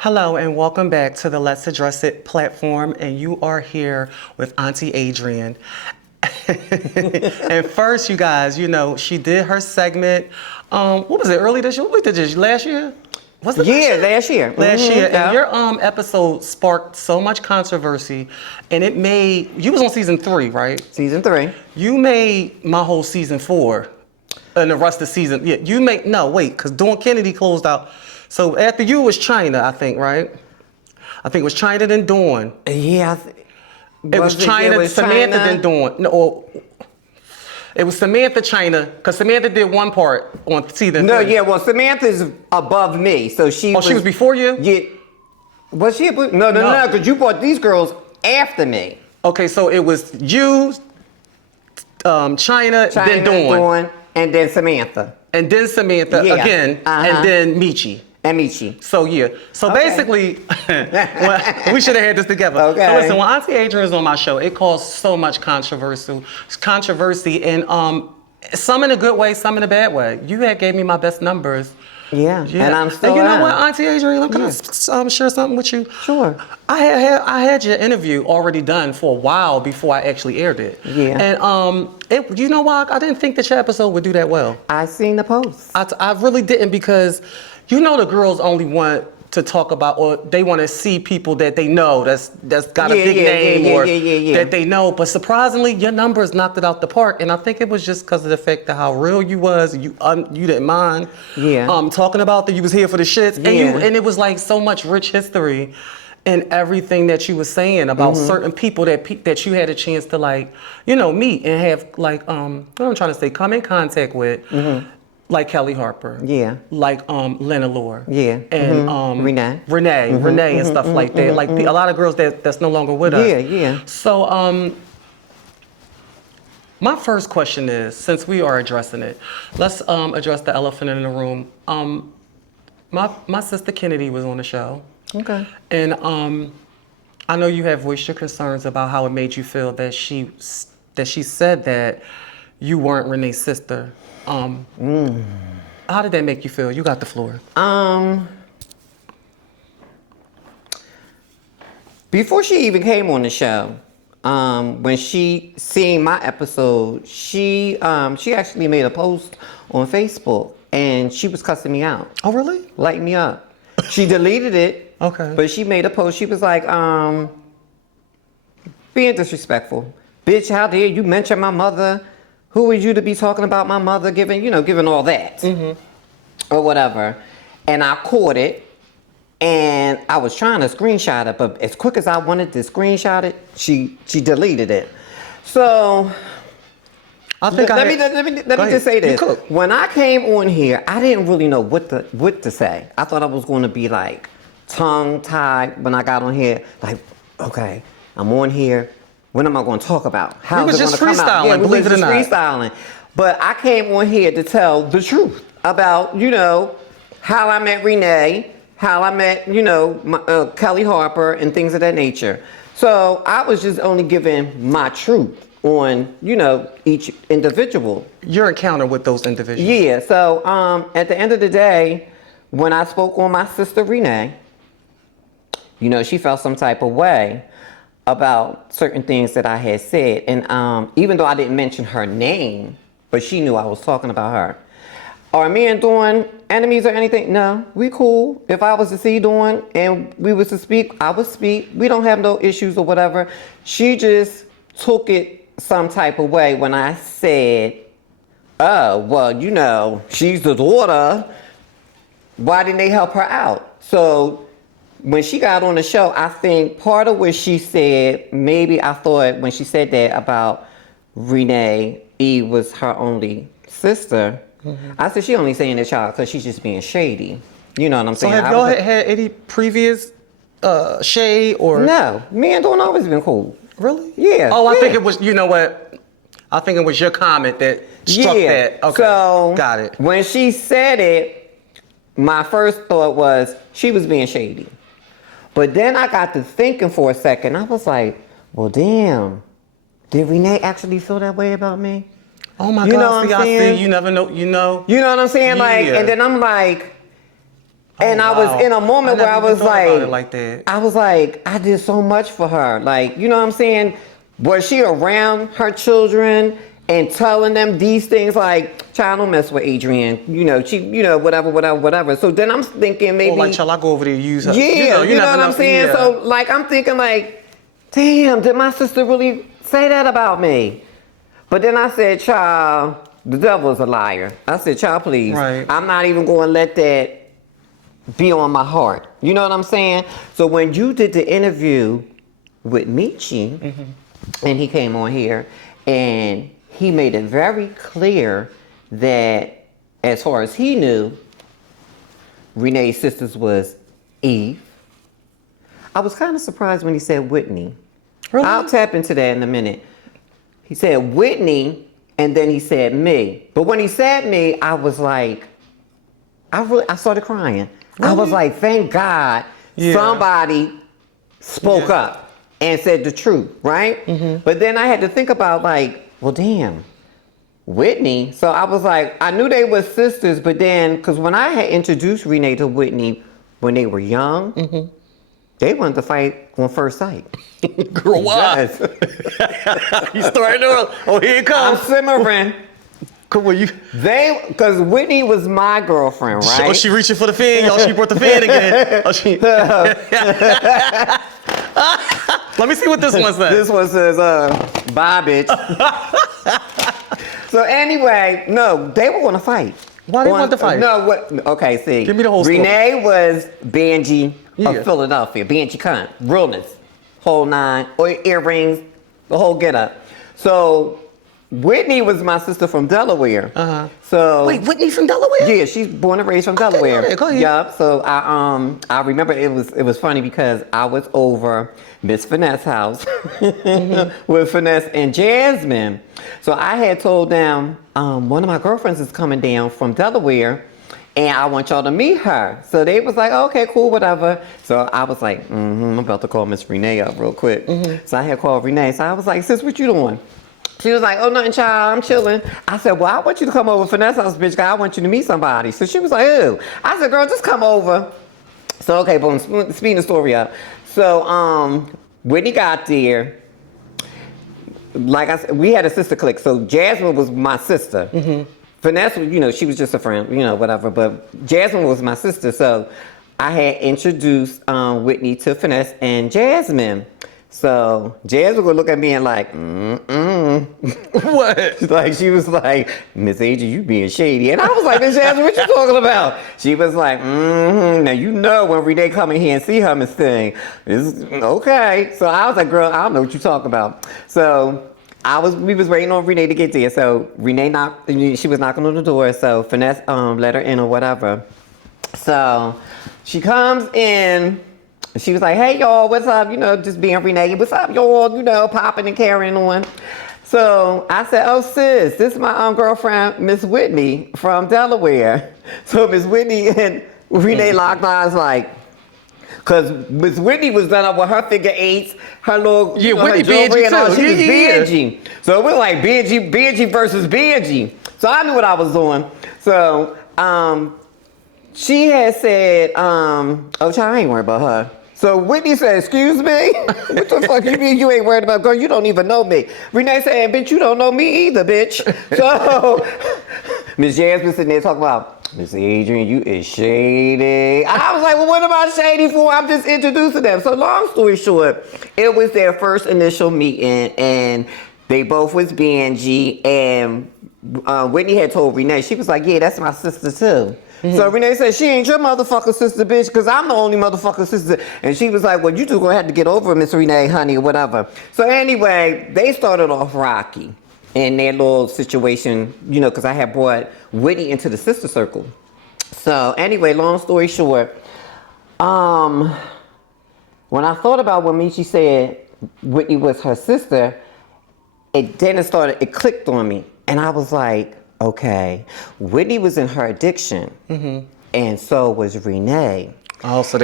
Hello and welcome back to the Let's Address It platform, and you are here with Auntie Adrian. And first, you guys, she did her segment. What was it? Early this year? What did this last year? Was it last year? Last year. And your episode sparked so much controversy, and it made you was on season 3, right? Season 3. You made my whole season 4, and the rest of the season. Yeah, you made because Dawn Kennedy closed out. So after you was China, I think, right? I think it was China then Dawn. Yeah. It was China, Samantha then Dawn. No, it was Samantha, China, because Samantha did one part on season 3. No, yeah, well, Samantha's above me, so she she was before you? Yeah. Was she above? No, because you brought these girls after me. Okay, so it was you, China, then Dawn. And then Samantha. And then Samantha again, and then Michi. And Michi. So yeah. So basically, we should have had this together. Okay. So listen, when Auntie Adrian is on my show, it caused so much controversy, and some in a good way, some in a bad way. You had gave me my best numbers. Yeah. And I'm still. And you know what, Auntie Adrian, I'm gonna share something with you. Sure. I had your interview already done for a while before I actually aired it. Yeah. And you know why? I didn't think that your episode would do that well. I seen the post. I really didn't, because the girls only want to talk about, or they want to see people that they know that's got a big name or that they know. But surprisingly, your numbers knocked it out the park, and I think it was just because of the fact that how real you was. You didn't mind. Talking about that you was here for the shits, and it was like so much rich history and everything that you were saying about certain people that you had a chance to meet and have what I'm trying to say, come in contact with. Like Kelly Harper. Yeah. Like Lena Lore. Yeah. And Renee. Renee and stuff like that. Like a lot of girls that's no longer with us. Yeah. So my first question is, since we are addressing it, let's address the elephant in the room. My sister Kennedy was on the show. Okay. And I know you have voiced your concerns about how it made you feel that she said that you weren't Renee's sister. How did that make you feel? You got the floor. Before she even came on the show, when she seen my episode, she actually made a post on Facebook and she was cussing me out. Oh, really? Lighting me up. She deleted it. Okay. But she made a post. She was like, being disrespectful. Bitch, how dare you mention my mother? Who are you to be talking about my mother, giving all that, or whatever. And I caught it, and I was trying to screenshot it, but as quick as I wanted to screenshot it, she deleted it. So I think let me just say this. When I came on here, I didn't really know what to say. I thought I was going to be like tongue-tied when I got on here. Like, okay, I'm on here. What am I going to talk about? How is it going to come out? Yeah, believe it or not. Freestyling. But I came on here to tell the truth about, how I met Renee, how I met, Kelly Harper and things of that nature. So I was just only giving my truth on, each individual. Your encounter with those individuals. Yeah. So at the end of the day, when I spoke on my sister Renee, she felt some type of way about certain things that I had said. And even though I didn't mention her name, but she knew I was talking about her. Are me and Dawn enemies or anything? No, we cool. If I was to see Dawn and we was to speak, I would speak. We don't have no issues or whatever. She just took it some type of way when I said, oh, well, she's the daughter. Why didn't they help her out? So when she got on the show, I think part of what she said, maybe I thought when she said that about Renee, Eve was her only sister. I said she only saying that child because she's just being shady. You know what I'm saying? So have y'all had any previous shade or? No, me and Dawn always been cool. Really? Yeah. Oh, I think it was. You know what? I think it was your comment that struck that. Okay. So got it. When she said it, my first thought was she was being shady. But then I got to thinking for a second. I was like, well, damn. Did Renee actually feel that way about me? Oh my God, see, I see. You never know, You know what I'm saying? Yeah. Like, and then I'm like, And I was in a moment where I was like that. I was like, I did so much for her. Like, you know what I'm saying? Was she around her children and telling them these things like, child, don't mess with Adrienne. You know, she, you know, whatever. So then I'm thinking maybe. Like, shall I go over there and use her? Yeah, you know what I'm saying? Yeah. So, like, I'm thinking like, damn, did my sister really say that about me? But then I said, child, the devil's a liar. I said, child, please. Right. I'm not even going to let that be on my heart. You know what I'm saying? So when you did the interview with Michi, and he came on here, and he made it very clear that as far as he knew, Renee's sisters was Eve. I was kind of surprised when he said Whitney. Really? I'll tap into that in a minute. He said Whitney, and then he said me. But when he said me, I was like, I started crying. Really? I was like, thank God somebody spoke up and said the truth, right? But then I had to think about like, well, damn, Whitney. So I was like, I knew they were sisters, but then, because when I had introduced Renee to Whitney when they were young, they wanted to fight on first sight. Girl, why? Yes. You starting to, oh, here it comes. I'm simmering. Come on, Because Whitney was my girlfriend, right? Oh, she reaching for the fan, y'all. She brought the fan again. Oh, she. Let me see what this one says. This one says, bye, bitch. So anyway, no, they were going to fight. Why they want to fight? No, what? Okay, see. Give me the whole story. Renee was Benji of Philadelphia. Benji cunt. Realness. Whole nine. Or earrings. The whole get up. So Whitney was my sister from Delaware. So wait, Whitney from Delaware? Yeah, she's born and raised from Delaware. Go ahead. Yup. So I remember it was funny because I was over Miss Finesse house with Finesse and Jasmine. So I had told them one of my girlfriends is coming down from Delaware, and I want y'all to meet her. So they was like, okay, cool, whatever. So I was like, I'm about to call Miss Renee up real quick. So I had called Renee. So I was like, sis, what you doing? She was like, oh, nothing, child, I'm chilling. I said, well, I want you to come over to Finesse house, bitch, 'cause I want you to meet somebody. So she was like, who? I said, girl, just come over. So, okay, boom, speeding the story up. So, Whitney got there. Like I said, we had a sister clique. So Jasmine was my sister. Finesse, you know, she was just a friend, you know, whatever. But Jasmine was my sister. So I had introduced Whitney to Finesse and Jasmine. So Jasmine would look at me and like, What? Like, she was like, Miss Adrienne, you being shady. And I was like, Miss Jasmine, what you talking about? She was like, now you know when Renee come in here and see her, Miss Thing. Okay. So I was like, girl, I don't know what you talking about. So we was waiting on Renee to get there. So Renee she was knocking on the door. So Finesse let her in or whatever. So she comes in. She was like, hey, y'all, what's up? You know, just being Renee. What's up, y'all? You know, popping and carrying on. So I said, oh, sis, this is my girlfriend, Miss Whitney from Delaware. So Miss Whitney and Renee locked eyes like, because Miss Whitney was done up with her figure eights, her little, Whitney her jewelry and all. Benji, She was yeah. Benji. So it was like Benji versus Benji. So I knew what I was doing. So she had said, oh, child, I ain't worried about her. So Whitney said, excuse me? What the fuck you mean you ain't worried about? Girl, you don't even know me. Renee said, bitch, you don't know me either, bitch. So Miss Jasmine sitting there talking about, Miss Adrienne, you is shady. I was like, well, what am I shady for? I'm just introducing them. So long story short, it was their first initial meeting, and they both was Benji, and Whitney had told Renee, she was like, yeah, that's my sister too. So Renee said, she ain't your motherfucking sister, bitch, because I'm the only motherfucking sister. And she was like, well, you two gonna have to get over it, Miss Renee, honey, or whatever. So anyway, they started off rocky in their little situation, you know, because I had brought Whitney into the sister circle. So anyway, long story short, when I thought about when Michi said Whitney was her sister, it clicked on me. And I was like, okay, Whitney was in her addiction, and so was Renee. Oh, so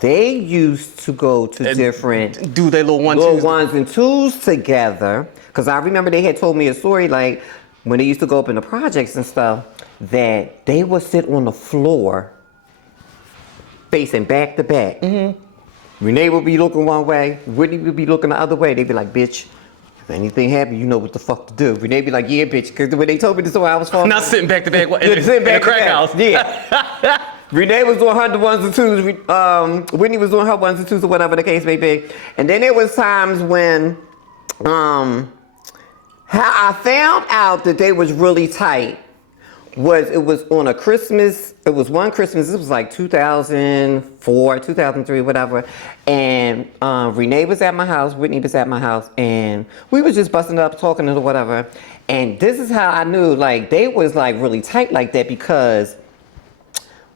they used to go to different do they little ones and twos together. Because I remember they had told me a story like when they used to go up in the projects and stuff that they would sit on the floor facing back to back. Renee would be looking one way, Whitney would be looking the other way. They'd be like, bitch, if anything happened, you know what the fuck to do. Renee be like, yeah, bitch, because when they told me this, I was falling. Not sitting back to back in a crack house. Yeah. Renee was doing her ones and twos. Whitney was doing her ones and twos or whatever the case may be. And then there was times when, how I found out that they was really tight was it was on a Christmas. It was one Christmas. It was like 2004, 2003, whatever. And Renee was at my house. Whitney was at my house, and we was just busting up, talking or whatever. And this is how I knew like they was like really tight like that, because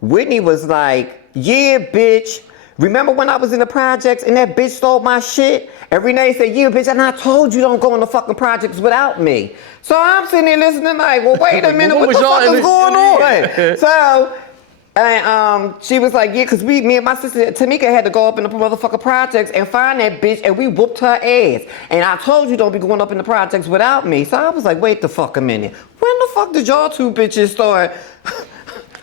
Whitney was like, yeah, bitch. Remember when I was in the projects and that bitch stole my shit? And Renee said, yeah, bitch, and I told you don't go in the fucking projects without me. So I'm sitting there listening like, well, wait a minute, what the fuck is going on? So, and she was like, yeah, because me and my sister Tamika had to go up in the motherfucking projects and find that bitch, and we whooped her ass. And I told you don't be going up in the projects without me. So I was like, wait the fuck a minute. When the fuck did y'all two bitches start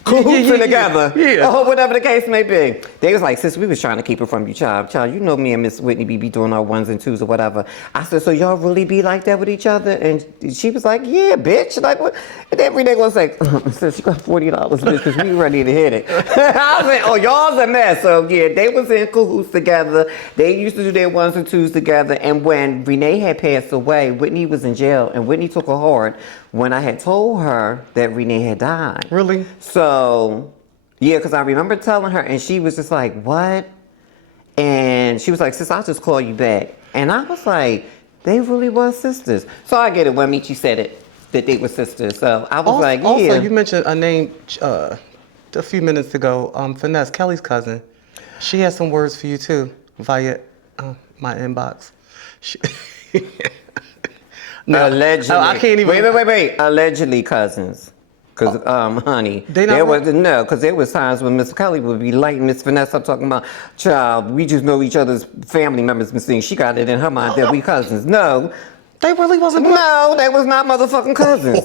cahooping together, or whatever the case may be? They was like, sis, we was trying to keep it from you, child, you know me and Miss Whitney be doing our ones and twos or whatever. I said, so y'all really be like that with each other? And she was like, yeah, bitch. Like, what? And every day was like, sis, you got $40, bitch, because we ready to hit it. I was like, oh, y'all's a mess. So yeah, they was in cahoots together. They used to do their ones and twos together. And when Renee had passed away, Whitney was in jail, and Whitney took her hard when I had told her that Renee had died. Really? So, yeah, because I remember telling her, and she was just like, what? And she was like, sis, I'll just call you back. And I was like, they really were sisters. So I get it when Michi said it, that they were sisters. So I was like, yeah. Also, you mentioned a name a few minutes ago, Finesse, Kelly's cousin. She has some words for you too, via my inbox. No, allegedly. I can't even. Wait. Allegedly cousins. Because, honey, because there was times when Miss Kelly would be lighting Miss Finesse up talking about, child, we just know each other's family members. Miss Thing. She got it in her mind that we cousins. No. They really wasn't. No, they was not motherfucking cousins.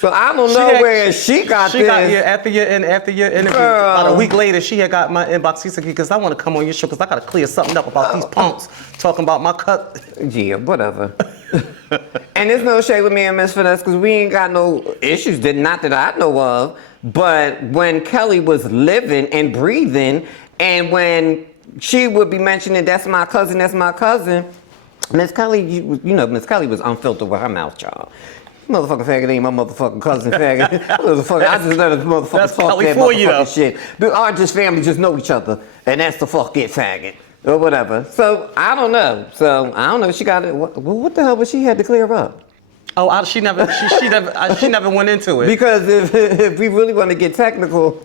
So I don't know where she got this. After your interview, about a week later, she had got my inbox. She said, because I want to come on your show because I got to clear something up about these punks talking about my cut. Yeah, whatever. And there's no shade with me and Miss Finesse because we ain't got no issues, not that I know of. But when Kelly was living and breathing, and when she would be mentioning, that's my cousin, Miss Kelly, you know, Miss Kelly was unfiltered with her mouth, y'all. Motherfucking faggot ain't my motherfucking cousin faggot. I just let a motherfucker talk that motherfucking shit. Our just family just know each other, and that's the fuck it faggot. Or whatever. So, I don't know. She got it. What the hell was she had to clear up? Oh, she never went into it. Because if we really want to get technical,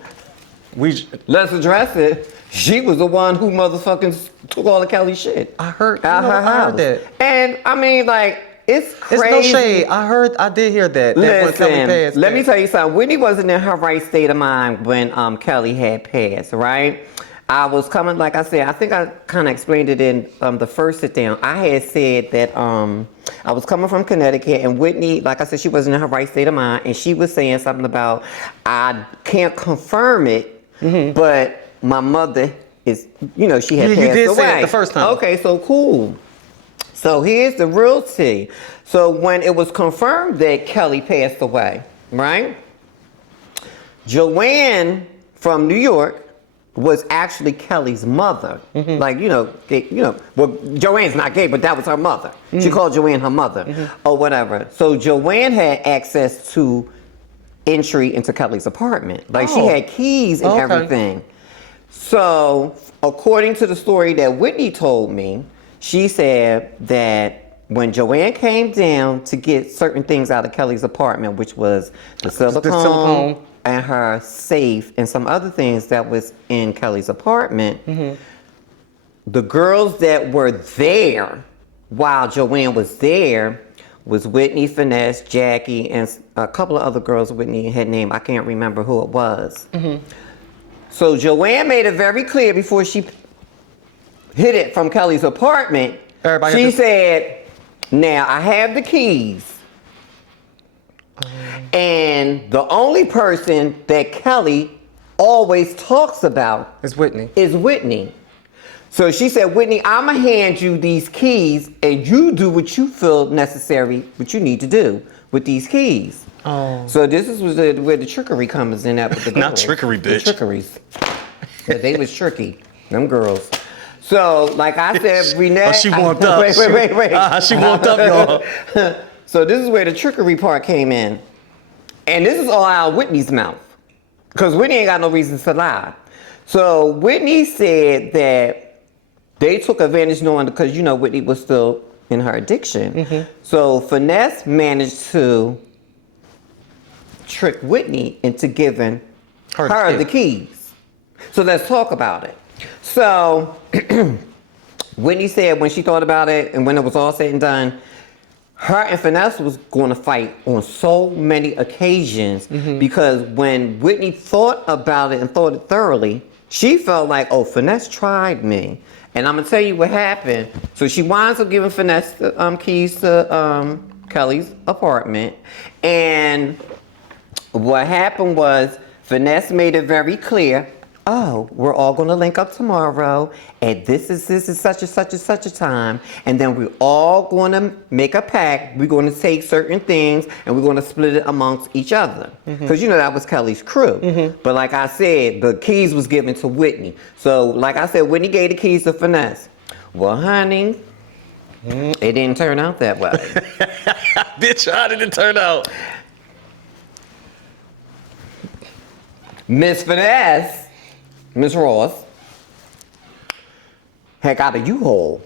let's address it. She was the one who motherfucking took all the Kelly shit. I heard that. And I mean, like, it's crazy. It's no shade. I did hear that. Listen, Kelly passed, let me tell you something. Whitney wasn't in her right state of mind when Kelly had passed, right? I was coming, like I said, I think I kind of explained it in the first sit down. I had said that I was coming from Connecticut, and Whitney, like I said, she wasn't in her right state of mind, and she was saying something about, I can't confirm it, but my mother is, she had passed away. You did say it the first time. Okay, so cool. So here's the real tea. So when it was confirmed that Kelly passed away, right? Joanne from New York was actually Kelly's mother. Like, well, Joanne's not gay, but that was her mother. She called Joanne her mother or whatever. So Joanne had access to entry into Kelly's apartment. Like, she had keys and everything. So according to the story that Whitney told me, she said that when Joanne came down to get certain things out of Kelly's apartment, which was the silicone and her safe and some other things that was in Kelly's apartment, the girls that were there while Joanne was there was Whitney, Finesse, Jackie, and a couple of other girls Whitney had named. I can't remember who it was. So Joanne made it very clear before she hid it from Kelly's apartment. She said, now I have the keys. And the only person that Kelly always talks about It's Whitney. is Whitney. So she said, Whitney, I'ma hand you these keys and you do what you feel necessary, what you need to do with these keys. Oh. So this is where the trickery comes in at with the girls. Not trickery, bitch. The trickeries. Yeah, they was tricky, them girls. So, like I said, Renee. Oh, she warmed up. Wait. She warmed up, y'all. So this is where the trickery part came in. And this is all out of Whitney's mouth. Because Whitney ain't got no reason to lie. So Whitney said that they took advantage knowing, because you know Whitney was still in her addiction. Mm-hmm. So Finesse managed to trick Whitney into giving her the keys. So let's talk about it. So Whitney said when she thought about it and when it was all said and done, her and Finesse was going to fight on so many occasions because when Whitney thought about it and thought it thoroughly, she felt like, oh, Finesse tried me. And I'm going to tell you what happened. So she winds up giving Finesse the keys to Kelly's apartment. And what happened was Finesse made it very clear, oh, we're all going to link up tomorrow, and this is such and such and such a time, and then we're all going to make a pact. We're going to take certain things, and we're going to split it amongst each other. Because, you know, that was Kelly's crew. But like I said, the keys was given to Whitney. So, like I said, Whitney gave the keys to Finesse. Well, honey, it didn't turn out that way. Bitch, how did it turn out? Miss Finesse, Miss Ross, had got a U-Haul.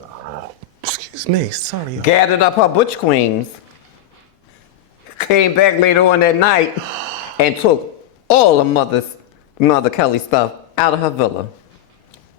Excuse me, sorry. Gathered up her butch queens, came back later on that night, and took all of Mother Kelly's stuff out of her villa.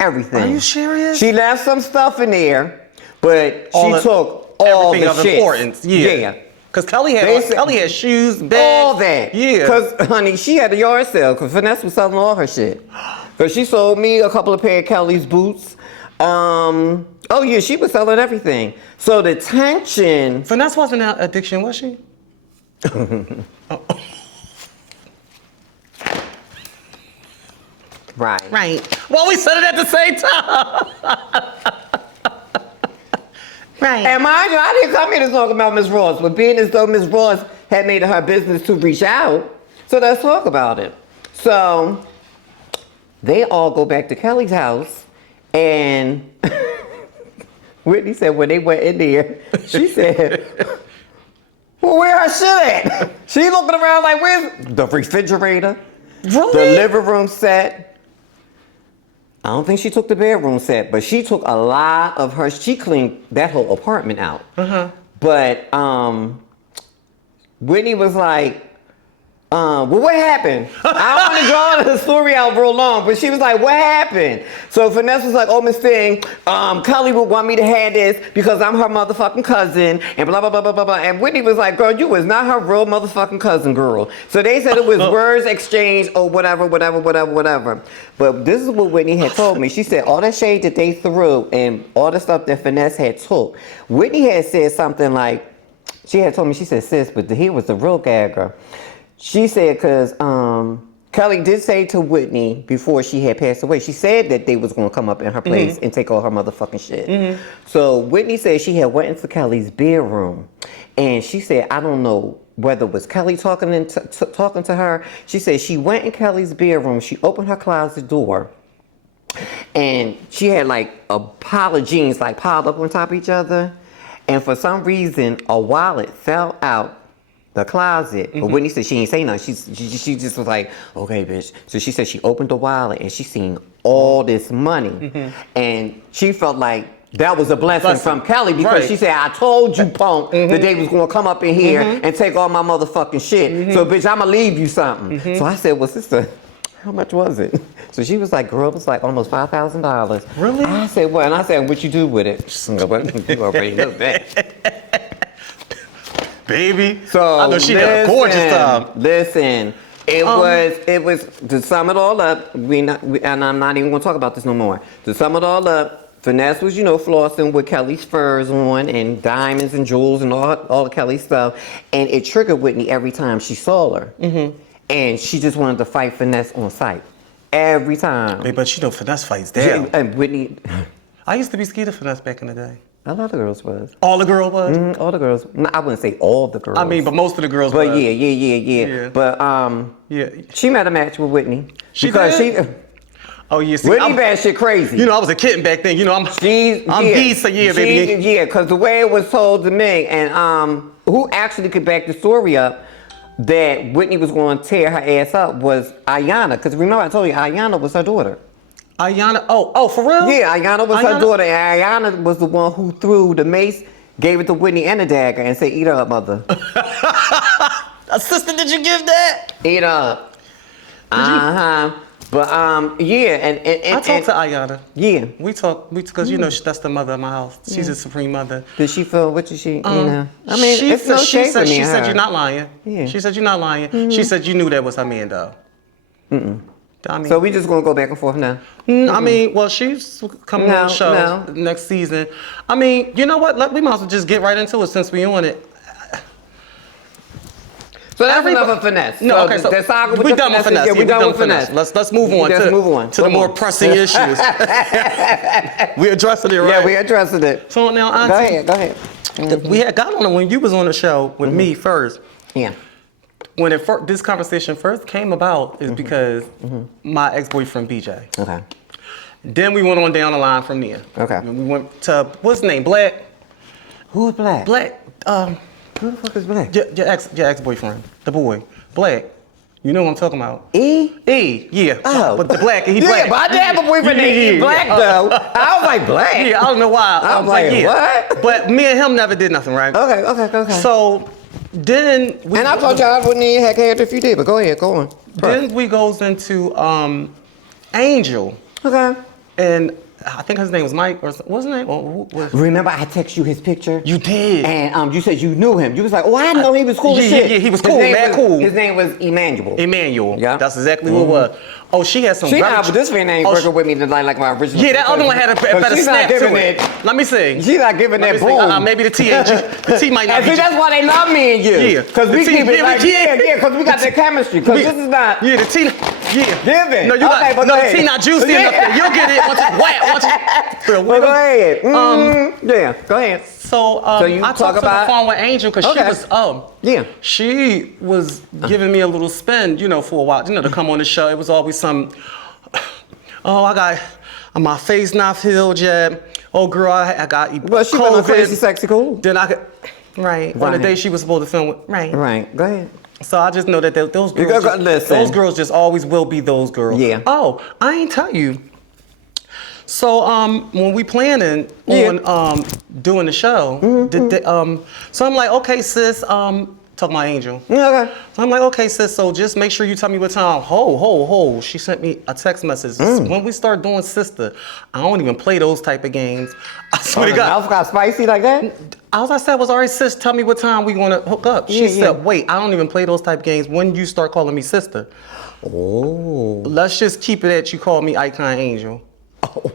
Everything. Are you serious? She left some stuff in there, but she took all everything the of shit. importance. Yeah. Because Kelly had shoes, bags. All that. Yeah. Because, honey, she had a yard sale because Finesse was selling all her shit. Because she sold me a couple of pair of Kelly's boots. Oh, yeah, she was selling everything. So the tension... Finesse wasn't an addiction, was she? Right. Well, we said it at the same time. Right. And mind you, I didn't come here to talk about Miss Ross, but being as though Miss Ross had made it her business to reach out, so let's talk about it. So they all go back to Kelly's house, and Whitney said when they went in there, she said, well, where her shit at? She looking around like, where's the refrigerator? Really? The living room set. I don't think she took the bedroom set, but she took a lot of her, she cleaned that whole apartment out. But Whitney was like, well, what happened? I don't want to draw the story out real long, but she was like, what happened? So Finesse was like, oh, Miss Thing, Kelly would want me to have this because I'm her motherfucking cousin, and blah, blah, blah, blah, blah, blah. And Whitney was like, girl, you was not her real motherfucking cousin, girl. So they said it was words exchanged or whatever. But this is what Whitney had told me. She said all that shade that they threw and all the stuff that Finesse had took, Whitney had said something like, she had told me, she said, sis, but he was the real gagger. She said, because Kelly did say to Whitney before she had passed away, she said that they was going to come up in her place and take all her motherfucking shit. So Whitney said she had went into Kelly's bedroom, and she said, I don't know whether it was Kelly talking to her. She said she went in Kelly's bedroom, she opened her closet door, and she had like a pile of jeans like piled up on top of each other, and for some reason a wallet fell out the closet. But Whitney said she ain't say nothing. She just was like, okay, bitch. So she said she opened the wallet and she seen all this money. And she felt like that was a blessing from Kelly because she said, I told you, punk, that they was going to come up in here and take all my motherfucking shit. So, bitch, I'm going to leave you something. So I said, well, sister, how much was it? So she was like, girl, it was like almost $5,000. Really? I said, what? And I said, what you do with it? She said, well, you already know that. Baby. So I know she had a gorgeous time. Listen, it was to sum it all up. And I'm not even gonna talk about this no more. To sum it all up, Finesse was, flossing with Kelly's furs on and diamonds and jewels and all the Kelly stuff, and it triggered Whitney every time she saw her. And she just wanted to fight Finesse on sight. every time. Hey, but you know, Finesse fights down. And Whitney. I used to be scared of Finesse back in the day. A lot of girls was. All the girls was? All the girls. No, I wouldn't say all the girls. I mean, but most of the girls but was. Yeah. But yeah. she made a match with Whitney. She because did? she Oh yeah, see, Whitney bad shit crazy. You know, I was a kitten back then. You know, I'm decent, baby. Yeah, because the way it was told to me, and who actually could back the story up that Whitney was going to tear her ass up was Ayanna. Because remember I told you Ayanna was her daughter. Ayanna, oh, for real? Yeah, Ayanna was her daughter, and Ayanna was the one who threw the mace, gave it to Whitney and the dagger, and said, "Eat her up, mother." Sister, did you give that? Eat her up. But yeah, and I talked to Ayanna. Yeah, we talked because you know that's the mother of my house. She's a supreme mother. Did she feel? What did she? You know, I mean, it's no shame for me. She said you're not lying. Yeah. She said you're not lying. She said you knew that was her man though. I mean, so we just gonna go back and forth now. I mean, well, she's coming on the show next season. I mean, you know what? We might as well just get right into it since we on it. So that's enough of Finesse. No, okay, so we done with Finesse. Yeah, we done with Finesse. Let's move on. To the more pressing issues. We're addressing it, right? Yeah, we're addressing it. So now, Auntie, go ahead. We had got on it when you was on the show with me first. Yeah. When this conversation first came about is because my ex-boyfriend BJ. Okay. Then we went on down the line from there. Okay. We went to what's his name? Black. Who's Black? Black. Who the fuck is Black? Your ex-boyfriend, the boy, Black. You know what I'm talking about? E, yeah. Oh. But the Black, he yeah, Black. Yeah, but I did have a boyfriend named Black though. I was like Black. Yeah, I don't know why. I was like, yeah. what? But me and him never did nothing, right? Okay. So then we. And I told y'all I wouldn't even have cared if you did, but go ahead, go on. Then we goes into Angel. Okay. And I think his name was Mike, or what's his name? Remember I texted you his picture? You did. And you said you knew him. You was like, oh, I know he was cool as shit. Yeah, he was cool, cool. His name was Emmanuel. Yeah. That's exactly what it was. Oh, she had some. She not, but this fan ain't working with me tonight like my original. Yeah, that other one had a better snap to it. Let me see. She's not giving that boom. Maybe the T ain't. The T might not. And see, that's why they love me and you. Yeah. Because we keep it like, because we got that chemistry. Because this is not. Yeah, the T. Yeah. Give it. No, you got. No, the T not juicy enough. You'll get it once you whap. Well, go ahead. Yeah, go ahead. So I talked to the phone with Angel because she was she was giving me a little spin, for a while, to come on the show. It was always some, I got my face not healed yet. Oh girl, I got well, she COVID. was crazy, sexy, cool. Then I could on the day she was supposed to film with Right. Go ahead. So I just know that those girls, those girls just always will be those girls. Yeah. Oh, I ain't tell you. So when we planning on doing the show, so I'm like, okay, sis, talking about Angel. Okay. So I'm like, okay, sis, so just make sure you tell me what time. Ho. She sent me a text message. When we start doing Sister, I don't even play those type of games. I swear to God. Mouth got spicy like that? All I said was, all right, sis, tell me what time we gonna hook up. She said, wait, I don't even play those type of games when you start calling me sister. Oh. Let's just keep it at you call me Icon Angel. Oh.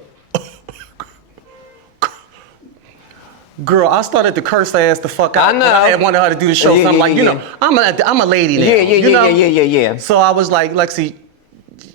Girl, I started to curse her ass the fuck out. I know. I wanted her to do the show. So I'm like, I'm a lady now. Yeah. So I was like, Lexi,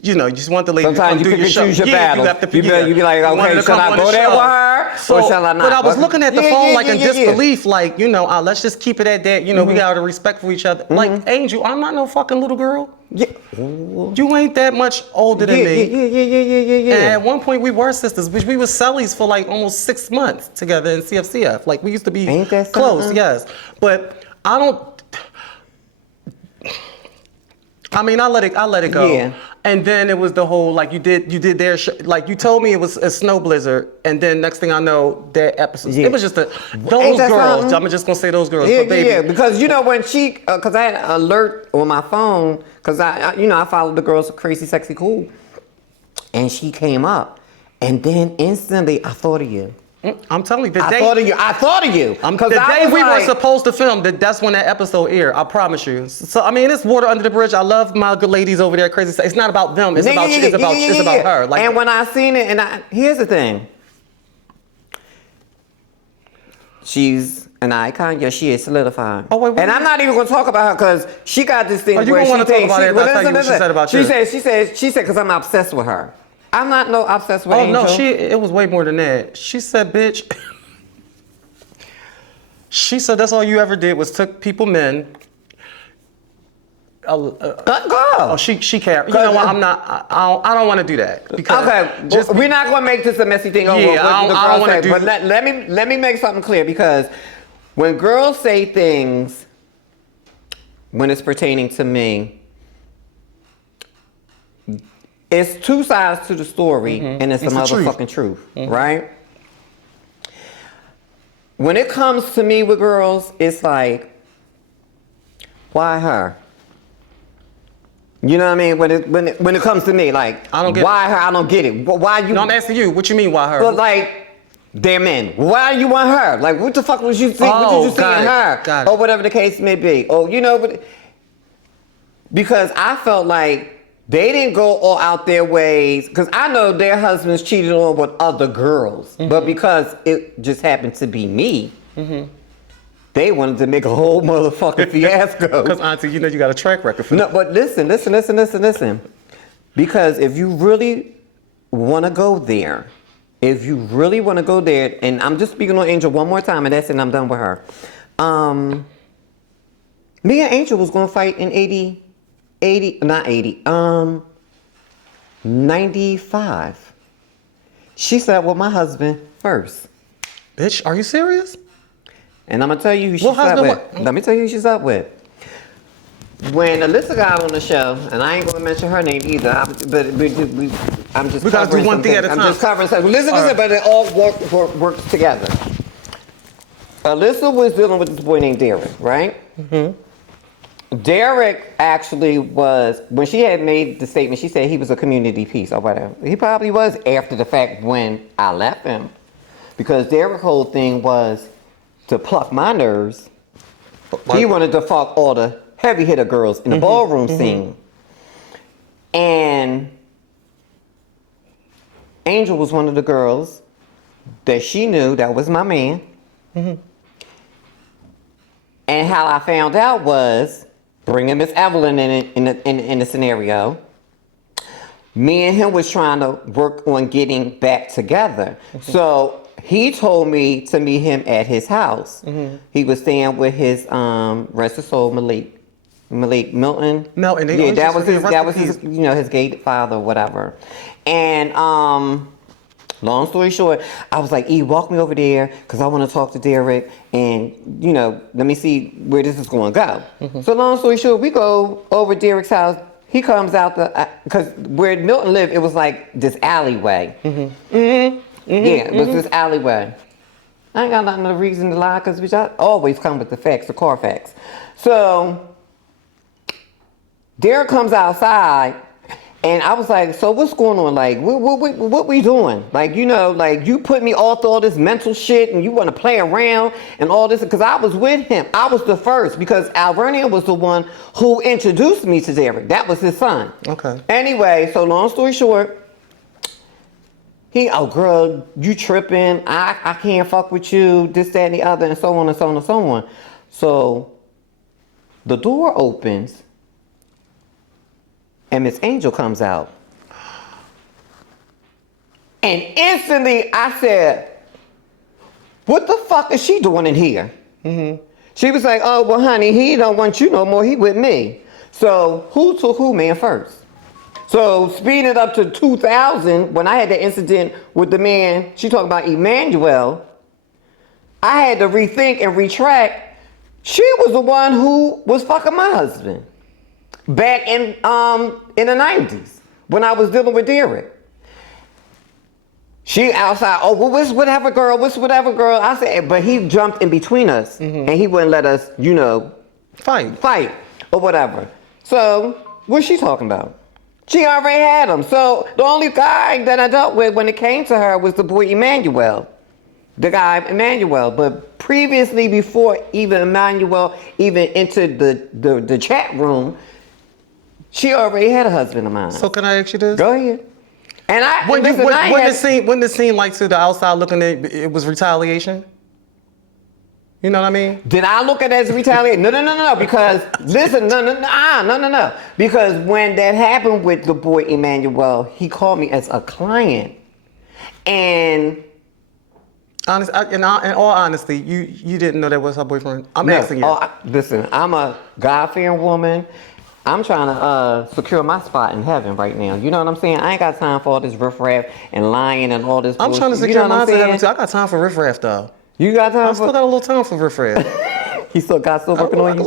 you just want the lady sometimes to come do your show. Sometimes you pick and choose your battle. You be like, okay, shall I go there with her or shall I not? But I was looking at the phone like in disbelief, like, let's just keep it at that. We got a respect for each other. Like, Angel, I'm not no fucking little girl. Yeah. You ain't that much older than me. Yeah. And at one point we were sisters, which we were cellies for like almost 6 months together in CFCF. Like we used to be close, yes. But I don't. I mean, I let it go. Yeah. And then it was the whole like you did their like you told me it was a snow blizzard, and then next thing I know that episode it was just those girls. I'm just gonna say those girls. Yeah, but baby, yeah. Because when she, because I had an alert on my phone, because I followed the girls Crazy Sexy Cool, and she came up, and then instantly I thought of you. I'm telling you, I thought of you. The day we were supposed to film, that's when that episode aired. I promise you. So I mean, it's water under the bridge. I love my good ladies over there. Crazy. It's not about them. It's about her. Like, and when I seen it, here's the thing. She's An icon? Yeah, she is solidified. Oh, wait, and I'm not even going to talk about her because she got this thing you where gonna she wanna talk about it after I tell you what she said about you. She said, because I'm obsessed with her. I'm not obsessed with Angel. Oh, no, it was way more than that. She said, bitch. She said that's all you ever did was took people men. Girl. Oh, she cared. You know what? I don't want to do that. Because we're not going to make this a messy thing. Yeah, I don't want to do. But let me make something clear, because when girls say things, when it's pertaining to me, it's two sides to the story, and it's the motherfucking truth, right? When it comes to me with girls, it's like, why her? You know what I mean? When it comes to me, like, I don't get why her? I don't get it. Why you? No, I'm asking you. What you mean, why her? Well, like, they're men. Why you want her? Like, what the fuck was you think? What did you see in her? Got it. Or whatever the case may be. Or, you know, because I felt like they didn't go all out their ways. Because I know their husbands cheated on with other girls. But because it just happened to be me, they wanted to make a whole motherfucking fiasco. Because, auntie, you know you got a track record for that. No, but listen. Because if you really want to go there, and I'm just speaking on Angel one more time, and that's it, and I'm done with her. Me and Angel was going to fight in 95. She slept with my husband first. Bitch, are you serious? And I'm going to tell you who she slept with. Let me tell you who she slept with. When Alyssa got on the show, and I ain't going to mention her name either, but I'm just we got to do one thing at a time. I'm just covering something. Listen, but it all works together. Alyssa was dealing with this boy named Derek, right? Derek actually was, when she had made the statement, she said he was a community piece or whatever. He probably was after the fact when I left him. Because Derek's whole thing was to pluck my nerves. He wanted to fuck all the heavy hitter girls in the ballroom scene. And Angel was one of the girls that she knew that was my man. And how I found out was bringing Miss Evelyn in the scenario. Me and him was trying to work on getting back together. So he told me to meet him at his house. He was staying with his rest of soul Malik Milton. Yeah, that was his you know, his gay father or whatever. And long story short, I was like, E, walk me over there because I want to talk to Derek and, you know, let me see where this is going to go. So long story short, we go over Derek's house. He comes out because where Milton lived, it was like this alleyway. Yeah, it was this alleyway. I ain't got no reason to lie because I always come with the facts, the car facts. So Derek comes outside. And I was like, so what's going on? Like, what we doing? Like, you know, like you put me all through all this mental shit and you want to play around and all this. Because I was with him. I was the first because Alvernia was the one who introduced me to Derek. That was his son. Okay. Anyway, so long story short, oh, girl, you tripping. I can't fuck with you, this, that, and the other, and so on and so on and so on. So the door opens. And Miss Angel comes out. And instantly I said, what the fuck is she doing in here? She was like, oh, well, honey, he don't want you no more. He with me. So who took who, man, first? So speed it up to 2000, when I had the incident with the man, she talked about Emmanuel, I had to rethink and retract. She was the one who was fucking my husband. Back in the 90s, when I was dealing with Derek. She outside, oh, well, what's whatever girl. I said, but he jumped in between us, and he wouldn't let us, you know, fight, or whatever. So, what's she talking about? She already had him. So, the only guy that I dealt with when it came to her was the boy Emmanuel. The guy Emmanuel. But previously, before even Emmanuel even entered the chat room, she already had a husband of mine. So can I ask you this? Go ahead. And when the scene like to the outside looking at it was retaliation? You know what I mean? Did I look at it as retaliation? No. Because listen, no. Because when that happened with the boy Emmanuel, he called me as a client, and In all honesty, you didn't know that was her boyfriend. I'm asking you. Listen, I'm a God-fearing woman. I'm trying to secure my spot in heaven right now. You know what I'm saying? I ain't got time for all this riffraff and lying and all this I'm bullshit. trying to secure my spot in heaven too. I got time for riffraff though. You got time? I still got a little time for riffraff. He still working on you?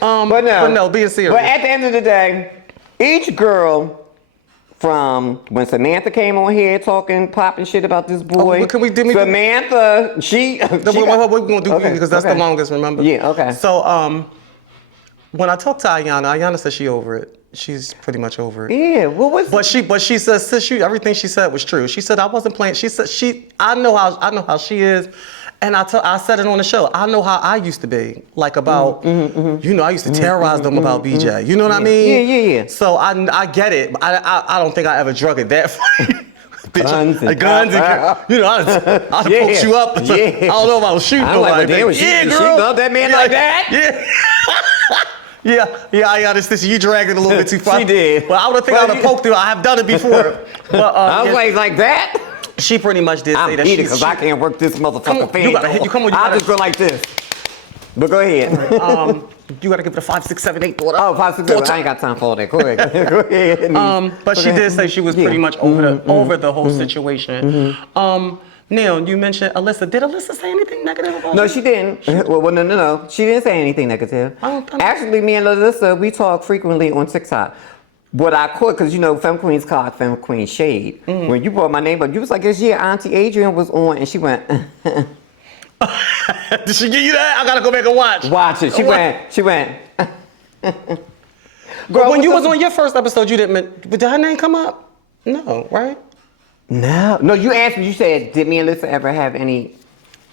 But no, being serious. But at the end of the day, each girl, from when Samantha came on here popping shit about this boy. Samantha, what we're gonna do because that's the longest, remember? Yeah, okay. So when I talked to Ayana said she over it. She's pretty much over it. Yeah, what was? But she said, sis, everything she said was true. She said I wasn't playing. She said I know how she is, and I said it on the show. I know how I used to be, like about I used to terrorize them about BJ. You know what I mean? Yeah. So I get it. But I don't think I ever drug it that far. Guns and I'd poke you up. Yeah. I don't know if I was shooting nobody. Like, she loved that man like that. Yeah. Yeah, this you dragged it a little bit too far. She did. Well, I would have poked through. I have done it before. But I was like that. She pretty much did say that. Because I can't work this motherfucker fan. I'll just go like this. But go ahead. You gotta give it a 5, 6, 7, 8. 5, 6, 7. I ain't got time for all that. Go ahead. Go ahead. But she did say she was pretty much over the whole situation. Neil, you mentioned Alyssa. Did Alyssa say anything negative about No, she didn't. Well, no. She didn't say anything negative. Actually, me and Alyssa, we talk frequently on TikTok. What I caught, because Femme Queen's called Femme Queen Shade. When you brought my name up, you was like, this year Auntie Adrian was on, and she went. Did she give you that? I gotta go back and watch. Watch it. She went. Girl, when you was on your first episode, you didn't. Did her name come up? No, right? No, you asked me, you said, did me and Alyssa ever have any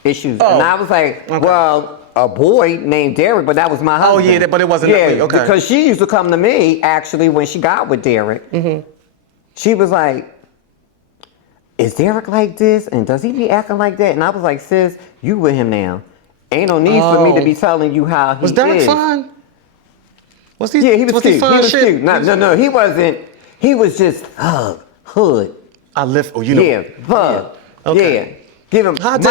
issues? And I was like, well, a boy named Derek, but that was my husband. Oh, yeah, but it wasn't. Okay. Because she used to come to me, actually, when she got with Derek. She was like, is Derek like this? And does he be acting like that? And I was like, sis, you with him now. Ain't no need for me to be telling you how he is. Was Derek fine? Yeah, he was cute. He was cute. No, he wasn't. He was just hood. Yeah, bug. Okay. Yeah. Give him Mike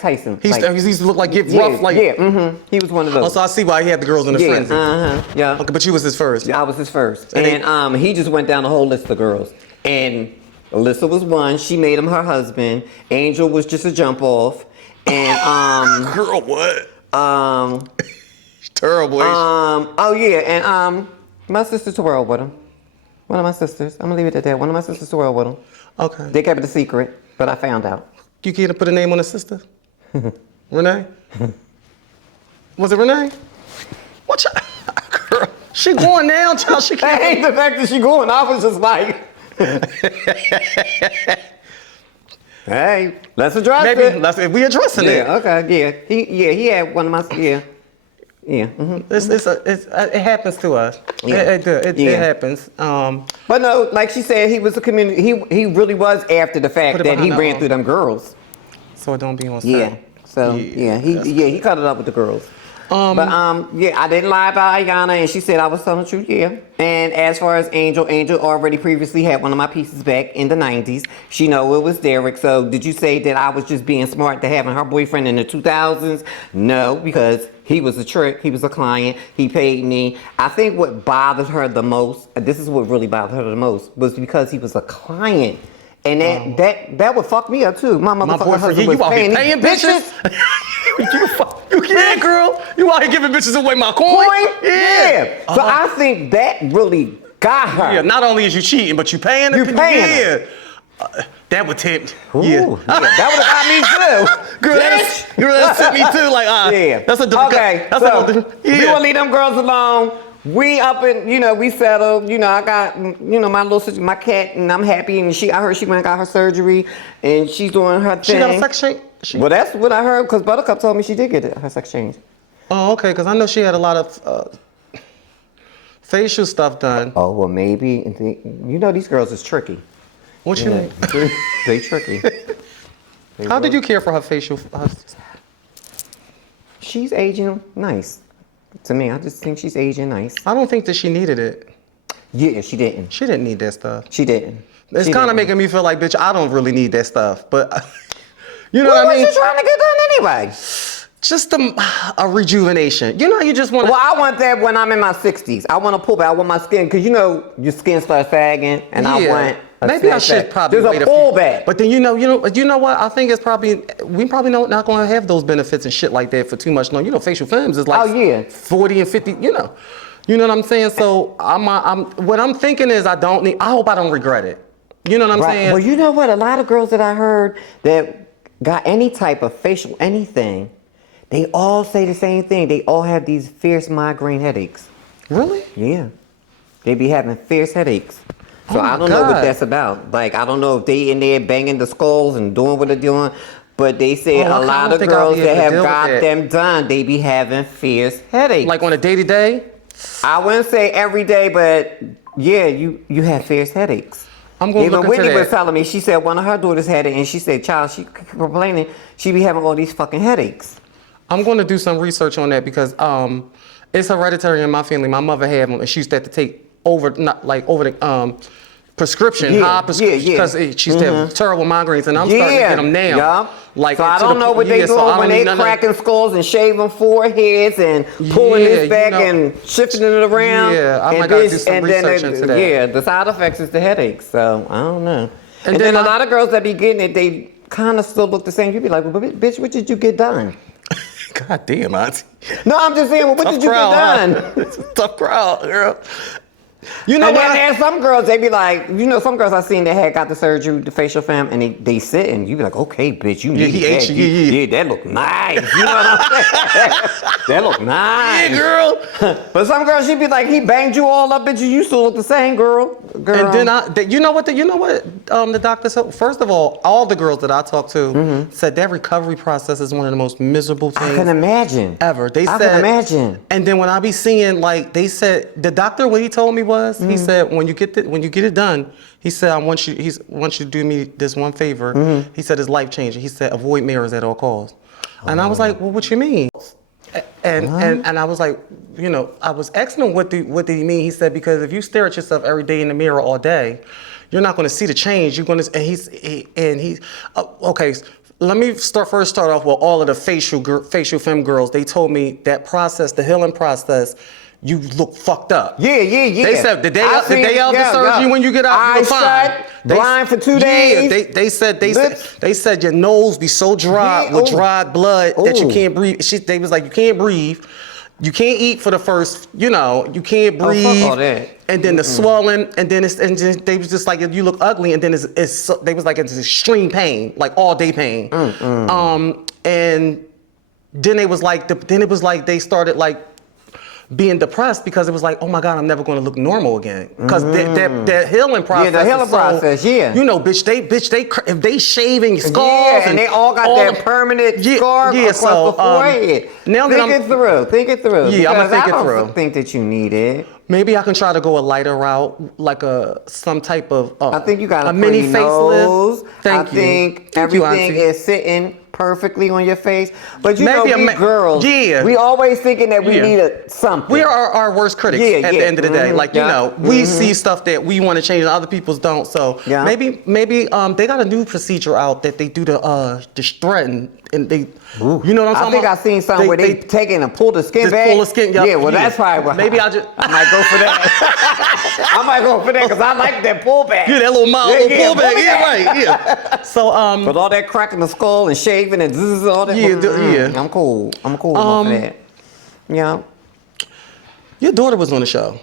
Tyson. He used to look like rough. Like, he was one of those. Oh, so I see why he had the girls in the frenzy. Yeah. Okay, but you was his first. Yeah, I was his first. And he just went down the whole list of girls. And Alyssa was one. She made him her husband. Angel was just a jump off. And girl, what? Terrible. And my sister twirled with him. One of my sisters. I'm gonna leave it at that. One of my sisters twirled with him. Okay. They kept it a secret, but I found out. You can't put a name on a sister? Renee? Was it Renee? What girl? She going now, child. She can't. That ain't the fact that she going. I was just like, hey, let's address it. If we addressing it. Okay, he had one of my Yeah. It happens to us. It happens. But no, like she said, he was a community. He really was after the fact that he ran through them girls. So it don't be on set. Yeah. So he cut it up with the girls. I didn't lie about Ayana, and she said I was telling the truth. Yeah. And as far as Angel already previously had one of my pieces back in the 90s. She know it was Derek. So did you say that I was just being smart to having her boyfriend in the 2000s? No, because he was a trick. He was a client. He paid me. I think what bothered her the most, this is what really bothered her the most, was because he was a client. And that would fuck me up too. My motherfucking husband was paying bitches. Yeah, girl. You out here giving bitches away my coin? Yeah. So I think that really got her. Yeah, not only is you cheating, but you paying her. That would tempt. Yeah. That would have got me too. Girl, that tipped me too. Like, yeah. That's a different. Okay. We gonna leave them girls alone. We up and we settled. I got my little sister, my cat, and I'm happy. And I heard she went and got her surgery, and she's doing her thing. She got a sex change. Well, that's what I heard because Buttercup told me she did get her sex change. Oh, okay. Because I know she had a lot of facial stuff done. Oh well, maybe these girls is tricky. What you mean? They tricky. How did you care for her facial? She's aging nice. To me, I just think she's aging nice. I don't think that she needed it. Yeah, she didn't. She didn't need that stuff. She didn't. It's kind of making me feel like, bitch, I don't really need that stuff. But you know what I mean? What was you trying to get done anyway? Just a rejuvenation. You know, you just want to. Well, I want that when I'm in my 60s. I want to pull back. I want my skin, because you know your skin starts sagging, and I want. Maybe I should probably There's wait a pullback. But then you know what? I think it's probably we probably not going to have those benefits and shit like that for too much long. You know, facial films is like 40 and 50. You know what I'm saying? So what I'm thinking is I hope I don't regret it. You know what I'm saying? Well, you know what? A lot of girls that I heard that got any type of facial anything, they all say the same thing. They all have these fierce migraine headaches. Really? Yeah. They be having fierce headaches. So I don't know what that's about. Like, I don't know if they in there banging the skulls and doing what they're doing, but they say a lot of girls that have got them done, they be having fierce headaches. Like on a day-to-day? I wouldn't say every day, but yeah, you have fierce headaches. I'm going to look into that. Whitney was telling me, she said one of her daughters had it, and she said, child, she complaining, she be having all these fucking headaches. I'm going to do some research on that because it's hereditary in my family. My mother had them, and she used to have to take over the prescription, high prescription, because she used to have terrible migraines, and I'm starting to get them now. Yeah. Like, so I don't know what they doing when they cracking skulls and shaving foreheads and pulling this back and shifting it around. Yeah, I might gotta do some research into that. Yeah, the side effects is the headaches, so I don't know. And then a lot of girls that be getting it, they kind of still look the same. You be like, well, bitch, what did you get done? God damn, auntie. No, I'm just saying, well, what did you get done? Tough crowd, girl. You know, and then there's some girls, they be like, you know, some girls I seen that had got the surgery, the facial fam, and they sit and you be like, okay, bitch, you need that. Yeah, that look nice. You know what I'm saying? That look nice. Yeah, girl. But some girls, she be like, he banged you all up, bitch, you still look the same, girl. And then you know what the doctor said? First of all the girls that I talked to said that recovery process is one of the most miserable things. I can imagine. Ever. I can imagine. And then when I be seeing, like, they said, the doctor, what he told me was, he said, when you get it done, he said, I want you to do me this one favor. He said, it's life changing. He said, avoid mirrors at all costs. And I was like, well, what you mean? And I was like, you know, I was asking him what did he mean? He said, because if you stare at yourself every day in the mirror all day, you're not going to see the change. You're going to, and he's okay. Let me start off with all of the facial femme girls. They told me that process, the healing process, you look fucked up. Yeah. They said the day of the surgery when you get out, you're fine. Blind for 2 days. Yeah, they said your nose be so dry with dried blood that you can't breathe. They was like, you can't breathe. You can't eat for the first, you can't breathe. Fuck all that. And then the swelling, and then they was just like, you look ugly, and then they was like, it's extreme pain, like all day pain. And then it was like they started like being depressed because it was like, oh my God, I'm never going to look normal again. Because that healing process. Yeah, the healing process. Yeah. You know, bitch, if they shaving scars and they all got that permanent scar across the forehead. Now think it through. Yeah, I'm gonna think it through. I don't think that you need it. Maybe I can try to go a lighter route, like some type of I think you got a mini facelift. Thank you. I think everything is sitting perfectly on your face. But we girls, we always thinking that we need something. We are our worst critics at the end of the day. Like, we see stuff that we want to change and other people's don't. So maybe they got a new procedure out that they do the strutting. And they, you know what I'm talking about? I think I seen something where they taking and pull the skin back. Pull the skin, that's probably what. Maybe I might go for that. I might go for that because I like that pullback. Yeah, that little mild pullback. Yeah, right. Yeah. So but all that cracking the skull and shaving and all that. Yeah. I'm cool. I'm cool for that. Yeah. Your daughter was on the show.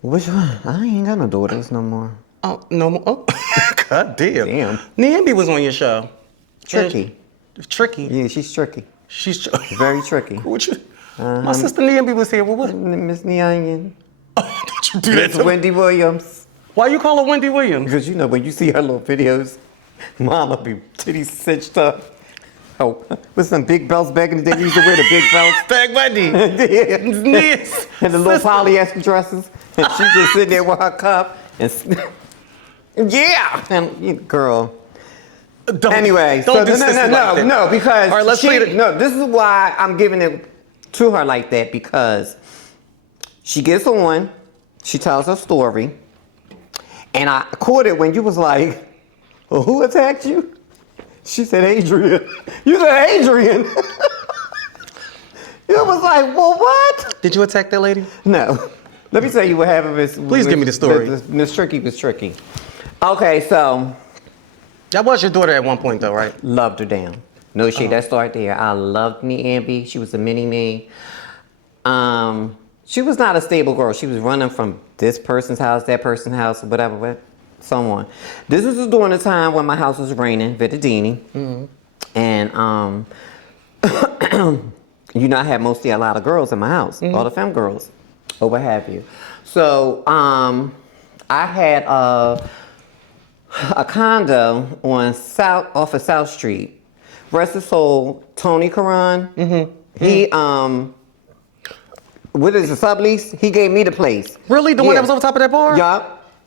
Which one? I ain't got no daughters no more. Oh, no more. Oh, God damn. Nambi was on your show. Tricky. Tricky? Yeah, she's tricky. She's very tricky. My sister Nambi was here. What? Miss Seaon. Oh, don't you do that to Wendy Williams. Why you call her Wendy Williams? Because when you see her little videos, mama be titties cinched up. Oh, with some big belts back in the day. They used to wear the big belts. Back Wendy. And the little polyester dresses. And she just sitting there with her cup. And Yeah. And girl. Don't do sissy like that. No, because all right, let's play it. No, this is why I'm giving it to her like that, because she gets on, she tells her story, and I caught it when you was like, well, who attacked you? She said, Adrian. You said Adrian. It was like, well, what? Did you attack that lady? No. Let me tell you what happened. Please give me the story. Miss Tricky was tricky. Okay, so. That was your daughter at one point, though, right? Loved her down. No shade, that started there. I loved Nambi. She was a mini-me. She was not a stable girl. She was running from this person's house, that person's house, whatever, so on. This was during the time when my house was raining, Vittadini. Mm-hmm. And, you know, I had mostly a lot of girls in my house, all the femme girls, or what have you. So, I had a condo on off of South Street. Rest his soul, Tony Karan. Mm-hmm. He, what is the sublease? He gave me the place. Really? The one that was on top of that bar? Yeah.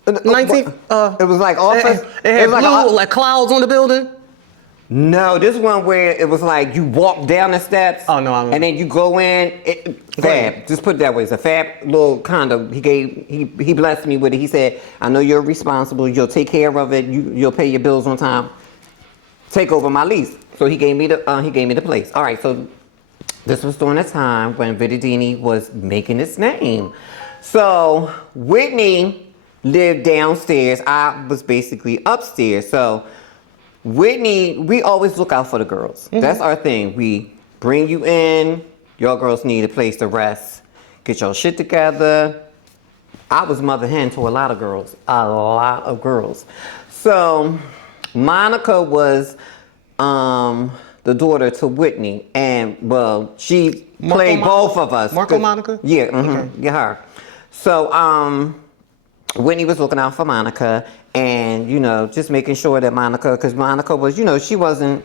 19. It was like office. It had was blue, like clouds on the building. No, this one where it was like you walk down the steps. Oh no! And then you go in. Fab. Just put it that way. It's a fab little condo. He blessed me with it. He said, "I know you're responsible. You'll take care of it. You'll pay your bills on time. Take over my lease." So he gave me the place. All right. So this was during the time when Vittadini was making its name. So Whitney lived downstairs. I was basically upstairs. So Whitney, we always look out for the girls. Mm-hmm. That's our thing. We bring you in. Your girls need a place to rest. Get your shit together. I was mother hen to a lot of girls. A lot of girls. So Monica was the daughter to Whitney. And, well, she played both of us. Monica? Yeah, okay. Yeah, her. So, Whitney was looking out for Monica and, you know, just making sure that because Monica was, you know, she wasn't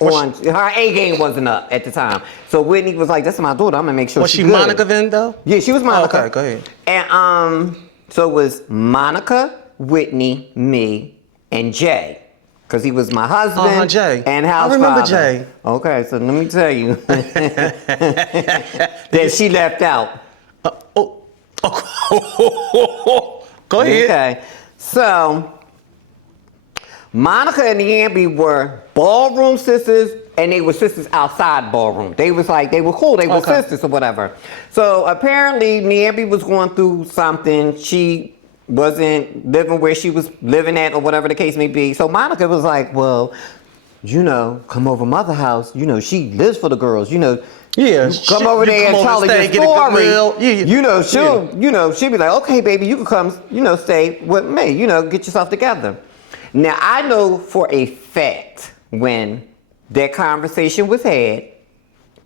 her A game wasn't up at the time. So Whitney was like, that's my daughter, I'm gonna make sure was she's she good. Monica then, though? Yeah, she was Monica. Oh, okay, go ahead. And, so it was Monica, Whitney, me, and Jay. Because he was my husband Jay. and house I remember father. Jay. Okay, so let me tell you that she left out. Go ahead. Okay, so Monica and Nambi were ballroom sisters, and they were sisters outside ballroom. They was like, they were cool, they were sisters or whatever. So apparently Nambi was going through something. She wasn't living where she was living at or whatever the case may be. So Monica was like, well, you know, come over mother house. You know, she lives for the girls, you know. Yeah, come over there and tell her your story. You know, she'll be like, okay, baby, you can come, you know, stay with me. You know, get yourself together. Now, I know for a fact when that conversation was had,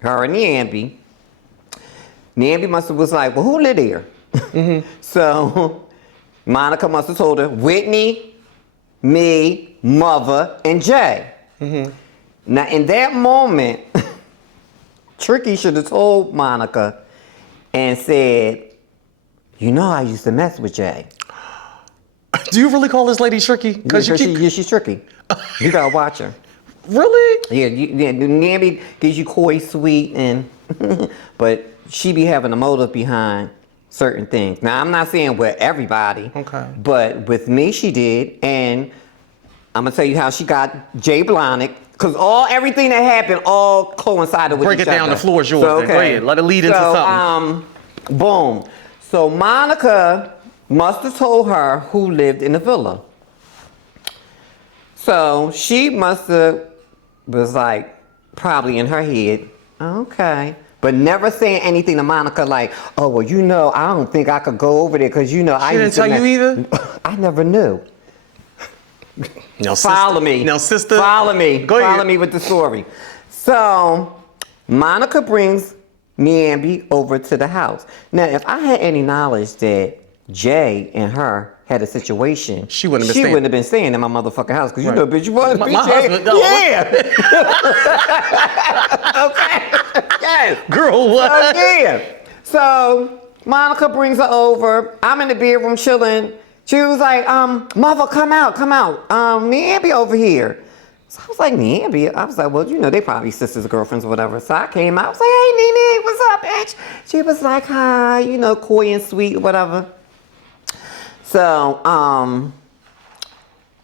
her and Nambi must have was like, well, who lived there? Mm-hmm. So Monica must have told her, Whitney, me, mother, and Jay. Mm-hmm. Now, in that moment, Tricky should have told Monica and said, you know I used to mess with Jay. Do you really call this lady Tricky? Yeah, she's tricky. You gotta watch her. Really? Yeah, Nambi gives you coy, sweet, and but she be having a motive behind certain things. Now, I'm not saying with everybody, but with me, she did, and I'm gonna tell you how she got Jay Blahnik, because everything that happened all coincided with each other. Break it down, the floor is yours. So, okay. Go ahead, let it lead into something. Boom. So Monica must have told her who lived in the villa. So she must have was like, probably in her head, okay. But never saying anything to Monica like, oh, well, you know, I don't think I could go over there because, you know, she didn't tell you either? I never knew. No, follow me. No, sister. Follow me. Go ahead. Follow me with the story. So Monica brings Nambi over to the house. Now, if I had any knowledge that Jay and her had a situation, she wouldn't have been staying in my motherfucking house. Because you know, bitch, you want to be Jay. Yeah. Okay. Yes. Girl, what? Yeah. So Monica brings her over. I'm in the bedroom chilling. She was like, mother, come out. Nambi over here. So I was like, Nambi? I was like, well, you know, they probably sisters or girlfriends or whatever. So I came out. I was like, hey, Nene, what's up, bitch? She was like, hi, you know, coy and sweet, whatever. So,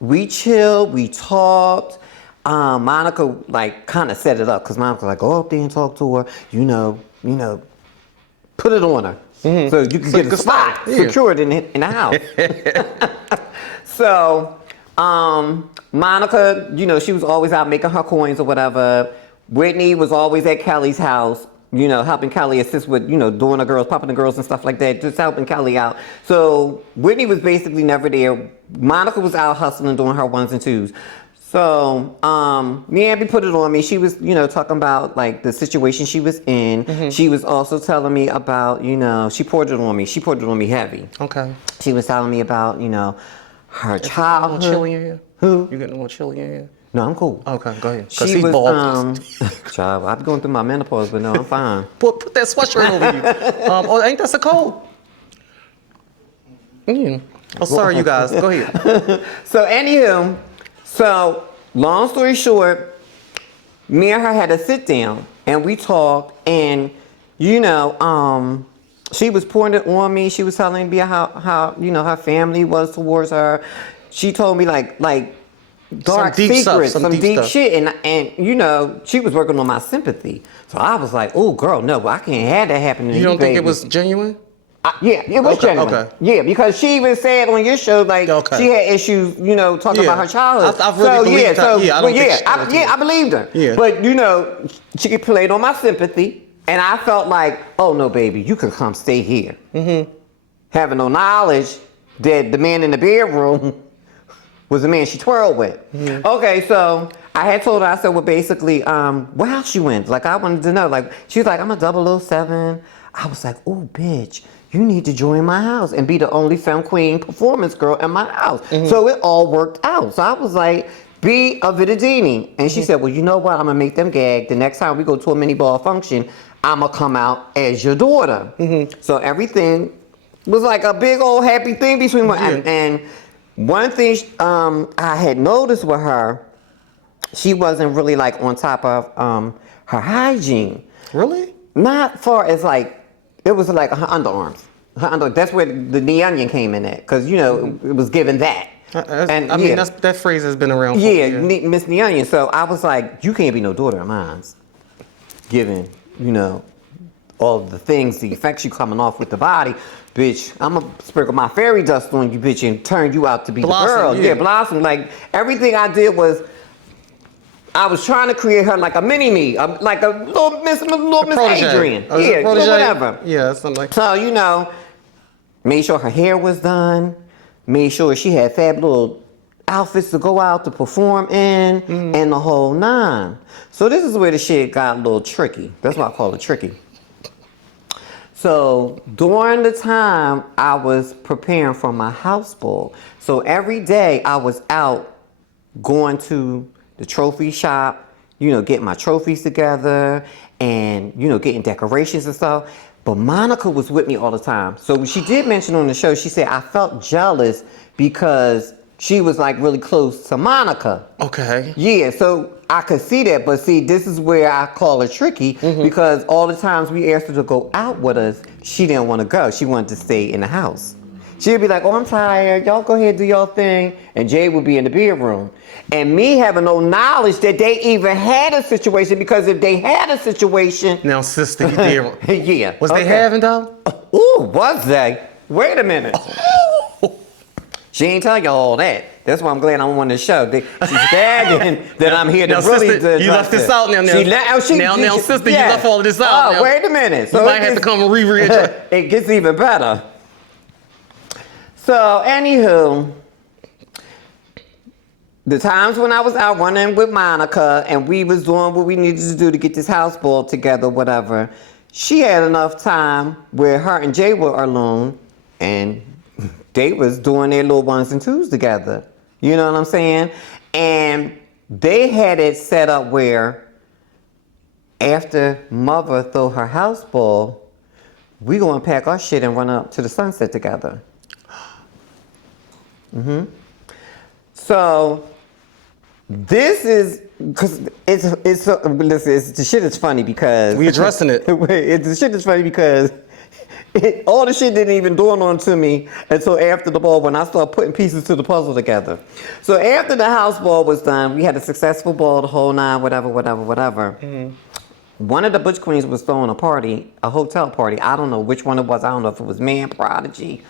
we chilled, we talked. Monica, like, kind of set it up. Because Monica was like, go up there and talk to her. You know, put it on her. Mm-hmm. So you can get a spot secured in the house. So, Monica, you know, she was always out making her coins or whatever. Whitney was always at Kelly's house, you know, helping Kelly assist with, you know, doing the girls, popping the girls and stuff like that, just helping Kelly out. So Whitney was basically never there. Monica was out hustling, doing her ones and twos. So, Nambi put it on me. She was, you know, talking about, like, the situation she was in. Mm-hmm. She was also telling me about, you know, she poured it on me. She poured it on me heavy. Okay. She was telling me about, you know, her childhood. You getting a little chilly in here? Who? You getting a little chilly in here? No, I'm cool. Okay, go ahead. She was, child, I've been going through my menopause, but no, I'm fine. Put that sweatshirt over you. Oh, ain't that so cold? Oh, sorry, you guys. Go ahead. So, anywho, long story short, me and her had a sit down, and we talked, and, you know, she was pouring it on me. She was telling me how you know, her family was towards her. She told me, like dark secrets, some deep shit, and you know, she was working on my sympathy. So I was like, oh girl, no, I can't have that happen to you. You don't think it was genuine? Yeah, it was genuine. Okay. Yeah, because she even said on your show, like, she had issues, you know, talking about her childhood. I really believed her. I believed her. Yeah. But, you know, she played on my sympathy, and I felt like, oh no, baby, you can come stay here. Mm-hmm. Having no knowledge that the man in the bedroom was the man she twirled with. Mm-hmm. Okay, so I had told her, I said, well, basically, what house you in? Like, I wanted to know. Like, she was like, I'm a 007. I was like, oh, bitch, you need to join my house and be the only femme queen performance girl in my house. Mm-hmm. So it all worked out. So I was like, be a Vidadini. And she said, well, you know what? I'm going to make them gag. The next time we go to a mini ball function, I'm going to come out as your daughter. Mm-hmm. So everything was like a big old happy thing between me. And one thing I had noticed with her, she wasn't really like on top of her hygiene. Really? Not far as like, it was like her underarms. That's where the knee onion came in at. Because, you know, it was given that. And I mean, that phrase has been around for Miss Knee Onion. So I was like, you can't be no daughter of mine. Given, you know, all the things, the effects you coming off with the body. Bitch, I'm going to sprinkle my fairy dust on you, bitch, and turn you out to be Blossom, the girl. Yeah, Blossom. Like, everything I did was, I was trying to create her like a mini-me, like a little Miss Adrian. Yeah, whatever. Yeah, something like that. So, you know, made sure her hair was done, made sure she had fab little outfits to go out to perform in, and the whole nine. So this is where the shit got a little tricky. That's why I call it tricky. So during the time I was preparing for my house ball, so every day I was out going to the trophy shop, you know, getting my trophies together and, you know, getting decorations and stuff. But Monica was with me all the time. So she did mention on the show, she said, I felt jealous because she was like really close to Monica. Okay. Yeah, so I could see that. But see, this is where I call her tricky because all the times we asked her to go out with us, she didn't want to go. She wanted to stay in the house. She'd be like, oh, I'm tired. Y'all go ahead, do y'all thing. And Jay would be in the bedroom. And me having no knowledge that they even had a situation, because if they had a situation... Now, sister, you did. Yeah. Was they having, though? Ooh, was they? Wait a minute. She ain't tell you all that. That's why I'm glad I'm on the show. She's gagging that I'm here to really... Sister, you left this out now. Now, sister, you left all of this out. Oh, wait a minute. So you might have to come and reread it. It gets even better. So, anywho, the times when I was out running with Monica and we was doing what we needed to do to get this house ball together, whatever, she had enough time where her and Jay were alone and they was doing their little ones and twos together. You know what I'm saying? And they had it set up where after mother throw her house ball, we gonna pack our shit and run up to the sunset together. So this is because the shit is funny because we addressing it. The shit is funny because all the shit didn't even dawn on to me until after the ball when I started putting pieces to the puzzle together. So after the house ball was done, we had a successful ball, the whole nine, whatever. One of the Butch Queens was throwing a party, a hotel party. I don't know which one it was. I don't know if it was Man Prodigy.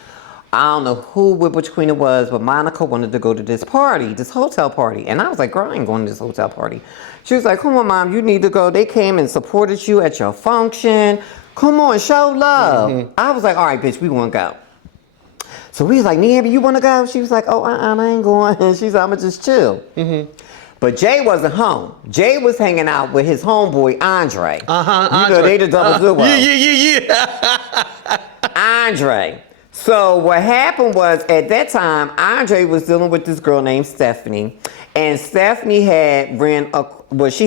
I don't know which queen it was, but Monica wanted to go to this party, this hotel party. And I was like, girl, I ain't going to this hotel party. She was like, come on, Mom, you need to go. They came and supported you at your function. Come on, show love. I was like, all right, bitch, we want to go. So we was like, Nambi, you want to go? She was like, oh, I ain't going. And she's like, I'm going to just chill. But Jay wasn't home. Jay was hanging out with his homeboy, Andre. Andre. You know, they the double duo. Yeah. Andre. So what happened was, at that time, Andre was dealing with this girl named Stephanie. And Stephanie had ran across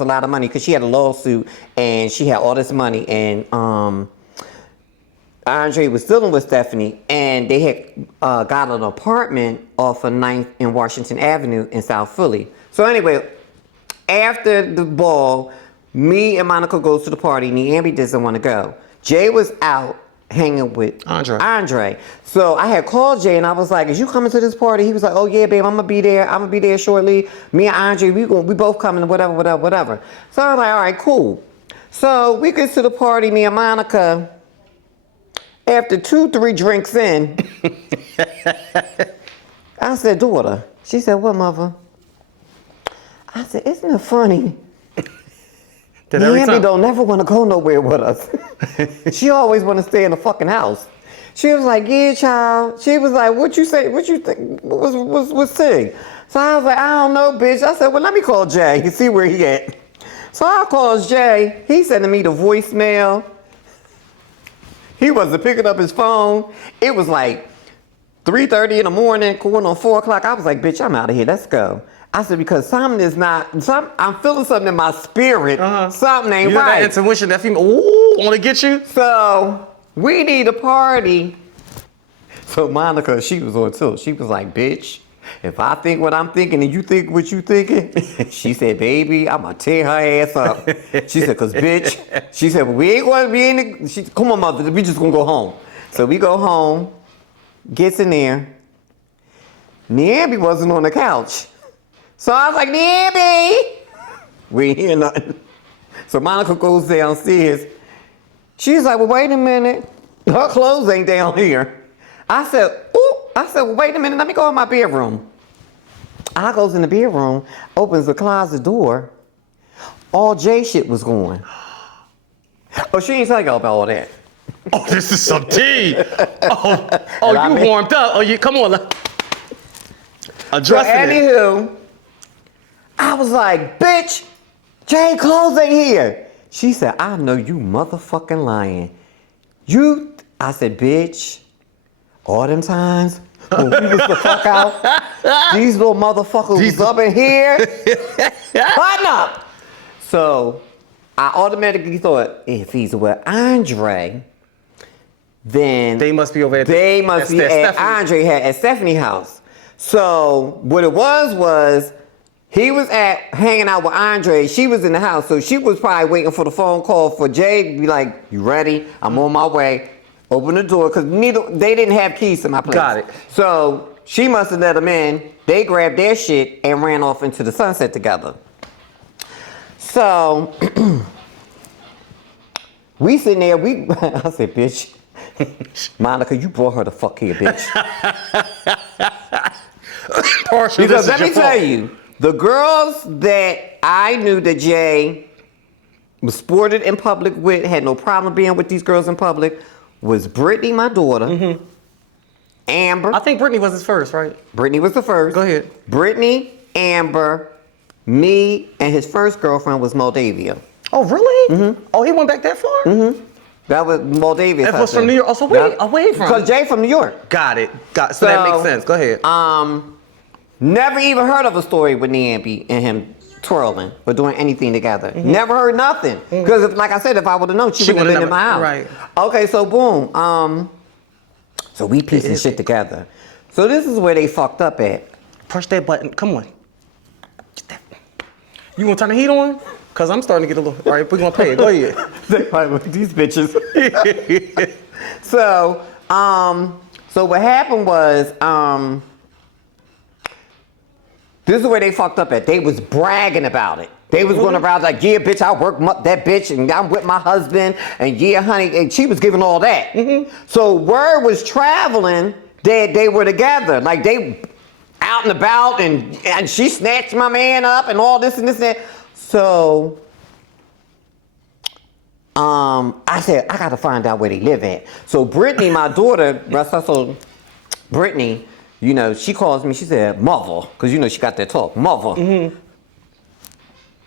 a lot of money because she had a lawsuit and she had all this money. And Andre was dealing with Stephanie, and they had got an apartment off of 9th and Washington Avenue in South Philly. So anyway, after the ball, me and Monica goes to the party. Nambi doesn't want to go. Jay was out hanging with Andre. So I had called Jay and I was like, is you coming to this party? He was like, oh yeah, babe, I'm gonna be there shortly. Me and Andre, we both coming, whatever. So I was like, all right, cool. So we get to the party, me and Monica. After 2-3 drinks in, I said, daughter. She said, what, mother? I said, isn't it funny? Nambi don't never want to go nowhere with us. She always want to stay in the fucking house. She was like, yeah, child. She was like, what you say? What you think? What's thing? So I was like, I don't know, bitch. I said, well, let me call Jay and see where he at. So I called Jay. He sending me the voicemail. He wasn't picking up his phone. It was like 3:30 in the morning, going on 4 o'clock. I was like, bitch, I'm out of here. Let's go. I said, because I'm feeling something in my spirit. Something ain't right. That intuition, that female, ooh, want to get you? So we need a party. So Monica, she was on tilt. She was like, bitch, if I think what I'm thinking and you think what you thinking, she said, baby, I'm going to tear her ass up. She said, because bitch, she said, well, we ain't going to be in the, come on, mother, we just going to go home. So we go home, gets in there. Nambi wasn't on the couch. So I was like, Nambi! We ain't hear nothing. So Monica goes downstairs. She's like, well, wait a minute. Her clothes ain't down here. I said, well, wait a minute. Let me go in my bedroom. I goes in the bedroom, opens the closet door. All Jay shit was going. Oh, she ain't tell y'all about all that. Oh, this is some tea. You warmed up. Oh, you come on. Addressing anywho, I was like, bitch, Jay clothes ain't here. She said, I know you motherfucking lying. I said, bitch, all them times when we was the fuck out, these little motherfuckers was up in here. Button up. So I automatically thought, if he's with Andre, then they must be over at Andre at Stephanie's house. So what it was he was hanging out with Andre. She was in the house, so she was probably waiting for the phone call for Jay to be like, you ready? I'm on my way. Open the door, because they didn't have keys to my place. Got it. So she must have let them in. They grabbed their shit and ran off into the sunset together. So we sitting there, I said, bitch, Monica, you brought her the fuck here, bitch. Because let me tell you, the girls that I knew that Jay was sported in public with, had no problem being with these girls in public, was Brittany, my daughter, Amber. I think Brittany was his first, right? Brittany was the first. Go ahead. Brittany, Amber, me, and his first girlfriend was Moldavia. Oh, really? Mm-hmm. Oh, he went back that far? Mm-hmm. That was Moldavia. That was from New York. Oh, so away from. Because Jay from New York. Got it. So that makes sense. Go ahead. Never even heard of a story with Nambi and him twirling or doing anything together. Mm-hmm. Never heard nothing. Because like I said, if I would have known, she would have been in my house. Right. Okay, so boom. So we piecing shit together. So this is where they fucked up at. Push that button. Come on. Get that. You want to turn the heat on? Because I'm starting to get a little... All right, we're going to pay it. Go ahead. They probably these bitches. So what happened was, this is where they fucked up at. They was bragging about it. They was going around like, yeah, bitch, I work that bitch, and I'm with my husband, and yeah, honey, and she was giving all that. So word was traveling that they were together. Like, they out and about, and she snatched my man up, and all this and this and that. So, I said, I got to find out where they live at. So Brittany, my daughter, Brittany, you know, she calls me, she said, mother, because you know she got that talk, mother.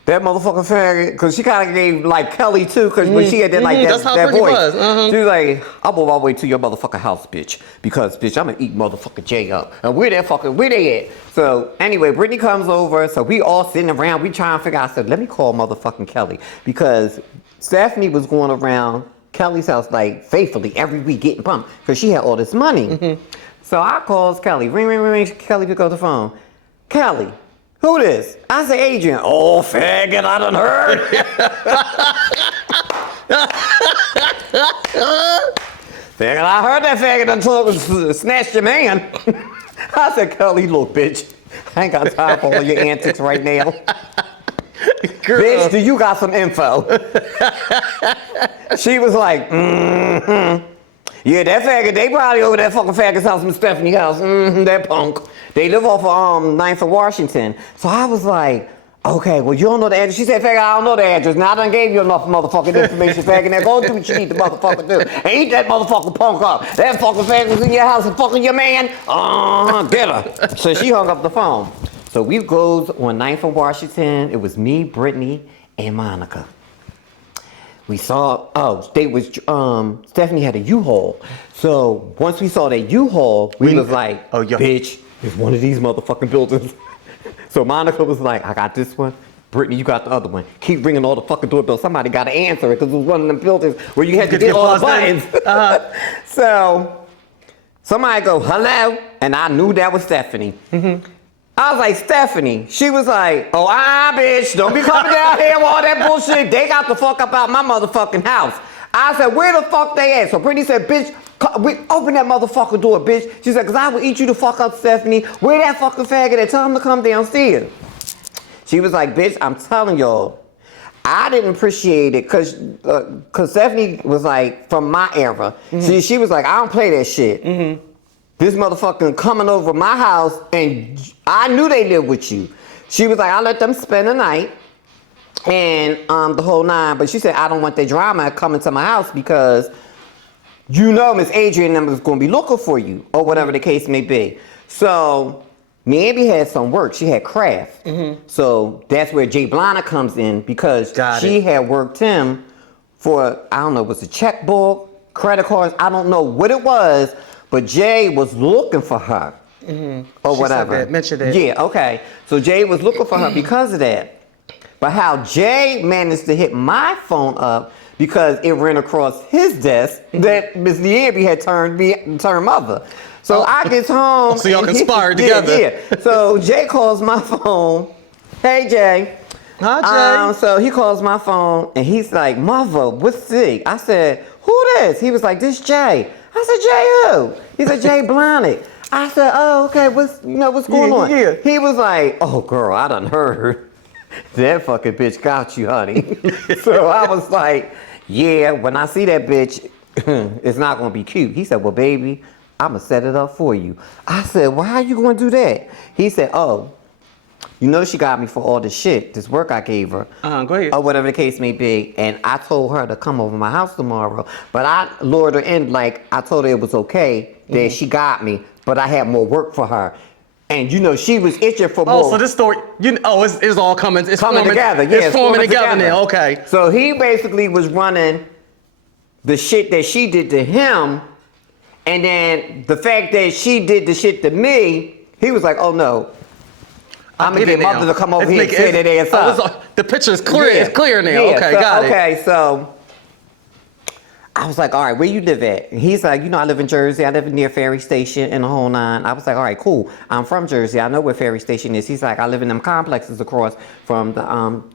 That motherfucking faggot, because she kind of gave like Kelly too, because when she had that like That's how that Brittany voice. was. She was like, I'm on my way to your motherfucking house, bitch. Because, bitch, I'm going to eat motherfucking Jay up. And where they at? So, anyway, Brittany comes over, so we all sitting around, we trying to figure out, I said, let me call motherfucking Kelly. Because Stephanie was going around Kelly's house like faithfully every week getting pumped, because she had all this money. So I calls Kelly, ring, ring, ring, ring, Kelly pick up the phone. Kelly. Who this? I say Adrian. Oh, faggot, I done heard. Faggot, I heard that faggot done snatched your man. I said, Kelly, look, bitch, I ain't got time for all your antics right now. Girl. Bitch, do you got some info? She was like, yeah, that faggot, they probably over that fucking faggot's house in Stephanie's house. That punk. They live off of 9th of Washington. So I was like, okay, well, you don't know the address. She said, faggot, I don't know the address. Now I done gave you enough motherfucking information, faggot. Now go do what you need to motherfucker do. And eat that motherfucking punk up. That fucking faggot was in your house and fucking your man. Get her. So she hung up the phone. So we goes on 9th of Washington. It was me, Brittany, and Monica. We saw, Stephanie had a U-Haul. So once we saw that U-Haul, we was like, bitch, it's one of these motherfucking buildings. So Monica was like, I got this one. Brittany, you got the other one. Keep ringing all the fucking doorbells. Somebody got to answer it because it was one of them buildings where you had to get all the buttons. So somebody go, hello. And I knew that was Stephanie. I was like, Stephanie. She was like, oh, bitch, don't be coming down here with all that bullshit. They got the fuck up out my motherfucking house. I said, where the fuck they at? So Brittany said, bitch, open that motherfucking door, bitch. She said, because I will eat you the fuck up, Stephanie. Where that fucking faggot at? Tell him to come downstairs. She was like, bitch, I'm telling y'all, I didn't appreciate it because Stephanie was like, from my era. She was like, I don't play that shit. This motherfucker coming over my house, and I knew they lived with you. She was like, I let them spend the night and the whole nine. But she said, I don't want that drama coming to my house because you know Miss Adrian and them is going to be looking for you or whatever the case may be. So Nambi had some work. She had craft. So that's where Jay Blana comes in because she had worked him for, I don't know, was it checkbook, credit cards? I don't know what it was. But Jay was looking for her, or whatever. Mentioned that. Yeah, okay. So Jay was looking for her because of that. But how Jay managed to hit my phone up because it ran across his desk that Miss Nambi had turned mother. So I get home. So y'all conspired together. Yeah. So Jay calls my phone. Hey Jay. Hi Jay. So he calls my phone and he's like, mother, what's this? I said, who this? He was like, this Jay. I said, Jay who? He said, Jay Blonick. I said, oh, okay, what's going on? Yeah. He was like, oh, girl, I done heard. That fucking bitch got you, honey. So I was like, yeah, when I see that bitch, it's not going to be cute. He said, well, baby, I'm going to set it up for you. I said, why are you going to do that? He said, oh, you know she got me for all this shit, this work I gave her. Go ahead. Or whatever the case may be. And I told her to come over my house tomorrow. But I lured her in, like, I told her it was okay that she got me, but I had more work for her. And, you know, she was itching for more. Oh, so this story, it's all coming, it's coming together. Yeah, it's forming together now, okay. So he basically was running the shit that she did to him. And then the fact that she did the shit to me, he was like, oh, no. I'm gonna get mother to come over here and say that ass up. The picture is clear. Yeah. It's clear now. Yeah, okay, got it. Okay, so I was like, all right, where you live at? He's like, I live in Jersey. I live near Ferry Station and the whole nine. I was like, all right, cool. I'm from Jersey. I know where Ferry Station is. He's like, I live in them complexes across from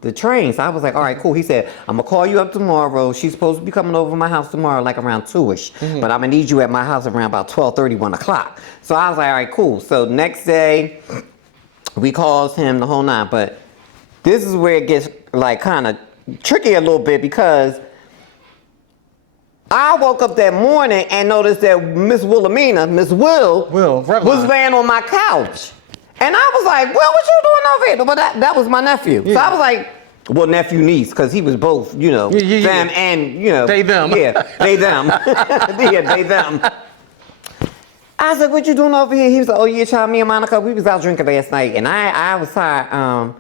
the trains. I was like, all right, cool. He said, I'm going to call you up tomorrow. She's supposed to be coming over to my house tomorrow, like around 2-ish. But I'm going to need you at my house around about 12:30, 1 o'clock. So I was like, all right, cool. So next day, we calls him the whole nine. But this is where it gets like kind of tricky a little bit because I woke up that morning and noticed that Miss Will, was laying on my couch. And I was like, well, what you doing over here? Well, that was my nephew. Yeah. So I was like, well, nephew, niece, because he was both, them and, They, them. Yeah, they, them. Yeah, they, them. I was like, what you doing over here? He was like, oh, yeah, child, me and Monica, we was out drinking last night. And I was tired.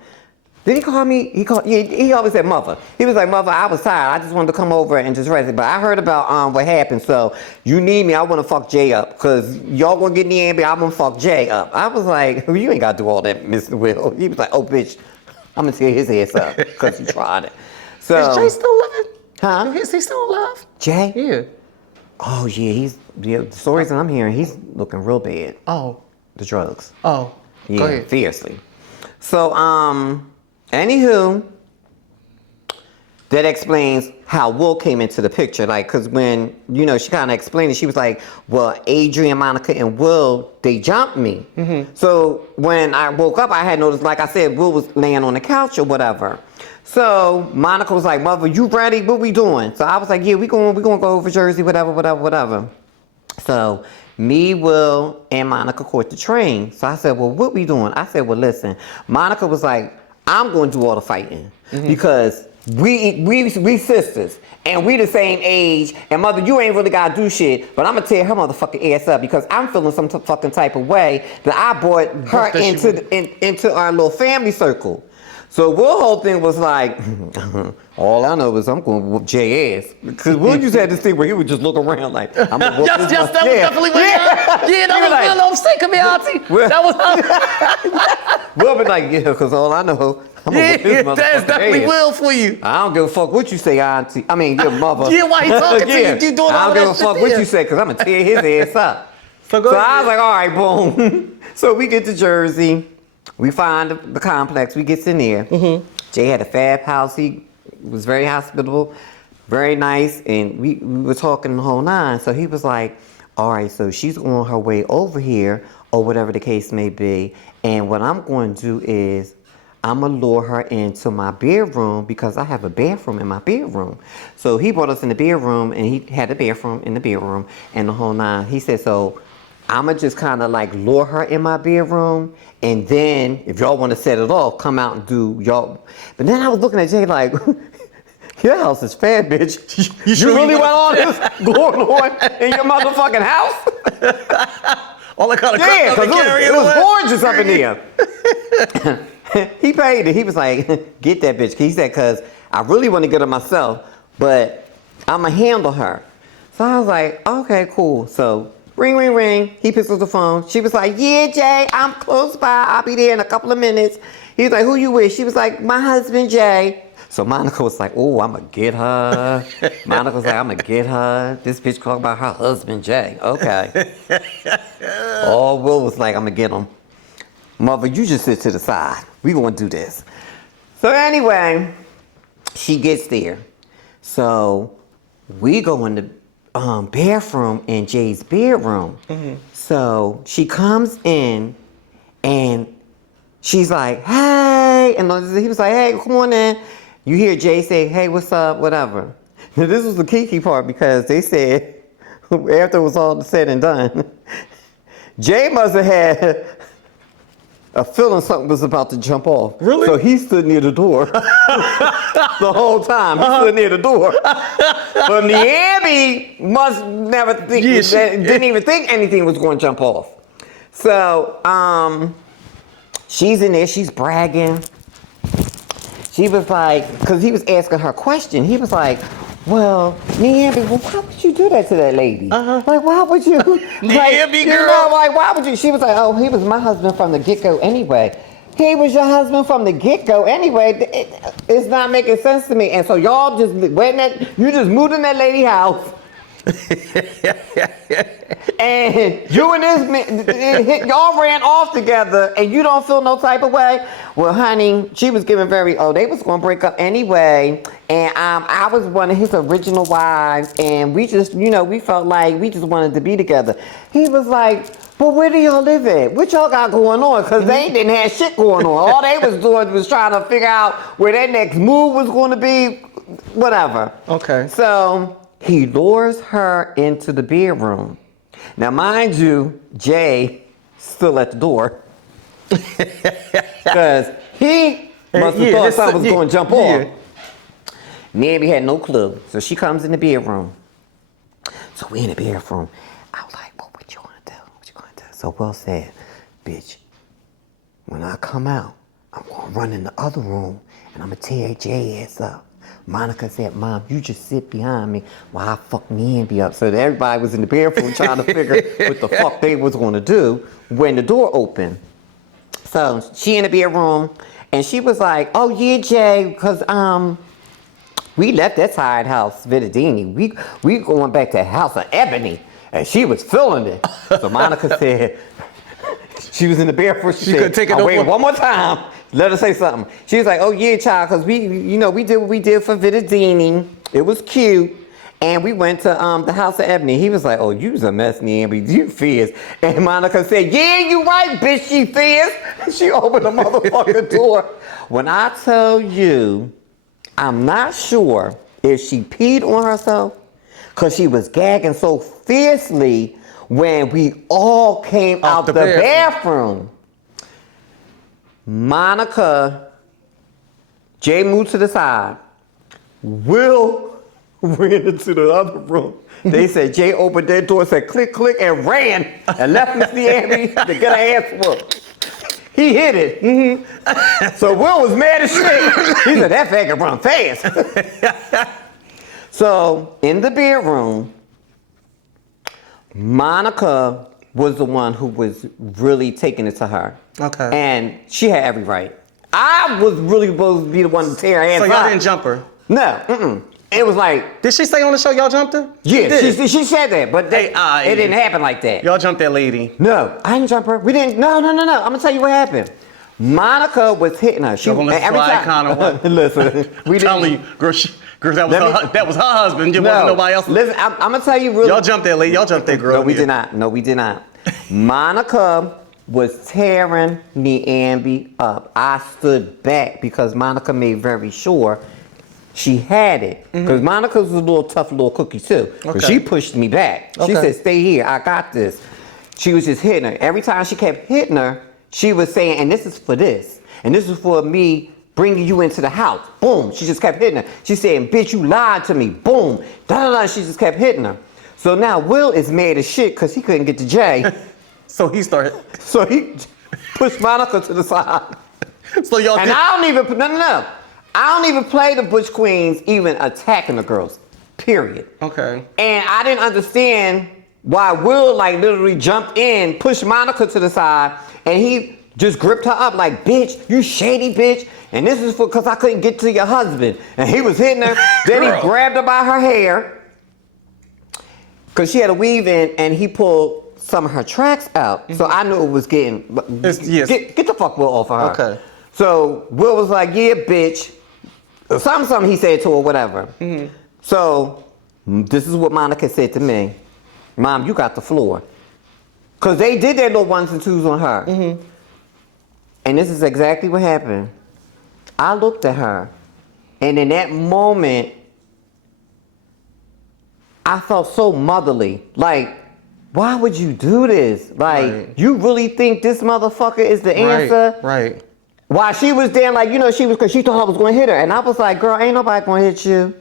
Did he call me? He always said mother. He was like, mother, I was tired. I just wanted to come over and just rest. But I heard about what happened. So you need me. I want to fuck Jay up. Because y'all going to get Nambi. I'm going to fuck Jay up. I was like, well, you ain't got to do all that, Mr. Will. He was like, oh, bitch, I'm going to tear his ass up. Because he tried it. So, is Jay still living? Huh? Is he still alive? Jay? Yeah. Oh, yeah. The stories that I'm hearing, he's looking real bad. Oh. The drugs. Oh. Yeah, Go ahead. fiercely. So, anywho, that explains how Will came into the picture. Like, because when, she kind of explained it, she was like, well, Adrian, Monica, and Will, they jumped me. So when I woke up, I had noticed, like I said, Will was laying on the couch or whatever. So Monica was like, mother, you ready? What we doing? So I was like, yeah, we gonna go over Jersey, whatever. So me, Will, and Monica caught the train. So I said, well, what we doing? I said, well, listen. Monica was like, I'm going to do all the fighting because we sisters and we the same age. And mother, you ain't really gotta do shit, but I'm gonna tear her motherfucking ass up because I'm feeling some fucking type of way that I brought her into our little family circle. So Will whole thing was like, all I know is I'm going to whoop Jay ass. Because Will just had this thing where he would just look around like, I'm going to whoop Yes, that was definitely what that was like, Will, say, come here, auntie. That was Will be like, yeah, because all I know, I'm going to whoop this motherfucker that's definitely ass. Will for you. I don't give a fuck what you say, auntie. I mean, your mother. Yeah, why he talking to you? You doing all I don't that give a fuck shit what there. you say, because I'm going to tear his ass up. So I was like, all right, boom. So we get to Jersey. We find the complex. We get in there. Jay had a fab house. He was very hospitable, very nice, and we were talking the whole nine. So he was like, all right, so she's on her way over here, or whatever the case may be. And what I'm going to do is I'm going to lure her into my bedroom because I have a bathroom in my bedroom. So he brought us in the bedroom, and he had a bathroom in the bedroom, and the whole nine. He said, so I'm going to just kind of like lure her in my bedroom. And then, if y'all want to set it off, come out and do y'all. But then I was looking at Jay like, your house is fat, bitch. You really want all this going on in your motherfucking house? All that kind of yeah, because it was gorgeous up in there. He paid it. He was like, get that bitch. He said, because I really want to get her myself, but I'm going to handle her. So I was like, okay, cool. So ring, ring, ring. He picks up the phone. She was like, yeah, Jay, I'm close by. I'll be there in a couple of minutes. He was like, who you with? She was like, my husband, Jay. So Monica was like, oh, I'm going to get her. Monica was like, I'm going to get her. This bitch talking about her husband, Jay. Okay. Oh, Will was like, I'm going to get him. Mother, you just sit to the side. We going to do this. So anyway, she gets there. So we go in the bathroom in Jay's bedroom. So she comes in and she's like, hey. And he was like, hey, come on in. You hear Jay say, hey, what's up, whatever. Now, this was the kiki part because they said, after it was all said and done, Jay must have had a feeling something was about to jump off. Really? So he stood near the door the whole time. He stood near the door. But Nambi must never think, didn't even think anything was going to jump off. So she's in there, she's bragging. She was like, because he was asking her a question. He was like, well, Nambi, well, why would you do that to that lady? Like, why would you? Nambi, girl. Like, why would you? She was like, oh, he was my husband from the get-go anyway. He was your husband from the get-go anyway. It's not making sense to me. And so y'all just, you just moved in that lady's house And you and this man, y'all ran off together and you don't feel no type of way. Well, honey, she was giving they was going to break up anyway. And I was one of his original wives. And we just, we felt like we just wanted to be together. He was like, but where do y'all live at? What y'all got going on? Because they didn't have shit going on. All they was doing was trying to figure out where their next move was going to be, whatever. Okay. So he lures her into the bedroom. Now, mind you, Jay still at the door. Because he must have thought something was going to jump off. Nambi had no clue. So she comes in the bedroom. So we in the bedroom. I was like, well, what you want to do? What you going to do? So Will said, bitch, when I come out, I'm going to run in the other room and I'm going to tear Jay ass up. Monica said, Mom, you just sit behind me while I fuck Nambi up. So everybody was in the bedroom trying to figure what the fuck they was going to do when the door opened. So she in the bedroom and she was like, oh yeah, Jay, because we left that side house, Vidadini. We going back to the house of Ebony. And she was feeling it. So Monica said, she was in the bedroom. She said, could take it wait one more time. Let her say something. She was like, oh yeah, child, because we did what we did for Vidadini. It was cute. And we went to the house of Ebony. He was like, oh, you's a mess, Nambi. You fierce. And Monica said, yeah, you right, bitch, she fierce. She opened the motherfucking door. When I tell you, I'm not sure if she peed on herself because she was gagging so fiercely when we all came out the bathroom. Monica, Jay moved to the side. Will ran into the other room. They said Jay opened their door, said click, click, and ran and left Miss Nambi to get her ass whooped. He hit it. Mm-hmm. So Will was mad as shit. He said, that faggot run fast. So in the bedroom, Monica was the one who was really taking it to her. Okay. And she had every right. I was really supposed to be the one to tear her ass So y'all up. didn't jump her? No. Mm-mm. It was like... Did she say on the show y'all jumped her? Yeah, she said that, but it didn't happen like that. Y'all jumped that lady. No, I didn't jump her. We didn't. No. I'm going to tell you what happened. Monica was hitting her. She every time. Listen, we telling you, girl, that was her husband. It wasn't nobody else. Listen, I'm going to tell you really. Y'all jumped that lady. Y'all jumped that girl. No, we did not. Monica was tearing Nambi up. I stood back because Monica made very sure she had it. Because Monica was a little tough little cookie too. Okay. She pushed me back. She said, stay here. I got this. She was just hitting her. Every time she kept hitting her, she was saying, and this is for this. And this is for me bringing you into the house. Boom. She just kept hitting her. She said, bitch, you lied to me. Boom. Da-da-da. She just kept hitting her. So now Will is mad as shit because he couldn't get to Jay. So he pushed Monica to the side. So y'all and I don't even, no. I don't even play the Butch Queens even attacking the girls, period. Okay. And I didn't understand why Will like literally jumped in, pushed Monica to the side, and he just gripped her up like, bitch, you shady bitch. And this is because I couldn't get to your husband. And he was hitting her. Then he grabbed her by her hair, because she had a weave in, and he pulled some of her tracks out. So I knew it was getting, get the fuck Will off of her. Okay. So Will was like, yeah, bitch. Something he said to her, whatever. So this is what Monica said to me. Mom, you got the floor. Because they did their little ones and twos on her. And this is exactly what happened. I looked at her, and in that moment, I felt so motherly. Like, why would you do this? Like, you really think this motherfucker is the answer? Right. While she was there, like, because she thought I was going to hit her. And I was like, girl, ain't nobody going to hit you.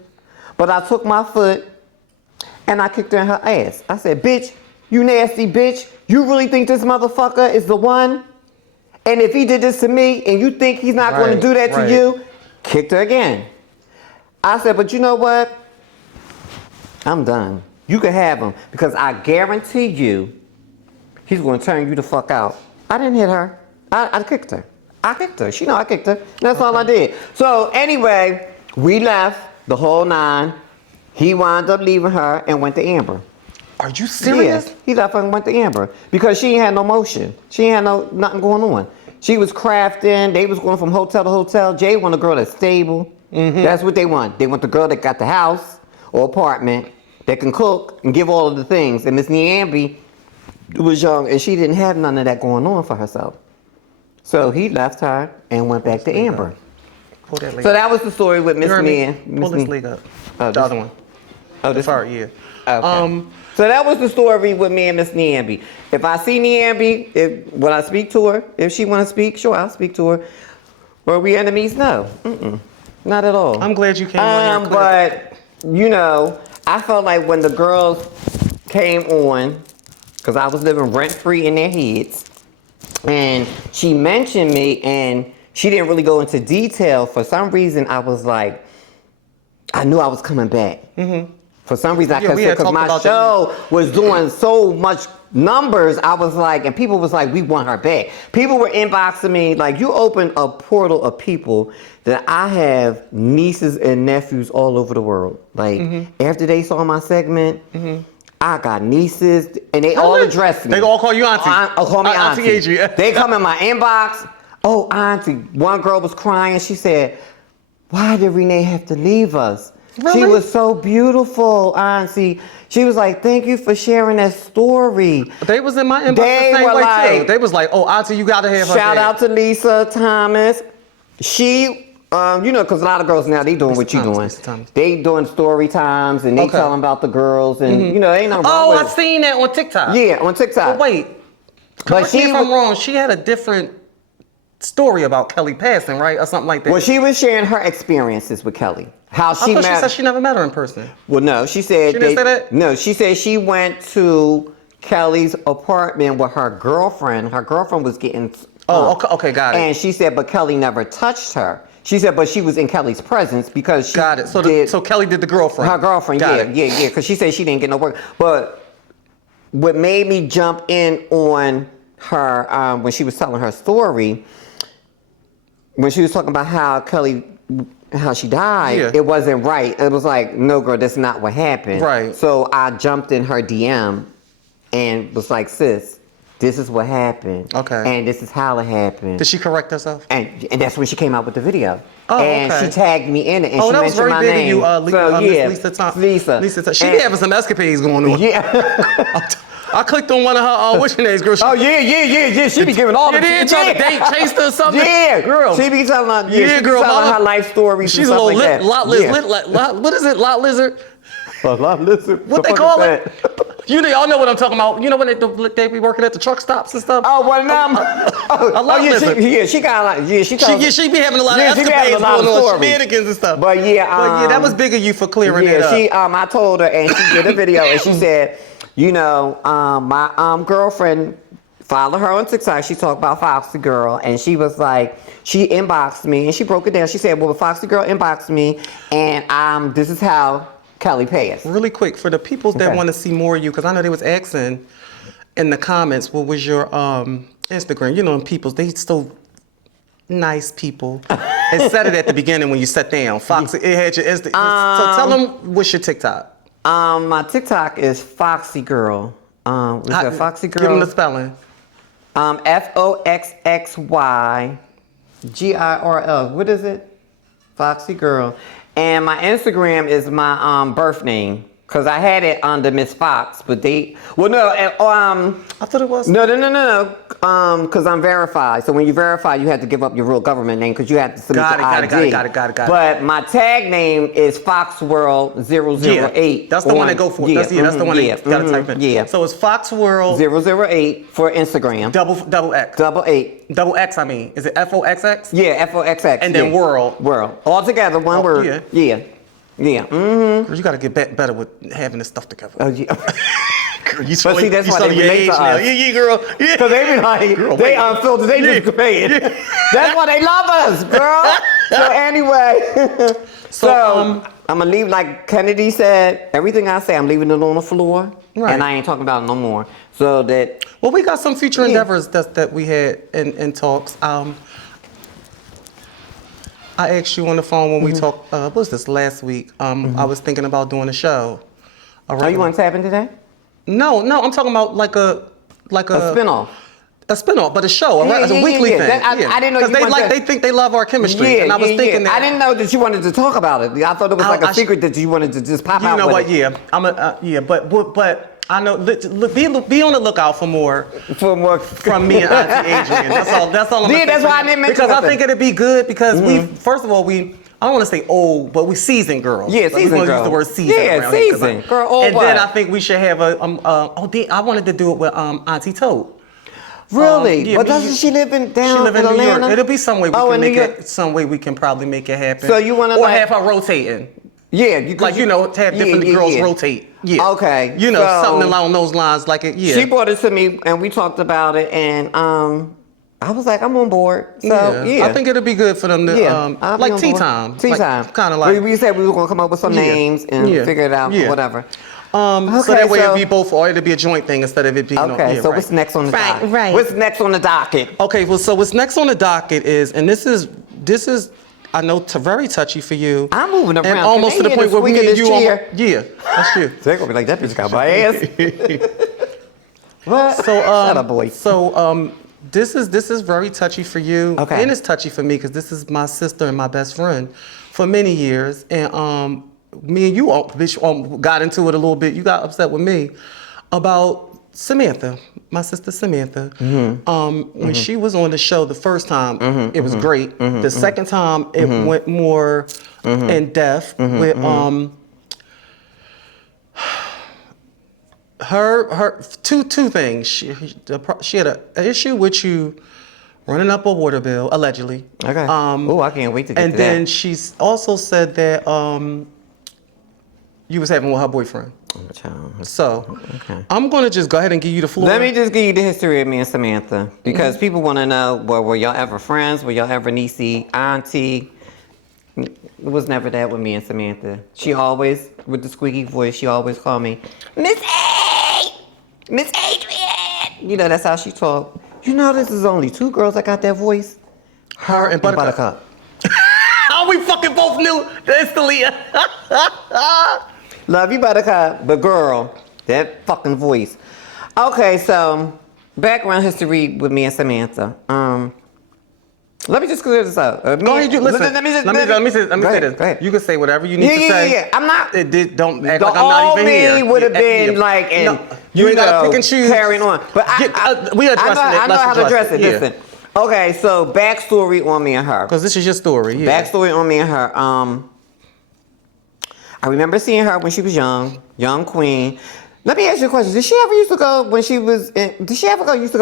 But I took my foot and I kicked her in her ass. I said, bitch, you nasty bitch. You really think this motherfucker is the one? And if he did this to me and you think he's not going to do that to you, kicked her again. I said, but you know what? I'm done. You can have him because I guarantee you he's going to turn you the fuck out. I didn't hit her. I kicked her. She know I kicked her. That's all I did. So anyway, we left the whole 9. He wound up leaving her and went to Amber. Are you serious? Yes, he left her and went to Amber because she ain't had no motion. She ain't had nothing going on. She was crafting. They was going from hotel to hotel. Jay want a girl that's stable. Mm-hmm. That's what they want. They want the girl that got the house or apartment that can cook and give all of the things. And Miss Nambi was young and she didn't have none of that going on for herself. So he left her and went back to Amber. Pull that leg so up. that was the story with Miss Mia. Pull this leg up. Oh, the other one. Oh, this Sorry, yeah. Okay. So that was the story with me and Miss Nambi. If I see Nambi, when I speak to her, if she want to speak, sure, I'll speak to her. Were we enemies? No. Not at all. I'm glad you came on here. But, you know, I felt like when the girls came on, because I was living rent-free in their heads, and she mentioned me, and she didn't really go into detail. For some reason, I was like, I knew I was coming back. Mm-hmm. For some reason, I kept saying, because my show was doing so much numbers, I was like, and people was like, we want her back. People were inboxing me, like, you opened a portal of people that I have nieces and nephews all over the world. Like, after they saw my segment, I got nieces, and they all address me. They all call you auntie. Call me auntie. Adrian. They come in my inbox. Oh, auntie. One girl was crying. She said, why did Renee have to leave us? Really? She was so beautiful, auntie. She was like, thank you for sharing that story. They was in my inbox the same way too. They was like, oh, auntie, you gotta have her. Shout out to Lisa Thomas. She, you know, because a lot of girls now, they doing what you doing. They doing story times and they telling about the girls and, you know, ain't nothing wrong with it. I seen that on TikTok. Yeah, on TikTok. But wait, correct me if I'm wrong, she had a different story about Kelly passing, right? Or something like that. Well, she was sharing her experiences with Kelly. How she met. She said she never met her in person. Well, no, she said. She didn't say that? No, she said she went to Kelly's apartment with her girlfriend. Her girlfriend was getting. Okay, got it. And she said, but Kelly never touched her. She said, but she was in Kelly's presence because she. Got it. So Kelly did the girlfriend. Her girlfriend, yeah. Because she said she didn't get no work. But what made me jump in on her when she was telling her story, when she was talking about how she died, it wasn't right. It was like, no, girl, that's not what happened. Right. So I jumped in her DM and was like, sis, this is what happened. Okay. And this is how it happened. Did she correct herself? And that's when she came out with the video. Oh, and she tagged me in it. And she that was very my big name. of you, Lisa. She be having some escapades going on. Yeah. I clicked on one of her what's your name's girl. Yeah. She be giving all the trying to date, chase her or something. Yeah, girl. She be telling her life stories. She's a little lot lizard. What is it? Lot lizard. A lot lizard. What they call it? Y'all know what I'm talking about. You know when they be working at the truck stops and stuff. Oh, one of them. A lot lizard. She got a lot. She be having a lot of escapades going on, shenanigans and stuff. But yeah, that was big of you for clearing it up. I told her and she did a video and she said, you know, my girlfriend followed her on TikTok. She talked about Foxy Girl, and she was like, she inboxed me, and she broke it down. She said, well, Foxy Girl inboxed me, and this is how Kelly passed. Really quick, for the people that want to see more of you, because I know they was asking in the comments, what was your Instagram? You know, they so nice people. It said it at the beginning when you sat down. Foxy, it had your Instagram. So tell them, what's your TikTok? My TikTok is Foxy Girl. Was that Foxy Girl? Give them the spelling. FOXXYGIRL. What is it? Foxy Girl. And my Instagram is my birth name. Because I had it under Miss Fox, but I thought it was. No. Because I'm verified. So when you verify, you have to give up your real government name because you have to submit your ID. Got it. But my tag name is FoxWorld008. Yeah, that's the one that go for it. That's the one that you gotta type in. Yeah. So it's FoxWorld 008 for Instagram. Double X. Double X, I mean. Is it FOXX? Yeah, FOXX. And then World. All together, one word. Yeah. Girl, you gotta get better with having this stuff together. Oh, yeah. Girl, but see, that's why they relate to us. Yeah, girl. Yeah. Because they be like, they unfiltered, they just great. That's why they love us, girl. So anyway, so I'm gonna leave, like Kennedy said, everything I say, I'm leaving it on the floor. Right. And I ain't talking about it no more. So that. Well, we got some future endeavors that we had in talks. I asked you on the phone when we talked, what was this, last week? I was thinking about doing a show. Oh, you want to tap in today? No, I'm talking about like a spinoff. A spinoff, but a show, a weekly thing. I didn't know you because they think they love our chemistry, and I was thinking that I didn't know that you wanted to talk about it. I thought it was like a secret that you wanted to just pop out. You know with what? It. Yeah, but I know. Be on the lookout for more from me and Auntie Adrian. That's all. That's why I didn't mention because I think it'd be good because first of all I don't want to say old, but we seasoned girls. Yeah, seasoned girls. Use the word seasoned. Yeah, seasoned girl. Old. And then I think we should have I wanted to do it with Auntie Tote. Really? But doesn't she live in down in New Atlanta? York. It'll be some way we can make it. Some way we can probably make it happen. So you want to have her rotating? Yeah, have different girls rotate. Yeah. Okay. Something along those lines, like it. Yeah. She brought it to me, and we talked about it, and I was like, I'm on board. So yeah. I think it'll be good for them to like tea time. Tea time. Kind of like we said we were gonna come up with some names and figure it out or whatever. So that way it'll be both, or it'll be a joint thing instead of it being. Okay, so what's next on the docket? Right. What's next on the docket? Okay, well, so what's next on the docket is, and this is, I know, very touchy for you. I'm moving around. And almost to the point where we and you that's you. They're gonna be like, that bitch got my ass. What? So, shut up, boy. So, this is very touchy for you. Okay. And it's touchy for me because this is my sister and my best friend for many years, and me and you got into it a little bit. You got upset with me about Samantha, my sister Samantha. When she was on the show the first time, it was great. The second time, it went more in depth with her two things. She had an issue with you running up a water bill, allegedly. Okay. I can't wait to get to that. And then she's also said that you was having with her boyfriend. So, I'm going to just go ahead and give you the floor. Let me just give you the history of me and Samantha. Because people want to know, were y'all ever friends? Were y'all ever niecey, auntie? It was never that with me and Samantha. She always, with the squeaky voice, she always called me, Miss A! Miss Adrian! That's how she talked. This is only two girls that got that voice. Her and Buttercup. Oh, we fucking both knew instantly. Love you, Buttercup. But girl, that fucking voice. Okay, so background history with me and Samantha. Let me just clear this up. Go ahead, listen. Let me say this. Go ahead. You can say whatever you need to say. Yeah. I'm not. Don't act like I'm not even here. Would have been like, and you ain't gotta pick and choose. Carrying on. But we addressing it. I know how to address it. Listen. Okay, so backstory on me and her. Because this is your story. Yeah. Backstory on me and her. I remember seeing her when she was young queen. Let me ask you a question. Did she ever used to go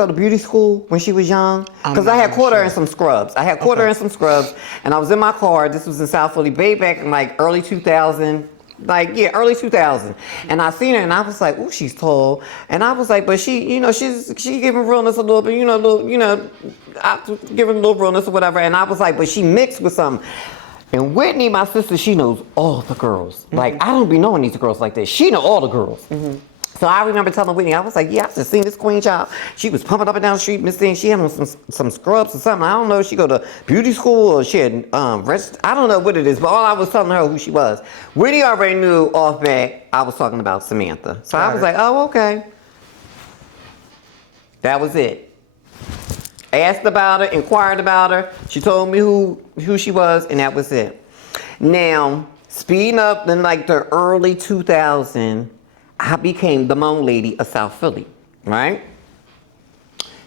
to beauty school when she was young? Because I had caught her in some scrubs. And I was in my car. This was in South Philly, way back in like early 2000. Early 2000. And I seen her and I was like, ooh, she's tall. And I was like, but she giving realness a little bit, giving a little realness or whatever. And I was like, but she mixed with something. And Whitney, my sister, she knows all the girls. Like, I don't be knowing these girls like that. She know all the girls. So I remember telling Whitney, I was like, yeah, I just seen this queen child. She was pumping up and down the street, Miss Thing. She had on some scrubs or something. I don't know if she go to beauty school or she had I don't know what it is, but all I was telling her who she was. Whitney already knew off back I was talking about Samantha. So I was like, oh, okay. That was it. Asked about her, inquired about her. She told me who she was, and that was it. Now, speeding up in like the early 2000s, I became the moan lady of South Philly, right?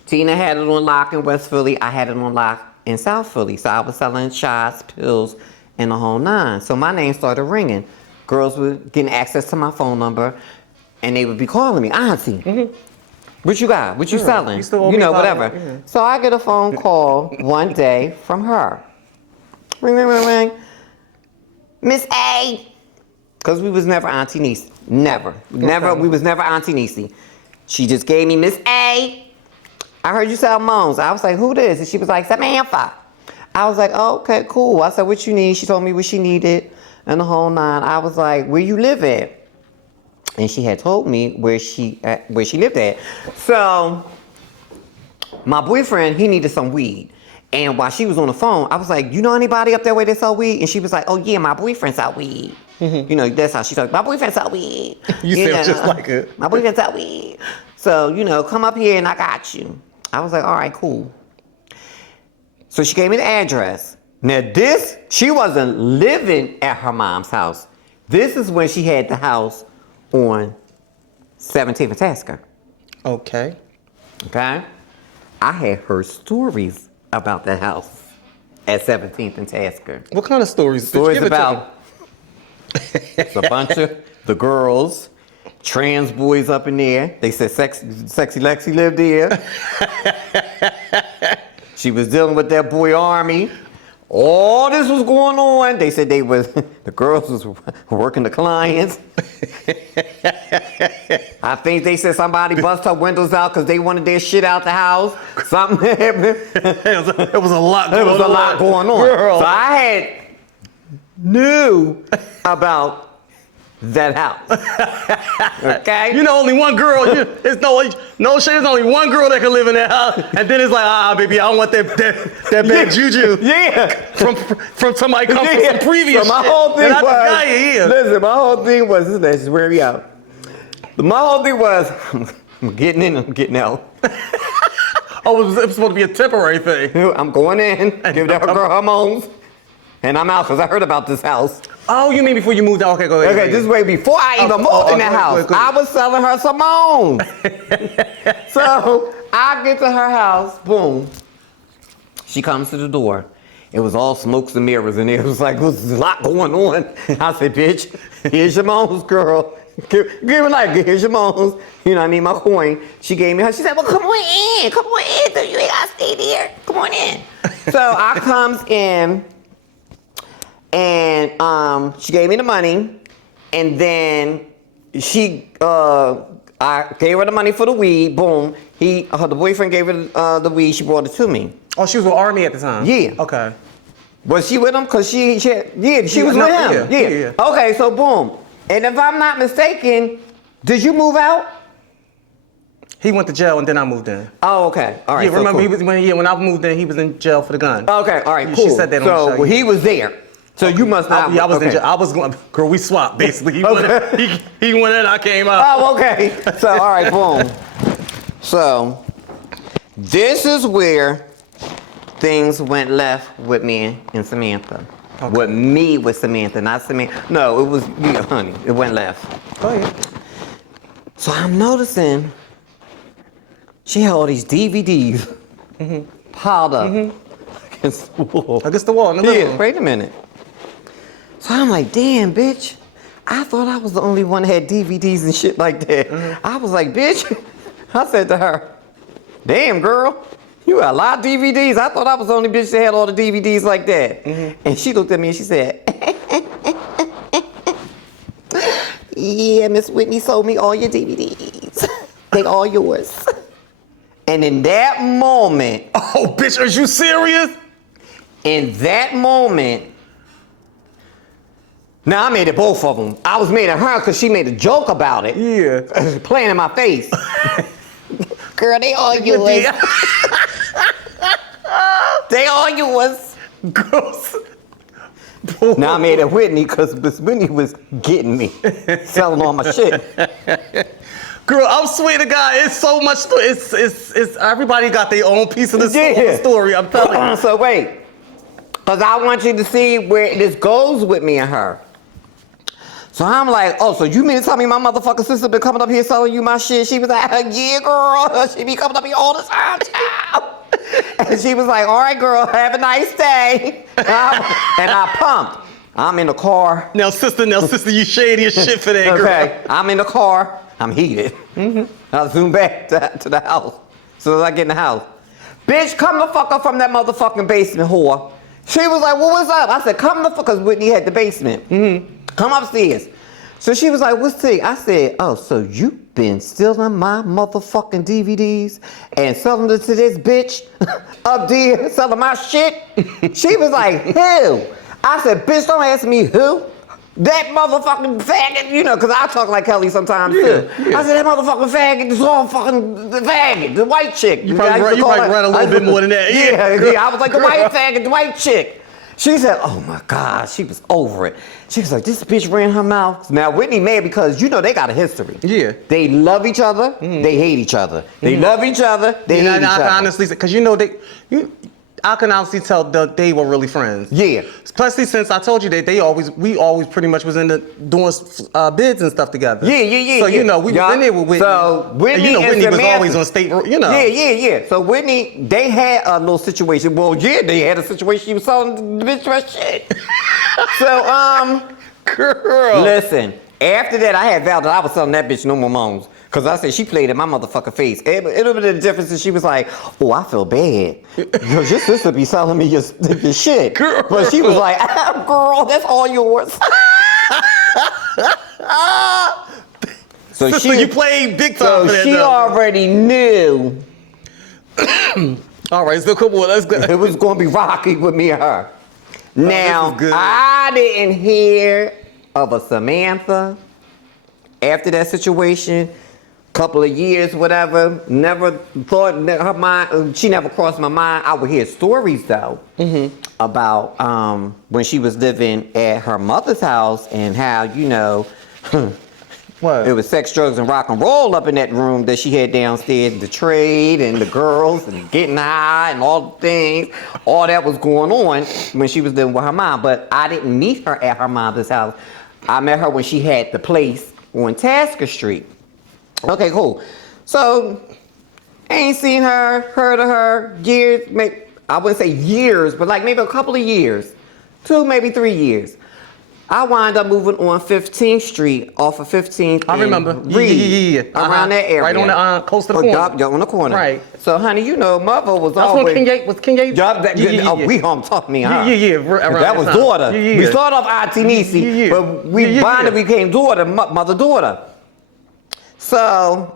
Tina had it on lock in West Philly. I had it on lock in South Philly. So I was selling shots, pills, and the whole nine. So my name started ringing. Girls were getting access to my phone number, and they would be calling me, Auntie. What you got? What you selling? Whatever. Yeah. So I get a phone call one day from her. Ring, ring, ring, ring. Miss A. Because we was never auntie niece. Never. We was never auntie niecey. She just gave me Miss A. I heard you sell moans. I was like, who this? And she was like, Samantha. I was like, oh, okay, cool. I said, what you need? She told me what she needed and the whole nine. I was like, where you live at? And she had told me where she lived at. So my boyfriend, he needed some weed. And while she was on the phone, I was like, you know anybody up that way that sell weed? And she was like, oh yeah, my boyfriend sell weed. You know, that's how she talked. My boyfriend sell weed. You sound just like it. My boyfriend sell weed. So, you know, come up here and I got you. I was like, all right, cool. So she gave me the address. Now this, she wasn't living at her mom's house. This is when she had the house on 17th and Tasker. Okay. Okay? I had heard stories about that house at 17th and Tasker. What kind of stories? Stories about it's a bunch of the girls, trans boys up in there. They said sexy Lexi lived there. She was dealing with that boy Army. All this was going on. They said the girls was working the clients. I think they said somebody bust her windows out because they wanted their shit out the house. Something happened. It was a lot going on. There was a lot going on. Girl. So I knew about that house. Okay? You know, only one girl. It's no shit. There's only one girl that can live in that house, and then it's like, baby, I don't want that bad juju. Yeah. From somebody come from some previous so my shit. whole thing was, listen, my whole thing was, let's just wear me out. My whole thing was, I'm getting in, I'm getting out. Oh, it was supposed to be a temporary thing. I'm going in, give that girl hormones, and I'm out because I heard about this house. Oh, you mean before you moved out? Okay, go ahead. Okay, this way before I even moved in the house, good. I was selling her some hormones. So I get to her house, boom. She comes to the door. It was all smokes and mirrors in there. It was like, there's a lot going on. I said, bitch, here's your moans, girl. Give her like, here's your moans. You know, I need my coin. She gave me her. She said, well, come on in. Come on in. You ain't got to stay there. Come on in. So I comes in, and she gave me the money. And then I gave her the money for the weed. Boom. The boyfriend gave her the weed. She brought it to me. Oh, she was with Army at the time? Yeah. Okay. Was she with him? Because she was with him. Yeah. Okay, so boom. And if I'm not mistaken, did you move out? He went to jail and then I moved in. Oh, okay. All right. Yeah, so remember cool. when I moved in, he was in jail for the gun. Okay, all right, cool. She said that on the show. So he was there. So you must not. I was in jail. I was going, girl, we swapped basically. He went in, I came out. Oh, okay. So, all right, boom. So, this is where things went left with me and Samantha. Okay. With Samantha, not Samantha. No, it was me, honey. It went left. Oh, yeah. So I'm noticing she had all these DVDs piled up against the wall. Against the wall, in the living room. Wait a minute. So I'm like, damn, bitch. I thought I was the only one that had DVDs and shit like that. I was like, bitch. I said to her, damn, girl. You got a lot of DVDs. I thought I was the only bitch that had all the DVDs like that. And she looked at me and she said, yeah, Miss Whitney sold me all your DVDs. They all yours. And in that moment. Oh, bitch, are you serious? In that moment. Now, I made it both of them. I was mad at her because she made a joke about it. Yeah. Playing in my face. Girl, they all yours. They all yours. Girls. Now I made it Whitney because Miss Whitney was getting me, selling all my shit. Girl, I'm swear to God, it's so much. It's everybody got their own piece of the story. I'm telling you. So wait, because I want you to see where this goes with me and her. So I'm like, oh, so you mean to tell me my motherfucking sister been coming up here selling you my shit? She was like, yeah, girl. She be coming up here all the time, child. And she was like, all right, girl, have a nice day. And I pumped. I'm in the car. Now, sister, you shady as shit for that, girl. Okay, I'm in the car. I'm heated. I'll zoom back to the house. As soon as I get in the house. Bitch, come the fuck up from that motherfucking basement, whore. She was like, well, what's up? I said, come the fuck, because Whitney had the basement. Come upstairs. So she was like, what's the? I said, oh, so you been stealing my motherfucking DVDs and selling it to this bitch up there, selling my shit? She was like, who? I said, bitch, don't ask me who. That motherfucking faggot, you know, because I talk like Kelly sometimes too. Yeah. I said, that motherfucking faggot, this all fucking the faggot, the white chick. You probably run a little bit more than that. Yeah, I was like, the white faggot, the white chick. She said, oh my God, she was over it. She was like, this bitch ran her mouth. Now, Whitney mad because, you know, they got a history. Yeah. They love each other, they hate each other. They love each other, they hate each other. Honestly, because you know, I can honestly tell that they were really friends. Yeah. Especially since I told you that we always pretty much was into doing bids and stuff together. Yeah. So, you know, we was in there with Whitney. So, Whitney and you know, and Whitney was Samantha, always on state, you know. Yeah. So, Whitney, they had a little situation. Well, yeah, they had a situation. She was selling the bitch her shit. So, Girl. listen, after that, I had vowed that I was selling that bitch no more moans. Because I said she played in my motherfucking face. It'll be the difference if she was like, oh, I feel bad. Because your sister be selling me your shit. Girl. But she was like, girl, that's all yours. So Sister, you played big time So for that, she though. already knew All right, so come on, let's go. it was going to be rocky with me and her. Now, this is good. I didn't hear of a Samantha after that situation. Couple of years, whatever. Never thought that her mind. She never crossed my mind. I would hear stories though about when she was living at her mother's house and how What? it was sex, drugs, and rock and roll up in that room that she had downstairs. The trade and the girls and getting high and all the things. All that was going on when she was living with her mom. But I didn't meet her at her mother's house. I met her when she had the place on Tasker Street. Okay, cool. So, ain't seen her, heard of her, years, maybe, I wouldn't say years, but like maybe a couple of years. 2, maybe 3 years. I wound up moving on 15th Street, off of 15th. I remember. Reed, Yeah. around that area. Right on the close to the corner. Yeah, on the corner. Right. So, honey, you know, mother was That's always. when King Yates? We home talking me, huh? Yeah. Around that was time. daughter. Yeah. We started off Auntie Nisi, but we bonded, became daughter, mother-daughter. So,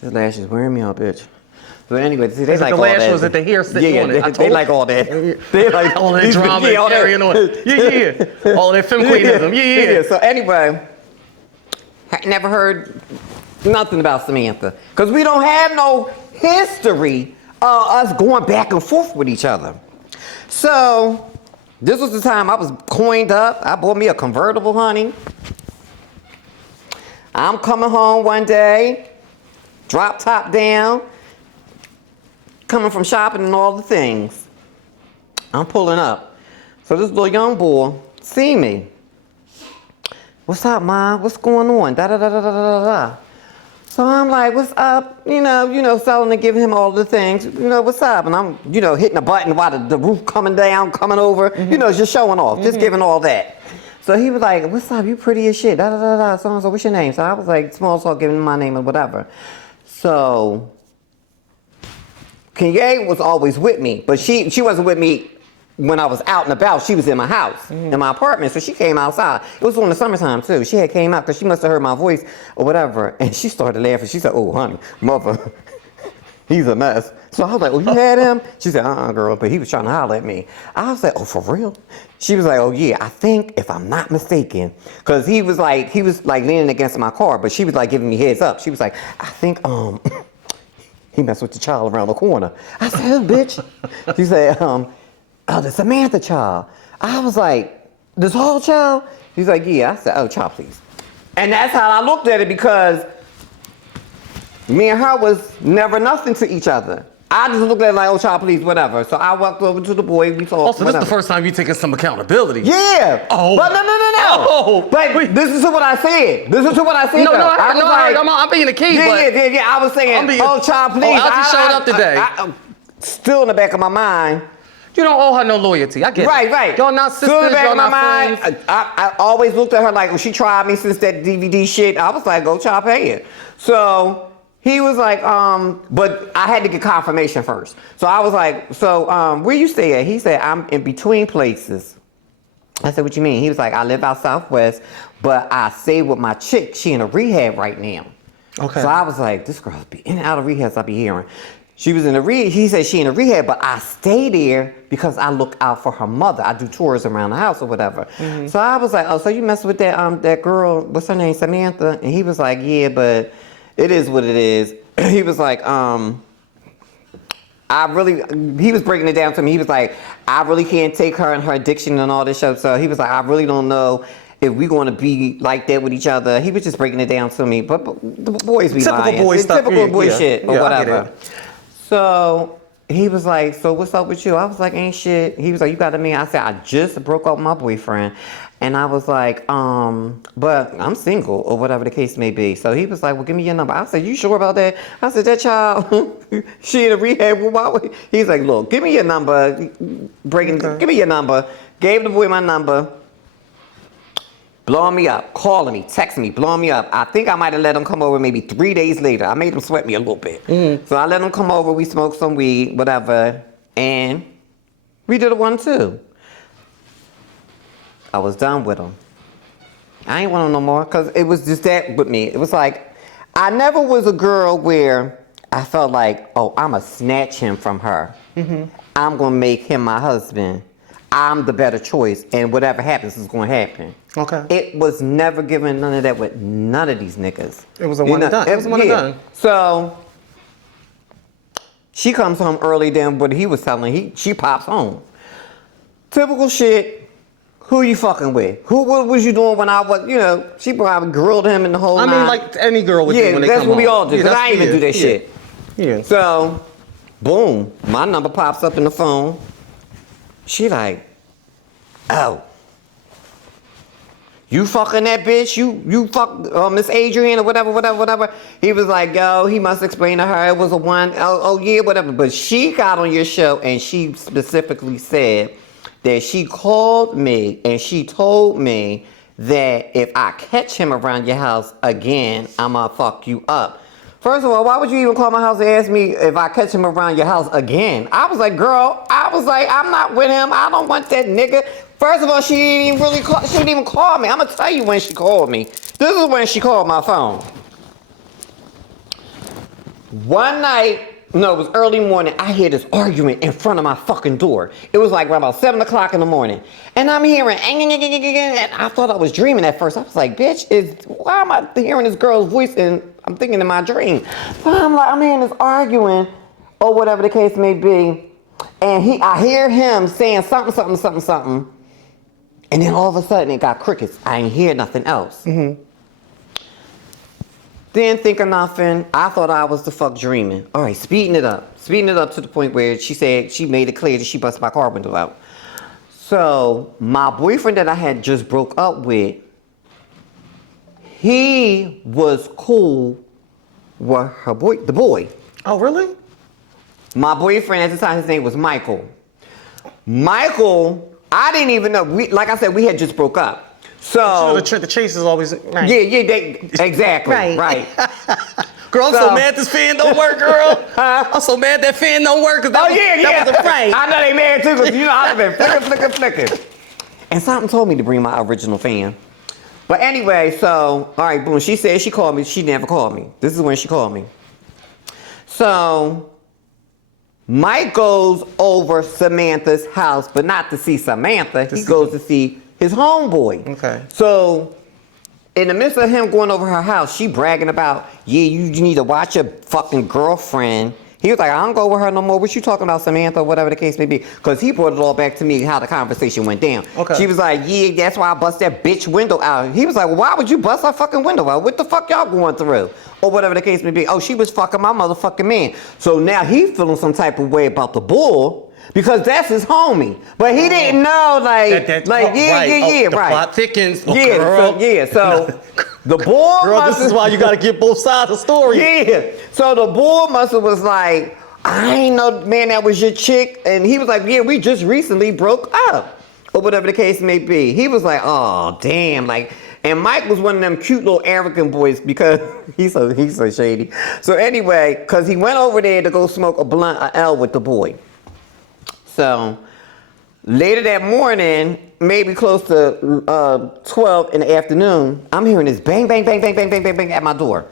this lash is wearing me out, bitch. But anyway, see, they like all that. The lash was at the hair sitting on it. They like all that. They like all that drama and carrying on. Yeah. All that femme queenism. Yeah. So anyway, never heard nothing about Samantha. Because we don't have no history of us going back and forth with each other. So, this was the time I was coined up. I bought me a convertible, honey. I'm coming home one day, drop top down, coming from shopping and all the things. I'm pulling up. So this little young boy see me. What's up, Mom? What's going on? Da-da-da-da-da-da-da. So I'm like, what's up? You know, selling and giving him all the things. You know, what's up? And I'm, hitting a button while the roof coming down, coming over. Just showing off, just giving all that. So he was like, what's up? You pretty as shit. Da-da-da-da. So what's your name? So I was like, small talk, giving him my name or whatever. So Kanye was always with me, but she wasn't with me when I was out and about. She was in my house, in my apartment, so she came outside. It was on the summertime too. She had came out because she must have heard my voice or whatever, and she started laughing. She said, oh, honey, mother, he's a mess. So I was like, oh, you had him? She said, girl, but he was trying to holler at me. I was like, oh, for real? She was like, oh, yeah, I think, if I'm not mistaken, because he was like leaning against my car, but she was like giving me heads up. She was like, I think, he messed with the child around the corner. I said, oh, bitch. She said, the Samantha child. I was like, this whole child? She's like, yeah. I said, oh, child, please. And that's how I looked at it, because me and her was never nothing to each other. I just looked at it like, oh, child, please, whatever. So I walked over to the boy, we talked. Also, this is the first time you taking some accountability. Yeah. Oh. But no. Oh. But this is what I said. No, I'm being a kid, Yeah. I was saying, oh, child, please. I just showed up today. I, still in the back of my mind. You don't owe her no loyalty. I get it. Right. Y'all not sisters, still in the back y'all of my not mind. friends. I always looked at her like, when she tried me since that DVD shit, I was like, go child, pay it. So he was like, but I had to get confirmation first. So I was like, so where you stay at? He said, I'm in between places. I said, what you mean? He was like, I live out Southwest, but I stay with my chick. She in a rehab right now. Okay. So I was like, this girl be in and out of rehabs I be hearing. She was in a rehab. He said she in a rehab, but I stay there because I look out for her mother. I do tours around the house or whatever. Mm-hmm. So I was like, oh, so you mess with that girl, what's her name, Samantha? And he was like, yeah, but it is what it is. He was like, he was breaking it down to me. He was like, I really can't take her and her addiction and all this stuff. So he was like, I really don't know if we're going to be like that with each other. He was just breaking it down to me. But the boys be lying. Typical boy stuff. Typical boy shit or whatever. So he was like, so what's up with you? I was like, ain't shit. He was like, you got a man? I said, I just broke up with my boyfriend. And I was like, but I'm single or whatever the case may be. So he was like, well, give me your number. I said, you sure about that? I said, that child, she in a rehab. He's like, look, give me your number. Give me your number. Gave the boy my number. Blowing me up, calling me, texting me, blowing me up. I think I might have let him come over maybe 3 days later. I made him sweat me a little bit. Mm-hmm. So I let him come over, we smoked some weed, whatever, and we did a 1-2. I was done with him. I ain't want him no more, because it was just that with me. It was like, I never was a girl where I felt like, oh, I'm going to snatch him from her. Mm-hmm. I'm going to make him my husband. I'm the better choice, and whatever happens is going to happen. Okay. It was never given none of that with none of these niggas. It was a one and done. It was one and done. So she comes home early than what he was telling. She pops home. Typical shit. Who you fucking with? What was you doing when I was, she probably grilled him in the whole I mean, like any girl would do when they come home. Yeah, that's what we all do. Because I ain't even do that shit. Yeah. So, boom. My number pops up in the phone. She like, oh, you fucking that bitch? You fuck Miss Adrian or whatever. He was like, yo, he must explain to her it was a one. Oh yeah, whatever. But she got on your show and she specifically said that she called me and she told me that if I catch him around your house again, I'ma fuck you up. First of all, why would you even call my house and ask me if I catch him around your house again? I was like, girl, I'm not with him. I don't want that nigga. First of all, she didn't even call me. I'm gonna tell you when she called me. This is when she called my phone. One night, no, it was early morning, I hear this argument in front of my fucking door. It was like around about 7 o'clock in the morning. And I'm hearing, and I thought I was dreaming at first. I was like, bitch, why am I hearing this girl's voice and I'm thinking in my dream? But I'm hearing this arguing, or whatever the case may be. And I hear him saying something. And then all of a sudden it got crickets. I ain't hear nothing else. Mm-hmm. Didn't think of nothing. I thought I was the fuck dreaming. All right, speeding it up to the point where she said she made it clear that she busted my car window out. So my boyfriend that I had just broke up with, he was cool with the boy. Oh, really? My boyfriend at the time, his name was Michael. Michael, I didn't even know. Like I said, we had just broke up. So the chase is always right. Yeah, exactly, right. Girl, I'm so mad this fan don't work, girl. I'm so mad that fan don't work. That was a prank. I know they mad too, because I've been flicking. And something told me to bring my original fan. But anyway, so, all right, boom. She said she called me. She never called me. This is when she called me. So Mike goes over Samantha's house, but not to see Samantha. He goes to see his homeboy. Okay. So in the midst of him going over her house, she bragging about, yeah, you need to watch your fucking girlfriend. He was like, I don't go with her no more. What you talking about, Samantha, or whatever the case may be? Because he brought it all back to me, how the conversation went down. Okay. She was like, yeah, that's why I bust that bitch window out. He was like, well, why would you bust her fucking window out? What the fuck y'all going through? Or whatever the case may be. Oh, she was fucking my motherfucking man. So now he feeling some type of way about the bull. Because that's his homie, but he didn't know, right. The plot thickens. So the bull. Girl, this is why you got to get both sides of the story. Yeah. So the bull was like, I ain't know, man, that was your chick, and he was like, yeah, we just recently broke up, or whatever the case may be. He was like, oh damn, like. And Mike was one of them cute little arrogant boys because he's so shady. So anyway, because he went over there to go smoke a blunt, a L with the boy. So later that morning, maybe close to 12 in the afternoon, I'm hearing this bang, bang, bang, bang, bang, bang, bang, bang at my door.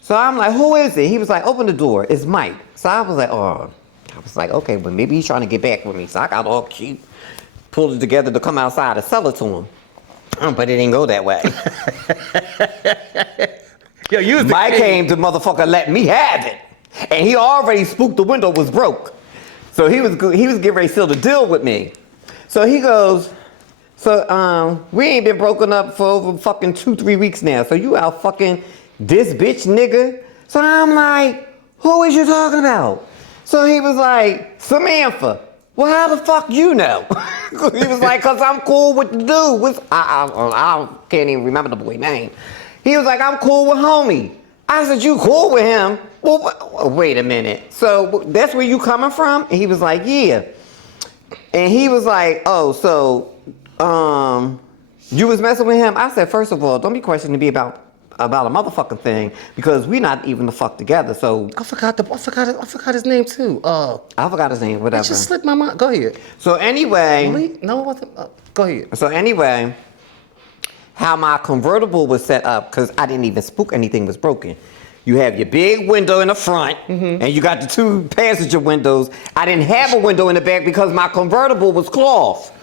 So I'm like, who is it? He was like, open the door. It's Mike. So I was like, okay, but maybe he's trying to get back with me. So I got all cute, pulled it together to come outside and sell it to him. But it didn't go that way. Yo, Mike came to motherfucker let me have it. And he already spooked the window was broke. So he was getting ready to seal the deal with me. So he goes, we ain't been broken up for over fucking 2-3 weeks now. So you out fucking this bitch nigga? So I'm like, who is you talking about? So he was like, Samantha. Well, how the fuck you know? He was like, cause I'm cool with the dude. I can't even remember the boy's name. He was like, I'm cool with homie. I said, you cool with him? Well, wait a minute. So that's where you coming from? And he was like, yeah. And he was like, oh, so you was messing with him? I said, first of all, don't be questioning me about a motherfucking thing because we not even the fuck together. So I forgot his name too. I forgot his name. Whatever. It just slipped my mind. Go ahead. So anyway, really? No, it wasn't. Go ahead. So anyway, how my convertible was set up because I didn't even spook anything was broken. You have your big window in the front, and you got the 2 passenger windows. I didn't have a window in the back because my convertible was cloth.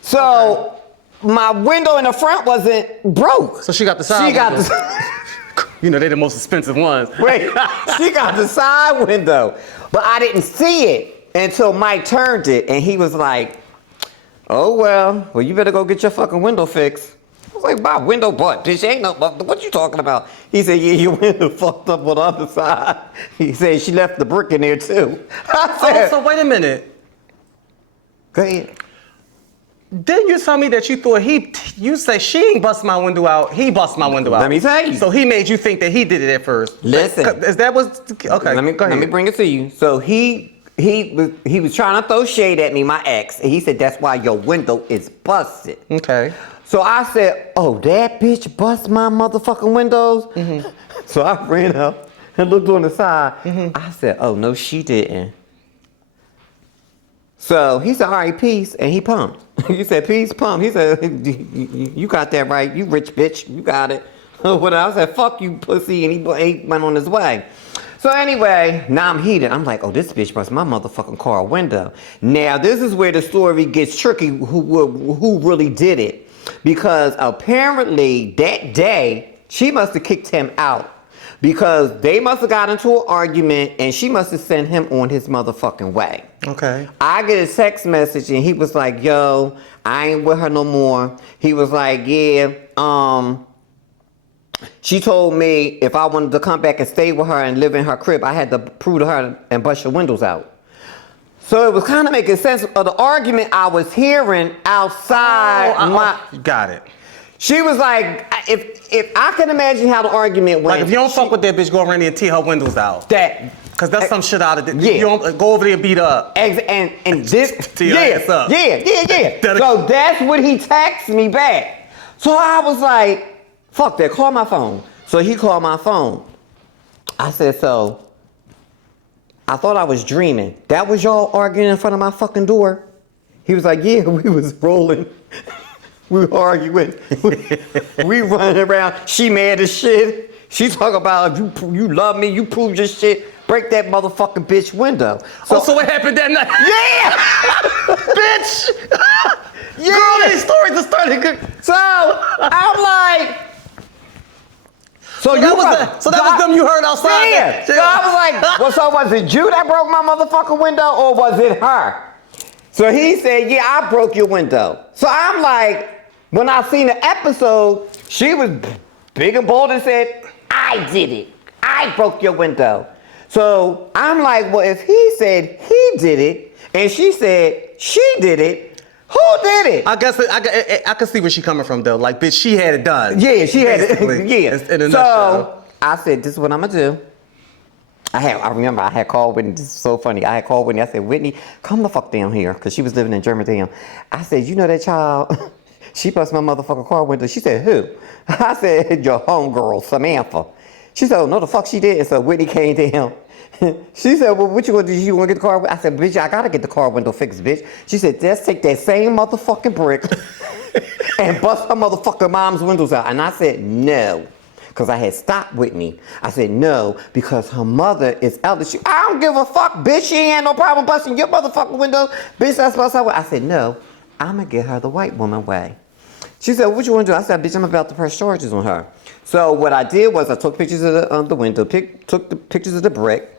So my window in the front wasn't broke. So she got the side. She got window. the. You know, they're the most expensive ones. Wait, she got the side window, but I didn't see it until Mike turned it, and he was like, "Oh well, you better go get your fucking window fixed." I was like, my window butt, bitch, ain't no, what you talking about? He said, yeah, your window fucked up on the other side. He said, she left the brick in there too. I said, so wait a minute. Go ahead. Didn't you tell me that you thought you say she ain't bust my window out, he bust my window out? Let me tell you. So he made you think that he did it at first. Listen. Is that what, okay, Let me bring it to you. So he was trying to throw shade at me, my ex, and he said, that's why your window is busted. Okay. So I said, oh, that bitch bust my motherfucking windows? So I ran up and looked on the side. I said, oh, no, she didn't. So he said, all right, peace, and he pumped. He said, peace, pump. He said, you got that right, you rich bitch, you got it. What I said, fuck you, pussy, and he went on his way. So anyway, now I'm heated. I'm like, oh, this bitch bust my motherfucking car window. Now, this is where the story gets tricky, who really did it. Because apparently that day, she must have kicked him out. Because they must have got into an argument and she must have sent him on his motherfucking way. Okay. I get a text message and he was like, yo, I ain't with her no more. He was like, yeah, she told me if I wanted to come back and stay with her and live in her crib, I had to prove to her and bust your windows out. So it was kind of making sense of the argument I was hearing outside Got it. She was like, if I can imagine how the argument went. Like if you don't fuck with that bitch, go around there and tear her windows out. Cause that's some shit out of it. Yeah. You don't go over there and beat her up. And this Tear her ass up. Yeah. So that's what he texted me back. So I was like, fuck that, call my phone. So he called my phone. I said, so I thought I was dreaming. That was y'all arguing in front of my fucking door? He was like, yeah, we was rolling. We were arguing. We running around. She mad as shit. She talk about you love me, you prove your shit. Break that motherfucking bitch window. So what happened that night? Yeah! Bitch! Yeah! Girl, these stories are starting good. So I'm like, so that was them you heard outside. Yeah. So I was like, well, so was it you that broke my motherfucking window or was it her? So he said, yeah, I broke your window. So I'm like, when I seen the episode, she was big and bold and said, I did it. I broke your window. So I'm like, well, if he said he did it and she said she did it, who did it? I guess I can see where she coming from though. Like, bitch, she had it done. Yeah, she had it. Yeah. In a nutshell. I said, this is what I'm gonna do. I remember I had called Whitney. This is so funny. I had called Whitney. I said, Whitney, come the fuck down here, because she was living in Germantown. I said, you know that child? She bust my motherfucking car window. She said, who? I said, your homegirl, Samantha. She said, oh, no, the fuck she did. And so Whitney came down. She said, well, what you gonna do? You wanna get the car? I said, bitch, I gotta get the car window fixed, bitch. She said, let's take that same motherfucking brick and bust her motherfucking mom's windows out. And I said, no. Because I had stopped Whitney. I said, no, because her mother is elder. I don't give a fuck, bitch. She ain't no problem busting your motherfucking windows. Bitch, that's what's up. I said, no, I'm gonna get her the white woman way. She said, what you want to do? I said, bitch, I'm about to press charges on her. So what I did was I took pictures of the window, took the pictures of the brick,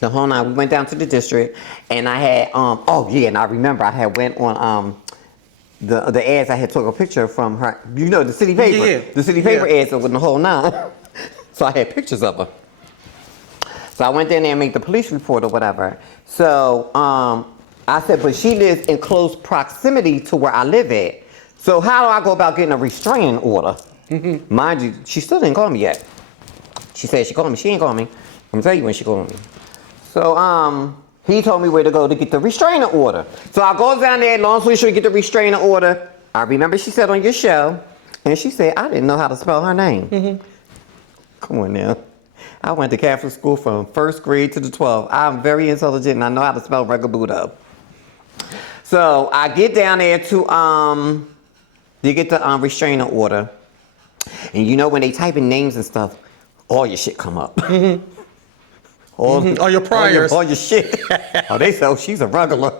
the whole night. We went down to the district, and I had, and I remember I had went on the ads. I had took a picture from her, the city paper. Yeah. The city paper ads with the whole nine. So I had pictures of her. So I went down there and made the police report or whatever. So I said, but she lives in close proximity to where I live at. So how do I go about getting a restraining order? Mm-hmm. Mind you, she still didn't call me yet. She said she called me. She ain't called me. I'm gonna tell you when she called me. So he told me where to go to get the restraining order. So I go down there, long story short, get the restraining order. I remember she said on your show, and she said I didn't know how to spell her name. Mm-hmm. Come on now. I went to Catholic school from 1st grade to the 12th. I'm very intelligent and I know how to spell Regabudo. So I get down there to get the restraining order. And when they type in names and stuff, all your shit come up. Mm-hmm. All your priors. All your shit. They say, she's a regular.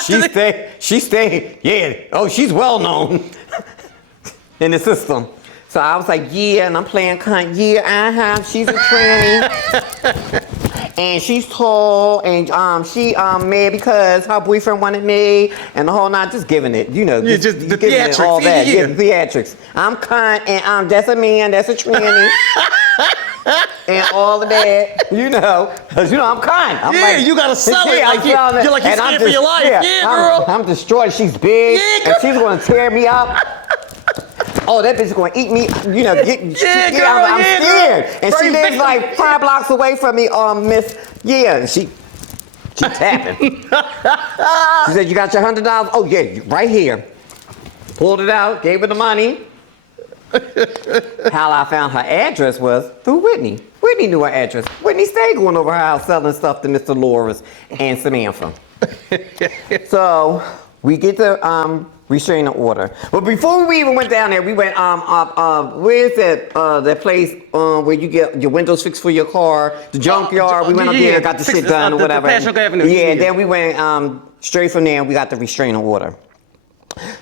She stay, yeah. Oh, she's well known in the system. So I was like, yeah, and I'm playing cunt. Yeah, she's a tranny. And she's tall, and she mad because her boyfriend wanted me, and the whole night just giving it, just the giving theatrics, it all that. yeah. The theatrics. I'm cunt, and that's a man, that's a tranny. And all of that, because I'm cunt. I'm like, you gotta sell it. I'm You're like, you're scared for your life. Yeah, girl. I'm destroyed. She's big, and she's gonna tear me up. Oh, that bitch is gonna eat me, I'm scared. Girl. And she lives like 5 blocks away from me, Miss. Yeah, and she tapping. She said, you got your $100? Oh, yeah, right here. Pulled it out, gave her the money. How I found her address was through Whitney. Whitney knew her address. Whitney stayed going over her house selling stuff to Mr. Laura's and Samantha. So we get the restraining order. But before we even went down there, we went where's that place where you get your windows fixed for your car, the junkyard. We went up there and got the shit done or whatever. And then we went straight from there and we got the restraining order.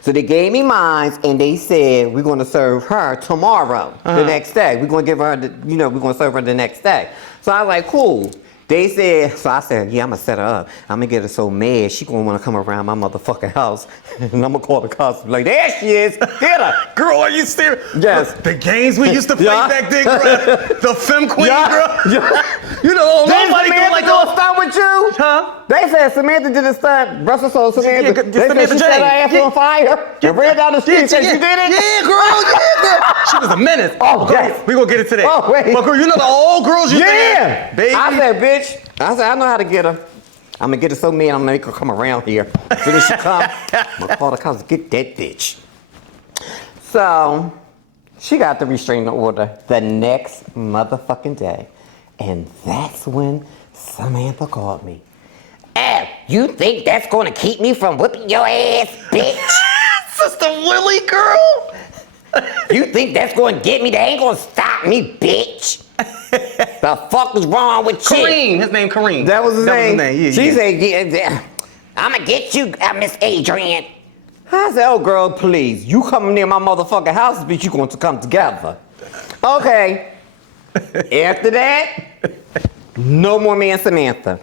So they gave me mine and they said we're going to serve her tomorrow, the next day. We're going to give her, we're going to serve her the next day. So I was like, cool. They said, so I said, yeah, I'm going to set her up. I'm going to get her so mad, she going to want to come around my motherfucking house. And I'm going to call the cops. Like, there she is. Get her. Girl, are you serious? Yes. The games we used to play back then, girl. The femme queen, girl. Yeah. Nobody doing like that. Stunt with you? Huh? They said Samantha did a stunt. Russell told Samantha. They said she set her ass on fire and ran down the street and said, you did it? Yeah, girl. She was a menace. Oh, yes. We gonna get it today. Oh, wait. But girl, the old girls you yeah. Baby. I said, bitch. I said, I know how to get her. I'm gonna get her so mad, I'm gonna make her come around here. As soon as she come, I'm gonna call the cops, get that bitch. So, she got the restraining order the next motherfucking day. And that's when Samantha called me. You think that's gonna keep me from whipping your ass, bitch? Sister Willie, girl? You think that's gonna get me? That ain't gonna stop me, bitch. The fuck is wrong with you? Kareem, his name Kareem. That was his name. Yeah, she said, I'm gonna get you, Miss Adrian. I said, oh girl, please. You come near my motherfucking house, bitch, you going to come together. Okay. After that, no more me and Samantha.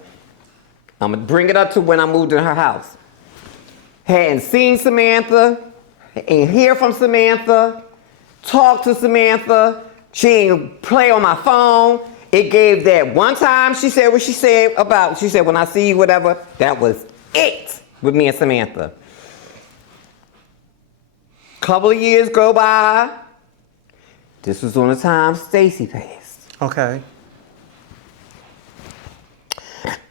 I'm gonna bring it up to when I moved in her house. Hadn't seen Samantha, ain't hear from Samantha, talk to Samantha. She ain't play on my phone. It gave that one time she said what she said about, she said, when I see you, whatever, that was it with me and Samantha. Couple of years go by. This was on the time Stacy passed. Okay.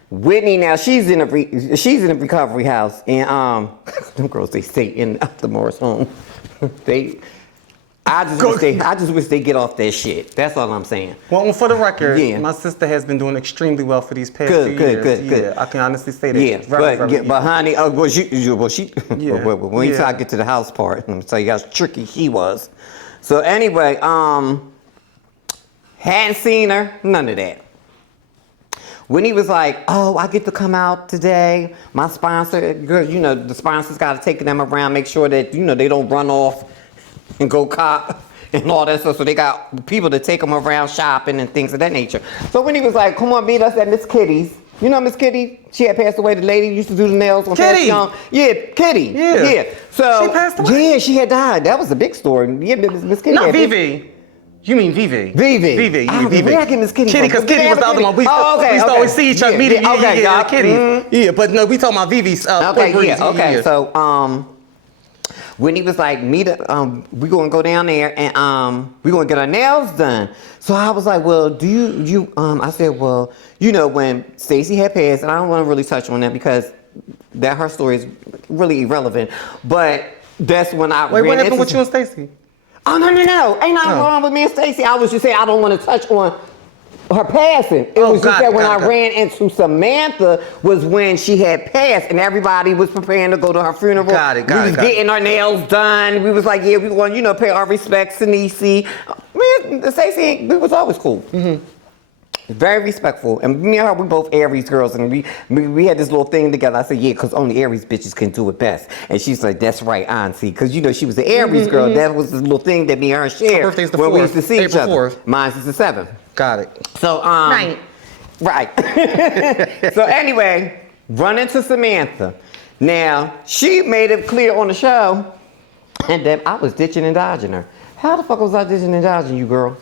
Whitney now she's in a recovery house and them girls they stay in the Morris home. I just wish they get off that shit. That's all I'm saying. Well, for the record, my sister has been doing extremely well for these past few years. Good. I can honestly say that. Yeah, but honey, when you I get to the house part, I'm gonna tell you how tricky she was. So anyway, hadn't seen her, none of that. When he was like, oh, I get to come out today, my sponsor, girl, you know, the sponsors got to take them around, make sure that, you know, they don't run off and go cop and all that stuff. So they got people to take them around shopping and things of that nature. So when he was like, come on, meet us at Miss Kitty's. You know Miss Kitty? She had passed away. The lady used to do the nails on Kitty. Yeah, Kitty. Yeah. So she passed away. Yeah, she had died. That was a big story. Yeah, Miss Kitty. Not Vivi. You mean Vivi? Vivi. Where I get Miss Kitty? Kitty, because Kitty was the other one. We used to always see each other. Kitty. Mm-hmm. Yeah, but no, we talking about Vivi's. Okay. So when he was like, we gonna go down there and we gonna get our nails done. So I was like, well, do you I said, well, you know, when Stacey had passed, and I don't want to really touch on that because her story is really irrelevant. But that's when I Wait, what happened with you and Stacey? Oh no! Ain't nothing wrong with me and Stacey. I was just saying I don't want to touch on her passing. It was just that when I ran into Samantha was when she had passed and everybody was preparing to go to her funeral. We was getting our nails done. We was like, yeah, we want, you know, pay our respects to Niecy. Man, Stacey, we was always cool. Mm-hmm. Very respectful. And me and her, we both Aries girls, and we had this little thing together. I said, yeah, because only Aries bitches can do it best. And she's like, that's right, auntie. Because, you know, she was the Aries girl. That was the little thing that me and her shared. Her birthday's the 4th. When we used to see each other. 4th. Mine's is the 7th. Got it. So, Right. So anyway, run into Samantha. Now, she made it clear on the show that I was ditching and dodging her. How the fuck was I ditching and dodging you, girl?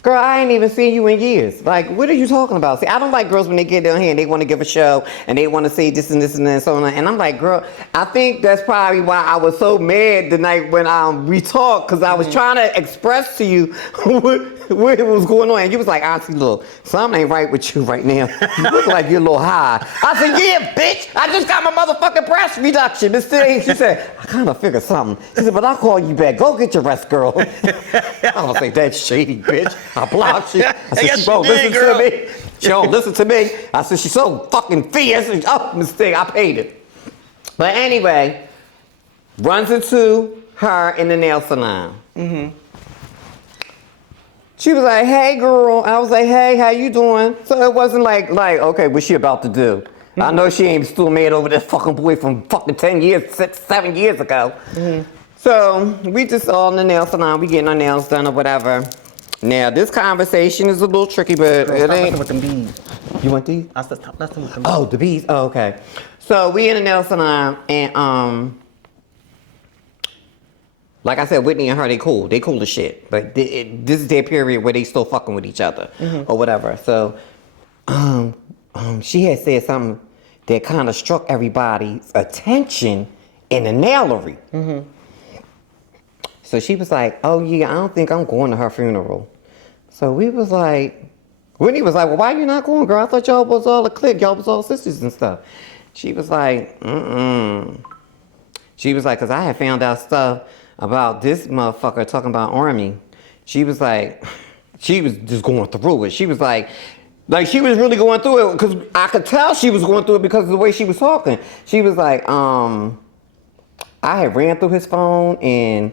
Girl, I ain't even seen you in years. Like, what are you talking about? See, I don't like girls when they get down here and they want to give a show and they want to say this and this and that and so on. And I'm like, girl, I think that's probably why I was so mad the night when we talked, because I was trying to express to you what was going on. And you was like, auntie, look, something ain't right with you right now. You look like you're a little high. I said, yeah, bitch, I just got my motherfucking breast reduction. She said, I kind of figured something. She said, but I'll call you back. Go get your rest, girl. I don't think that's shady, bitch. I blocked you. I said, she don't listen to me. She don't listen to me. I said, she's so fucking fierce. Oh, mistake, I paid it. But anyway, runs into her in the nail salon. Mm-hmm. She was like, hey, girl. I was like, hey, how you doing? So it wasn't like, okay, what's she about to do? Mm-hmm. I know she ain't still mad over this fucking boy from fucking 7 years ago. Mm-hmm. So we just all in the nail salon. We getting our nails done or whatever. Now, this conversation is a little tricky, but it ain't. With them beads. You want these? I said, stop messing with them. Oh, the beads? Oh, okay. So we in the nail salon, and like I said, Whitney and her, they cool. They cool as shit. But this is their period where they still fucking with each other or whatever. So she had said something that kind of struck everybody's attention in the nailery. Mm-hmm. So she was like, oh yeah, I don't think I'm going to her funeral. So Whitney was like, well, why you not going, girl? I thought y'all was all a clique. Y'all was all sisters and stuff. She was like, She was like, because I had found out stuff about this motherfucker talking about Army. She was like, she was just going through it. She was like she was really going through it because I could tell she was going through it because of the way she was talking. She was like, I had ran through his phone and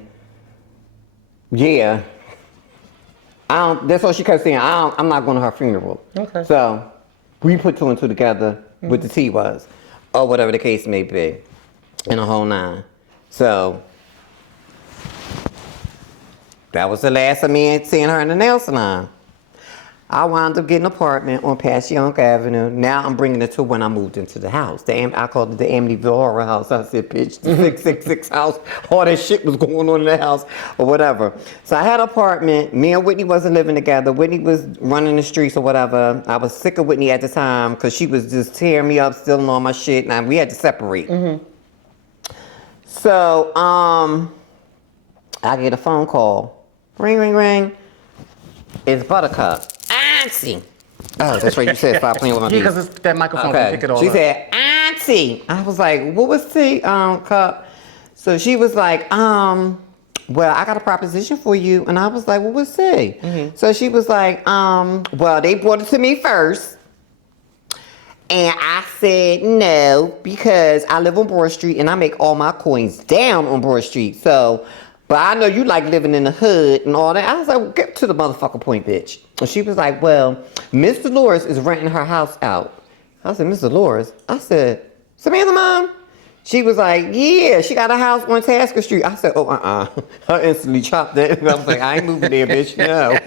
yeah. That's what she kept saying. I'm not going to her funeral. Okay. So we put 2 and 2 together with the T was, or whatever the case may be, in a whole 9. So that was the last of me seeing her in the nail salon. I wound up getting an apartment on Passyunk Avenue. Now I'm bringing it to when I moved into the house. I called it the Amityville Horror House. I said, bitch, the 666 house. All that shit was going on in the house or whatever. So I had an apartment. Me and Whitney wasn't living together. Whitney was running the streets or whatever. I was sick of Whitney at the time because she was just tearing me up, stealing all my shit. And we had to separate. Mm-hmm. So I get a phone call. Ring, ring, ring. It's Buttercup. Auntie. Oh, that's right. You said stop playing with my beat. Yeah, because that microphone can pick it all up. She said, Auntie. I was like, what was the Cup? So she was like, well, I got a proposition for you. And I was like, well, what's it? So she was like, well, they brought it to me first. And I said no, because I live on Broad Street and I make all my coins down on Broad Street. So, but I know you like living in the hood and all that. I was like, well, get to the motherfucking point, bitch. And she was like, well, Miss Dolores is renting her house out. I said, Miss Dolores? I said, Samantha, Mom? She was like, yeah, she got a house on Tasker Street. I said, oh, I instantly chopped that. I was like, I ain't moving there, bitch, no.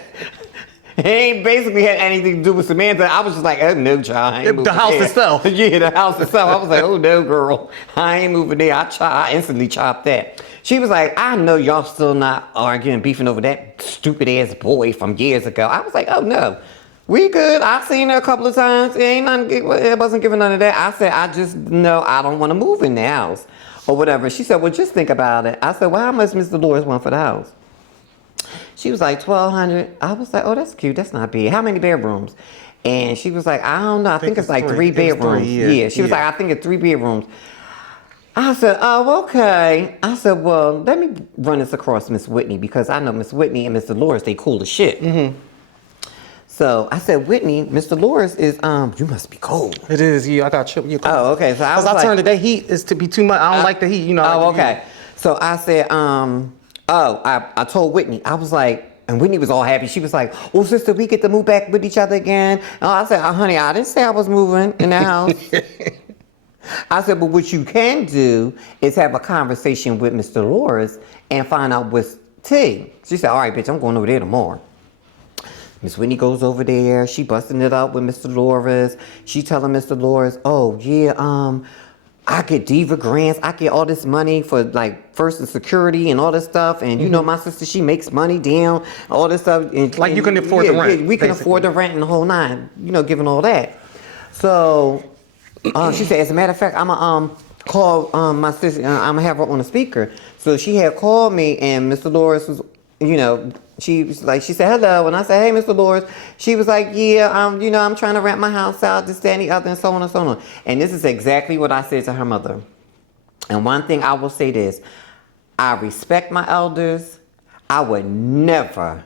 It ain't basically had anything to do with Samantha. I was just like, oh, no, child, I ain't moving The house there. itself. Yeah, the house itself. I was like, oh, no, girl, I ain't moving there. I instantly chopped that. She was like, I know y'all still not arguing, beefing over that stupid-ass boy from years ago. I was like, oh, no. We good. I've seen her a couple of times. It wasn't giving none of that. I said, I just know I don't want to move in the house or whatever. She said, well, just think about it. I said, well, how much Miss Dolores want for the house? She was like, $1,200. I was like, oh, that's cute. That's not big. How many bedrooms? And she was like, I don't know. I think it's like 3 bedrooms. Yeah. She was like, I think it's 3 bedrooms. I said, oh, okay. I said, well, let me run this across Miss Whitney, because I know Miss Whitney and Miss Dolores, they cool as shit. So I said, Whitney, Miss Dolores is, you must be cold. It is, yeah, I got you. Oh, okay. So I turned to that heat is to be too much. I don't like the heat, you know. Oh, okay. So I said, I told Whitney, I was like, and Whitney was all happy. She was like, oh, sister, we get to move back with each other again. And I said, honey, I didn't say I was moving in the house. I said, but what you can do is have a conversation with Miss Dolores and find out what's tea. She said, all right, bitch, I'm going over there tomorrow. Miss Whitney goes over there. She busting it up with Miss Dolores. She telling Miss Dolores, oh, yeah, I get diva grants. I get all this money for like first and security and all this stuff. And you know, my sister, she makes money down, all this stuff. And, like you can afford the rent. Yeah, we can afford the rent and the whole nine, you know, giving all that. So she said, as a matter of fact, I'm going to call my sister. I'm going to have her on the speaker. So she had called me, and Miss Dolores was, you know, she said hello, and I said, hey, Miss Dolores. She was like, yeah, you know, I'm trying to rent my house out, this, that, and the other, and so on and so on. And this is exactly what I said to her mother. And one thing I will say this, I respect my elders. I would never,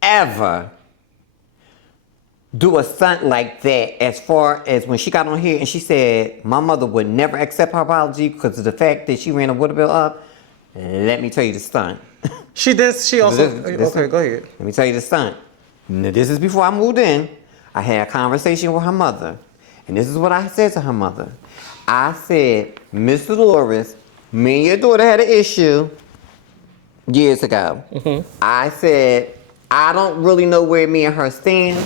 ever do a stunt like that, as far as when she got on here and she said my mother would never accept her apology because of the fact that she ran a water bill up. Let me tell you the stunt. She did. She also. Okay, go ahead. Let me tell you the stunt. Now, this is before I moved in. I had a conversation with her mother, and this is what I said to her mother. I said, Miss Dolores, me and your daughter had an issue years ago. I said, I don't really know where me and her stand,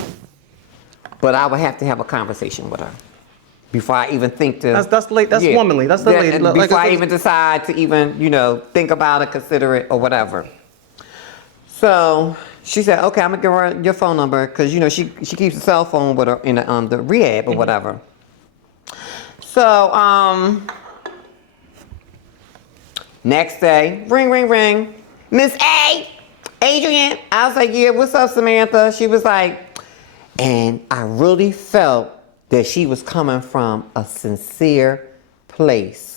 but I would have to have a conversation with her before I even think to. That's womanly. That's the lady. Before I even decide to even, you know, think about it, consider it, or whatever. So she said, okay, I'm gonna give her your phone number, because you know she keeps a cell phone with her in the rehab or whatever. So next day, ring, Miss A, Adrian. I was like, yeah, what's up, Samantha? She was like, and I really felt that she was coming from a sincere place.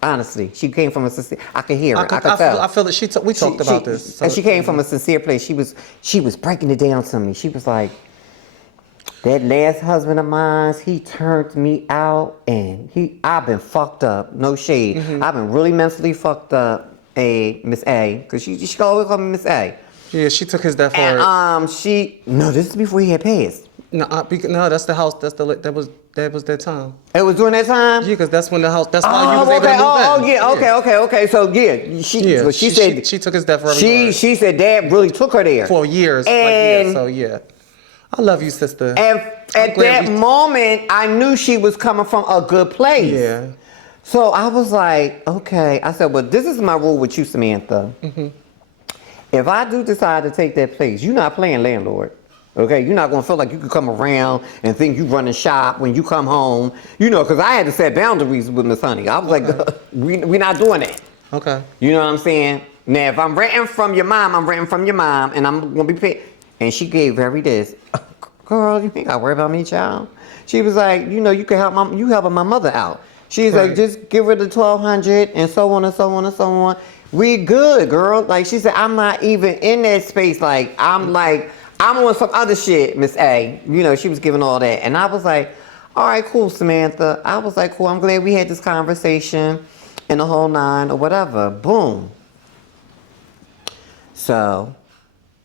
Honestly, she came from a sincere. I could hear it. I could tell. I feel that we talked about this. And she came from a sincere place. She was breaking it down to me. She was like, that last husband of mine, he turned me out, and I've been fucked up. No shade. I've been really mentally fucked up. Miss A, because she always call me Miss A. Yeah, she took his death for it. No, this is before he had passed. No, that's the house. That was that time. It was during that time? Yeah, because that's when the house. That's why you was able to move in. Yeah, okay. So yeah, she said she took his death for every She said Dad really took her there for years. And so yeah, I love you, sister. And at that moment, I knew she was coming from a good place. Yeah. So I was like, okay. I said, well, this is my rule with you, Samantha. If I do decide to take that place, you're not playing landlord. Okay, you're not gonna feel like you can come around and think you running shop when you come home. You know, because I had to set boundaries with Miss Honey. I was like, we're not doing that. Okay. You know what I'm saying? Now, if I'm renting from your mom, I'm renting from your mom, and I'm gonna be paid. And she gave Harry this. Girl, you think I worry about me, child? She was like, you know, you can help you helping my mother out. She's like, just give her the $1,200 and so on and so on and so on. we good, girl. Like, she said, I'm not even in that space. Like, I'm on some other shit, Miss A. You know, she was giving all that. And I was like, all right, cool, Samantha. I was like, cool, I'm glad we had this conversation and the whole nine or whatever. Boom. So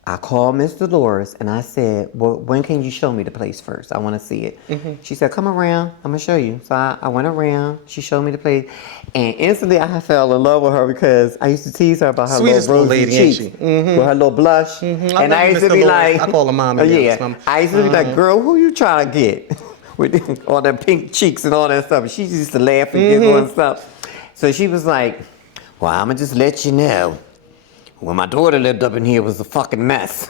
I called Miss Dolores and I said, well, when can you show me the place first? I want to see it. Mm-hmm. She said, come around. I'm going to show you. So I went around. She showed me the place. And instantly I fell in love with her because I used to tease her about her Sweetest little rosy lady, cheeks ain't she? Mm-hmm. with her little blush. Mm-hmm. And I used to be like, I call her mommy. yeah. I used to be like, girl, who you trying to get? With all them pink cheeks and all that stuff. She used to laugh and giggle and stuff. So she was like, well, I'm going to just let you know. When my daughter lived up in here, it was a fucking mess.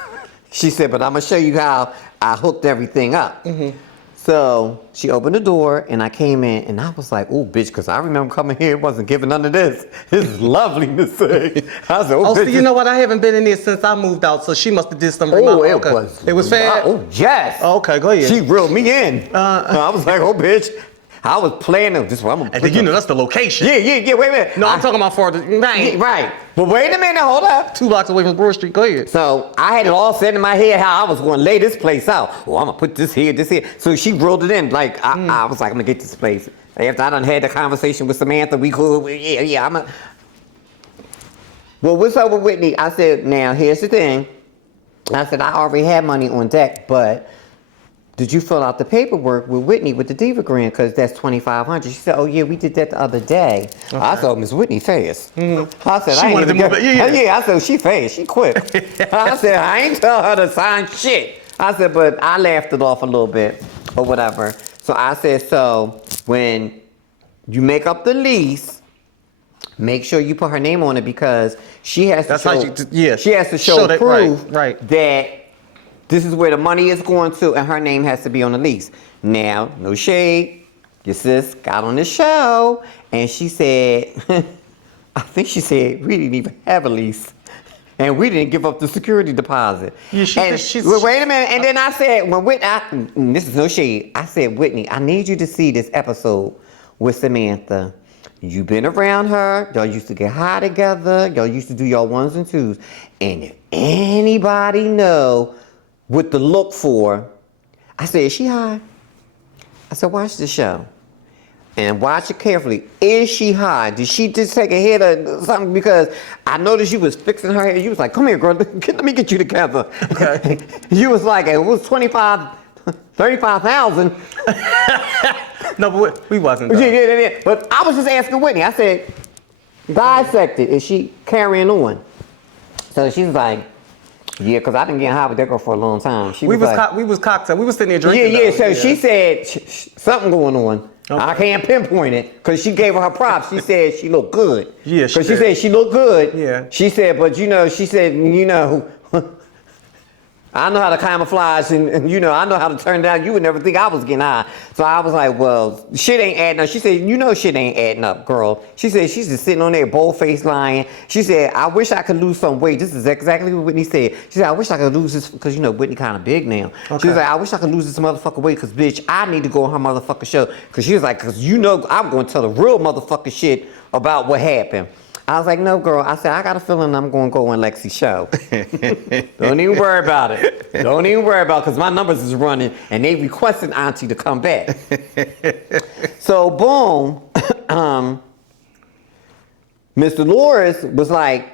She said, but I'm going to show you how I hooked everything up. Mm-hmm. So she opened the door, and I came in, and I was like, oh, bitch, because I remember coming here, it wasn't giving none of this. This is lovely, Miss A. I said, oh, bitch. So you know what? I haven't been in there since I moved out, so she must have did some remodeling. It was fair? Oh, yes. Oh, okay, go ahead. She reeled me in. I was like, oh, bitch. I was planning this one. And then, you know, that's the location. Yeah, wait a minute. No, I'm talking about farther. Yeah, right. But wait a minute, hold up. 2 blocks away from Broad Street. Go ahead. So I had it all set in my head how I was going to lay this place out. Oh, I'm going to put this here, this here. So she rolled it in. Like, I was like, I'm going to get this place. After I done had the conversation with Samantha, we cool. Yeah, Well, what's up with Whitney? I said, now, here's the thing. I said, I already had money on deck, but did you fill out the paperwork with Whitney with the Diva Grant? Because that's $2,500. She said, oh, yeah, we did that the other day. Okay. I said, Miss Whitney fast. Mm-hmm. I said, I said, she fast. She quick. I said, I ain't tell her to sign shit. I said, but I laughed it off a little bit or whatever. So I said, so when you make up the lease, make sure you put her name on it because she has to she has to show proof that this is where the money is going to, and her name has to be on the lease. Now, no shade, your sis got on the show, and she said, I think she said, we didn't even have a lease, and we didn't give up the security deposit. Yeah, wait a minute, and then I said, this is no shade, I said, Whitney, I need you to see this episode with Samantha. You've been around her, y'all used to get high together, y'all used to do y'all ones and twos, and if anybody know what to look for, I said, is she high? I said, watch the show. And watch it carefully. Is she high? Did she just take a hit or something? Because I noticed you was fixing her hair. You was like, come here, girl, let me get you together. Okay. You was like, it was 35,000. No, but we wasn't. Yeah. But I was just asking Whitney. I said, dissect it. Is she carrying on? So she was like, yeah, because I've been getting high with that girl for a long time. We was cocktail. We was sitting there drinking. Yeah. So she said something going on. Okay. I can't pinpoint it because she gave her props. She said she looked good. Yeah, because she said she looked good. Yeah. She said, but she said, I know how to camouflage and I know how to turn down. You would never think I was getting high. So I was like, well, shit ain't adding up. She said, shit ain't adding up, girl. She said, she's just sitting on there, bold-faced lying. She said, I wish I could lose some weight. This is exactly what Whitney said. She said, I wish I could lose this, because Whitney kind of big now. Okay. She was like, I wish I could lose this motherfucker weight, because, bitch, I need to go on her motherfucking show. Because she was like, because I'm going to tell the real motherfucking shit about what happened. I was like, no, girl. I said, I got a feeling I'm going to go on Lexi's show. Don't even worry about it. Don't even worry about it, because my numbers is running, and they requested Auntie to come back. So, boom. Miss Dolores was like,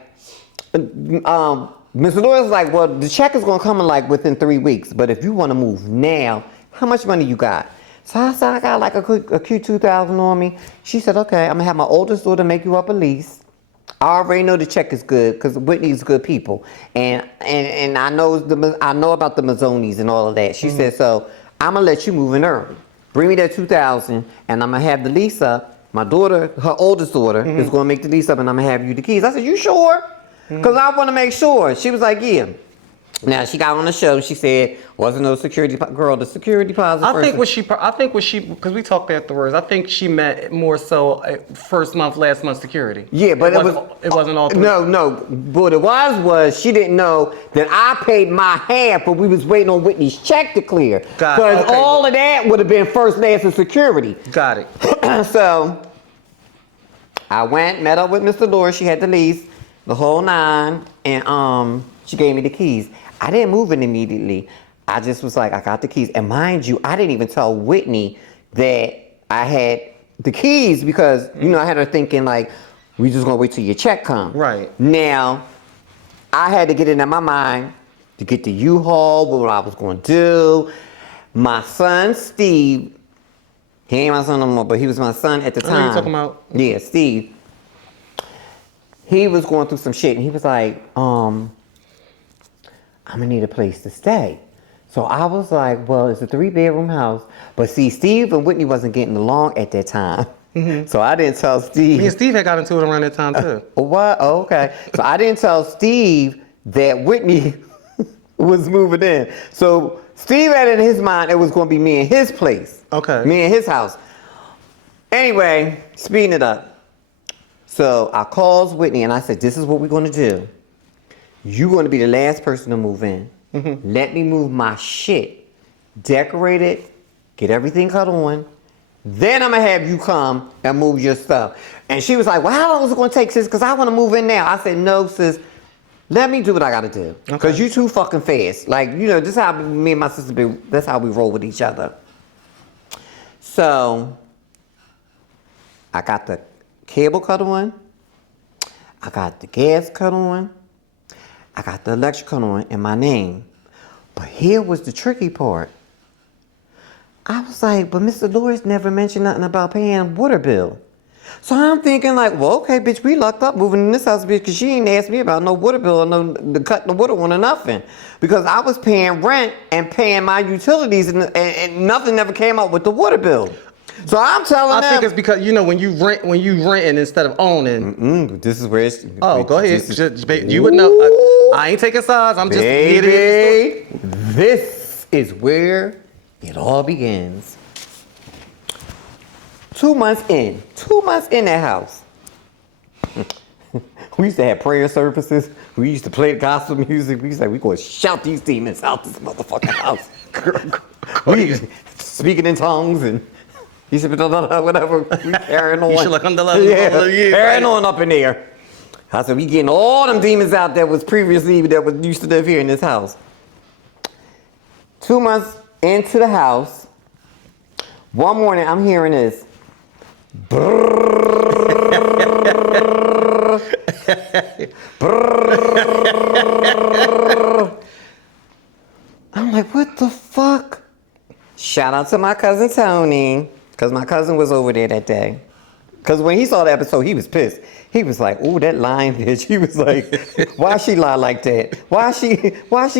well, the check is going to come in within 3 weeks, but if you want to move now, how much money you got? So I said, I got a cute 2,000 on me. She said, okay, I'm going to have my oldest daughter make you up a lease. I already know the check is good because Whitney's good people, and I know about the Mazzonis and all of that. She said, so I'm gonna let you move in early. Bring me that 2,000, and I'm gonna have the lease up. My daughter, her oldest daughter, is gonna make the lease up, and I'm gonna have you the keys. I said, you sure? Because I want to make sure. She was like, yeah. Now she got on the show. She said, "Wasn't no security girl. The security deposit." I think what she because we talked afterwards. I think she meant more so first month, last month security. Yeah, but it wasn't all. No. What it was she didn't know that I paid my half, but we was waiting on Whitney's check to clear. Because all of that would have been first, last, and security. Got it. So I went, met up with Mr. Dolores. She had the lease. the whole 9, and she gave me the keys. I didn't move in immediately. I just was like, I got the keys. And mind you, I didn't even tell Whitney that I had the keys because, you know, I had her thinking like, we just gonna wait till your check comes. Right. Now, I had to get it in my mind to get the U-Haul, what I was gonna do. My son, Steve, he ain't my son no more, but he was my son at the time. Who are you talking about? Yeah, Steve. He was going through some shit and he was like, I'm gonna need a place to stay. So I was like, well, it's a 3-bedroom house. But see, Steve and Whitney wasn't getting along at that time. Mm-hmm. So I didn't tell Steve. Me and Steve had got into it around that time too. What? Oh, okay. So I didn't tell Steve that Whitney was moving in. So Steve had in his mind it was going to be me and his place. Okay. Me and his house. Anyway, speeding it up. So I called Whitney and I said, this is what we're going to do. You're going to be the last person to move in. Mm-hmm. Let me move my shit, decorate it, get everything cut on. Then I'm going to have you come and move your stuff. And she was like, well, how long is it going to take, sis? Because I want to move in now. I said, no, sis. Let me do what I got to do. Because you too fucking fast. Like, you know, this is how me and my sister be. That's how we roll with each other. So, I got the cable cut on. I got the gas cut on. I got the electric cut on in my name. But here was the tricky part. I was like, but Mr. Lewis never mentioned nothing about paying water bill. So I'm thinking like, well, okay, bitch, we locked up moving in this house, bitch, because she ain't asked me about no water bill or no the cutting the water on or nothing. Because I was paying rent and paying my utilities and nothing never came out with the water bill. So I'm telling them. I think it's because, you know, when you renting instead of owning. This is where it's. Oh, go ahead. You would know. I ain't taking sides. I'm just. Baby, this is where it all begins. 2 months in that house. We used to have prayer services. We used to play gospel music. We used to say, we going to shout these demons out this motherfucking house. We speaking in tongues and he said, whatever. We carrying on. Carrying on up in there. I said, we getting all them demons out that was previously, that was used to live here in this house. 2 months into the house, one morning I'm hearing this. I'm like, what the fuck? Shout out to my cousin Tony, because my cousin was over there that day. Because when he saw the episode, he was pissed. He was like, ooh, that lying bitch. He was like, why she lie like that? Why she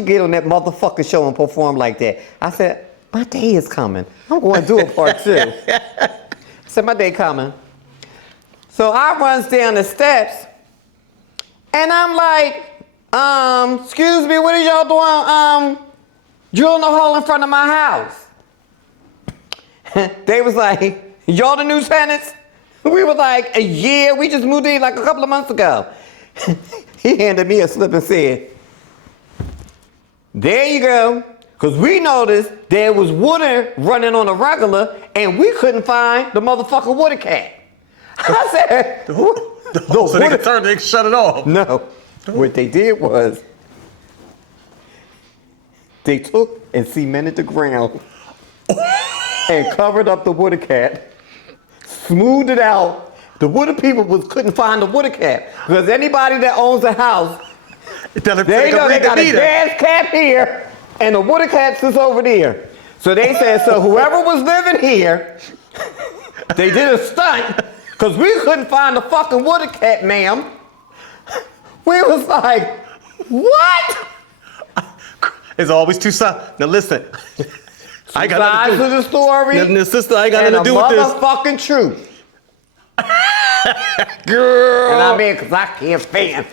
get on that motherfucking show and perform like that? I said, my day is coming. I'm going to do a part 2. I said, my day coming. So I runs down the steps, and I'm like, excuse me, what are y'all doing? Drilling a hole in front of my house. They was like, y'all the new tenants? We were like, yeah, we just moved in like a couple of months ago. He handed me a slip and said, there you go. Because we noticed there was water running on a regular and we couldn't find the motherfucking water cap. I said, so they could turn, they could shut it off. No. What they did was they took and cemented the ground and covered up the water cap, smoothed it out. The water people couldn't find the water cap. Because anybody that owns a house, they know they got a gas cap here and the water caps is over there. So they said, so whoever was living here, they did a stunt because we couldn't find the fucking water cap, ma'am. We was like, what? It's always two sides. Now listen. I got sides to the story. The sister, I got nothing to do with this. Motherfucking truth. Girl. And I mean, because I can't bam,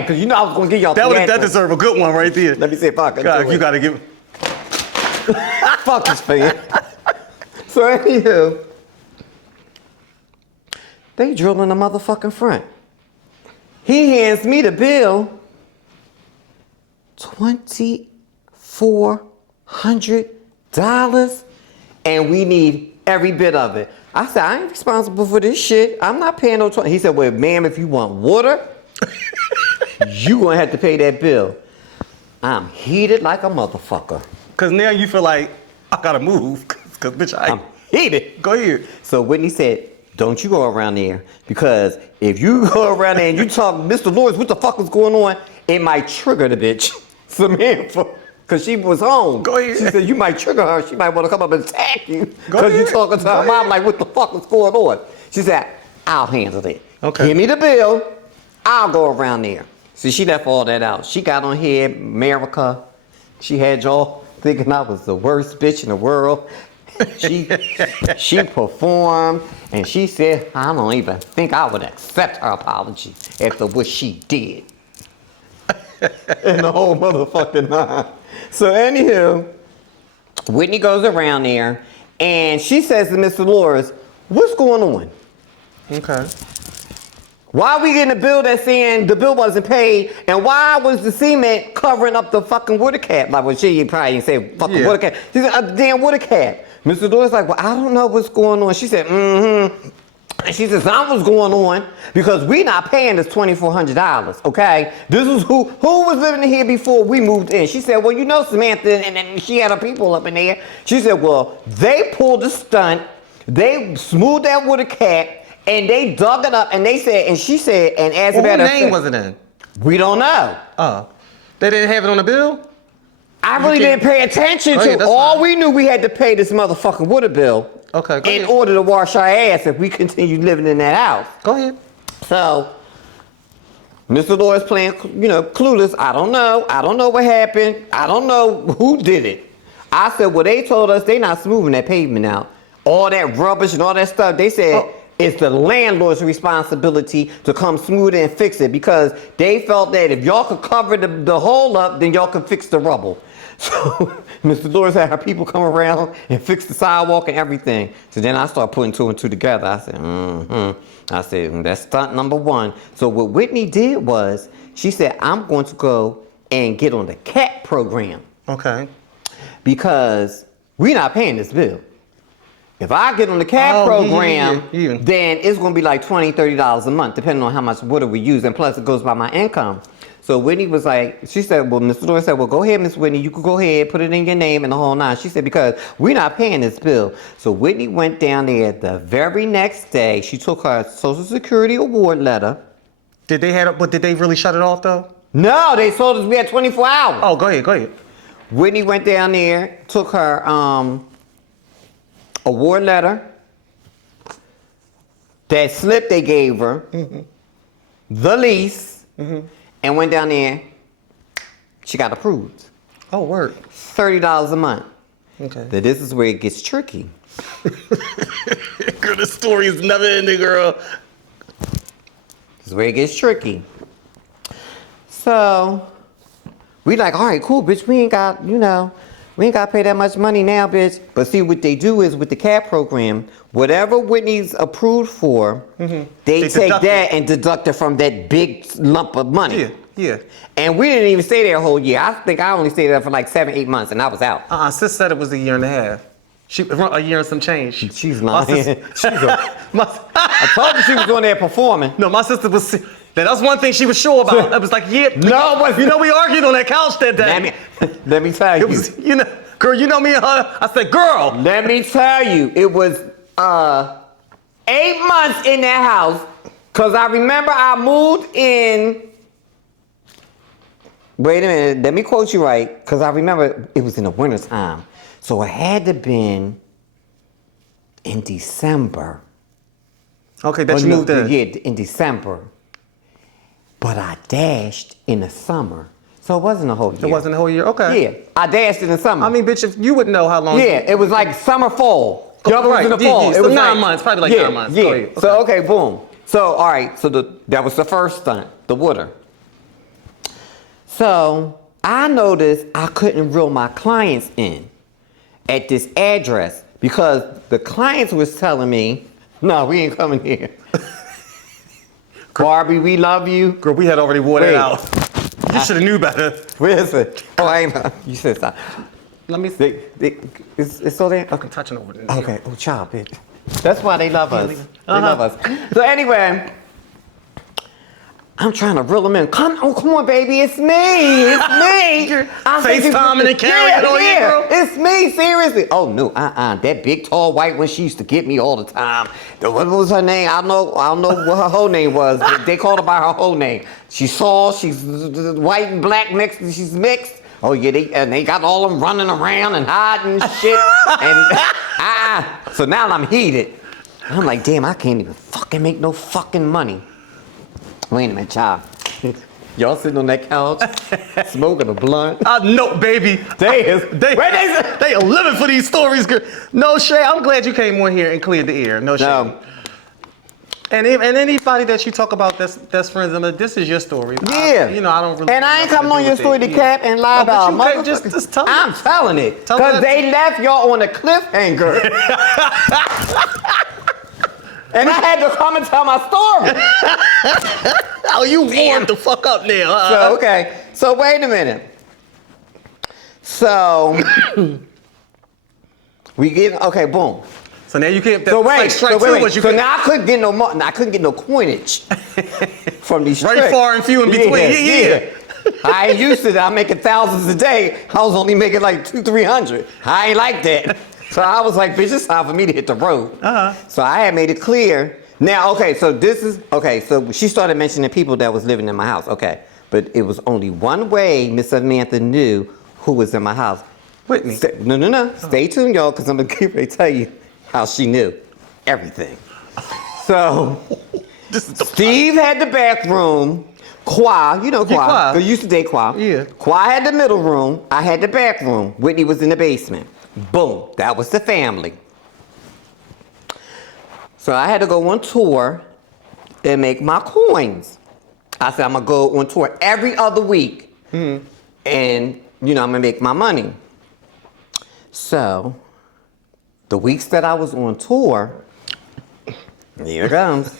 because you know I was going to give y'all that deserve a good one right there. Let me see if I can do You it. got to give. Fuck this fan. So anywho, they drilling the motherfucking front. He hands me the bill, $2,400, and we need every bit of it. I said, I ain't responsible for this shit. I'm not paying no. He said, well, ma'am, if you want water, You gonna have to pay that bill. I'm heated like a motherfucker. Cause now you feel like I gotta move. Cause bitch, I'm heated. Go ahead. So Whitney said, don't you go around there, because if you go around there and you talk, Mr. Lawrence, what the fuck was going on? It might trigger the bitch, Samantha, because she was home. Go ahead. She said, you might trigger her. She might want to come up and attack you because you talking to her mom like, what the fuck was going on? She said, I'll handle it. Okay. Give me the bill. I'll go around there. So she left all that out. She got on here, America. She had y'all thinking I was the worst bitch in the world. She performed, and she said, I don't even think I would accept her apology after what she did. And the whole motherfucking nine. So anywho, Whitney goes around there, and she says to Mr. Lawrence, what's going on? Okay. Why are we getting a bill that's saying the bill wasn't paid, and why was the cement covering up the fucking water cap? Like, well, she probably didn't say fucking water cap. She said, a damn water cap. Mr. Lawrence like, well, I don't know what's going on. She said, mm-hmm. And she says, I was going on because we not paying this $2,400, okay? This is who was living here before we moved in. She said, well, you know Samantha, and then she had her people up in there. She said, well, they pulled the stunt, they smoothed that water cap, and they dug it up, and they said, and she said, and as a matter of fact, what name was it in? We don't know. Oh, they didn't have it on the bill? I really didn't pay attention to it. All we knew, we had to pay this motherfucking water bill. Okay, in order to wash our ass if we continue living in that house. Go ahead. So, Mr. Lawrence playing, clueless. I don't know. I don't know what happened. I don't know who did it. I said, well, they told us they not smoothing that pavement out. All that rubbish and all that stuff. They said it's the landlord's responsibility to come smooth it and fix it, because they felt that if y'all could cover the hole up, then y'all could fix the rubble. So Mr. Lawrence had her people come around and fix the sidewalk and everything. So then I started putting two and two together. I said, I said, that's stunt number one. So what Whitney did was, she said, I'm going to go and get on the CAT program. Okay. Because we're not paying this bill. If I get on the CAT program, then it's going to be like $20, $30 a month, depending on how much water we use. And plus, it goes by my income. So Whitney was like, she said, well, Mr. Lawrence said, well, go ahead, Miss Whitney. You could go ahead, put it in your name and the whole nine. She said, because we're not paying this bill. So Whitney went down there the very next day. She took her Social Security award letter. But did they really shut it off, though? No, they told us we had 24 hours. Oh, go ahead. Whitney went down there, took her award letter, that slip they gave her, the lease, and went down there. She got approved. Oh, word. $30 a month. Okay. Now, this is where it gets tricky. Girl, the story is never ending, girl. This is where it gets tricky. So, we like, all right, cool, bitch. We ain't got, we ain't got to pay that much money now, bitch. But see, what they do is with the CAT program, whatever Whitney's approved for, they take that and deduct it from that big lump of money. Yeah. And we didn't even stay there a whole year. I think I only stayed there for like 7-8 months, and I was out. Sis said it was a year and a half. A year and some change. She's lying. I told you she was going there performing. No, my sister was. That's one thing she was sure about. I was like, yeah. No, we argued on that couch that day. Let me tell you. It was, girl, you know me and her. I said, girl. Let me tell you, it was 8 months in that house, because I remember I moved in. Wait a minute, let me quote you right, because I remember it was in the wintertime. So it had to been in December. Okay, that you moved in. Yeah, in December. But I dashed in the summer. So it wasn't a whole year. It wasn't a whole year? Okay. Yeah, I dashed in the summer. I mean, bitch, if you would know how long. Yeah, it was like summer, fall. The other was in the fall. Yeah. It was 9 months, probably like 9 months. Yeah, Okay. So, okay, boom. So, all right, so that was the first stunt, the water. So, I noticed I couldn't reel my clients in at this address, because the clients was telling me, no, we ain't coming here. Barbie, we love you. Girl, we had already wore that out. You should have knew better. Where is it? Oh, I ain't know. You said stop. Let me see. It's still there? Okay. I'm touching over there. Okay. Oh, child, bitch. That's why they love us. They love us. So anyway, I'm trying to reel him in. Come on, baby, it's me. It's me. FaceTiming and carrying on you, bro. It's me, seriously. Oh no, that big tall white one, she used to get me all the time. What was her name? I don't know what her whole name was. But they called her by her whole name. She's white and black mixed. She's mixed. Oh yeah, they got all them running around and hiding and shit. And so now I'm heated. I'm like, damn, I can't even fucking make no fucking money. Wait a minute, child. Y'all sitting on that couch, smoking a blunt. No, baby. They are living for these stories, girl. No, Shay, I'm glad you came on here and cleared the air. No, Shay. No. And anybody that you talk about that's friends, I mean, this is your story. Yeah. I don't really. And I ain't coming on your story to cap and lie about motherfuckers. Just tell me. I'm telling it. Because they left y'all on a cliffhanger. And I had to come and tell my story. Oh, you warmed the fuck up now. So, okay. So, wait a minute. So, okay, boom. So now you can't. So wait. So now I couldn't get no more. I couldn't get no coinage from these very tricks. far and few in between. Yeah. I ain't used to that. I'm making thousands a day. I was only making like 200-300. I ain't like that. So I was like, bitch, it's time for me to hit the road. So I had made it clear. Now, okay, so so she started mentioning people that was living in my house. Okay, but it was only one way Miss Samantha knew who was in my house. Whitney. No. Stay tuned, y'all, because I'm going to tell you how she knew everything. So, Steve had the bathroom. Qua, you know Qua. You used to date Qua. Yeah. Qua had the middle room. I had the back room. Whitney was in the basement. Boom. That was the family. So I had to go on tour and make my coins. I said, I'm going to go on tour every other week. And, I'm going to make my money. So, the weeks that I was on tour, here it comes.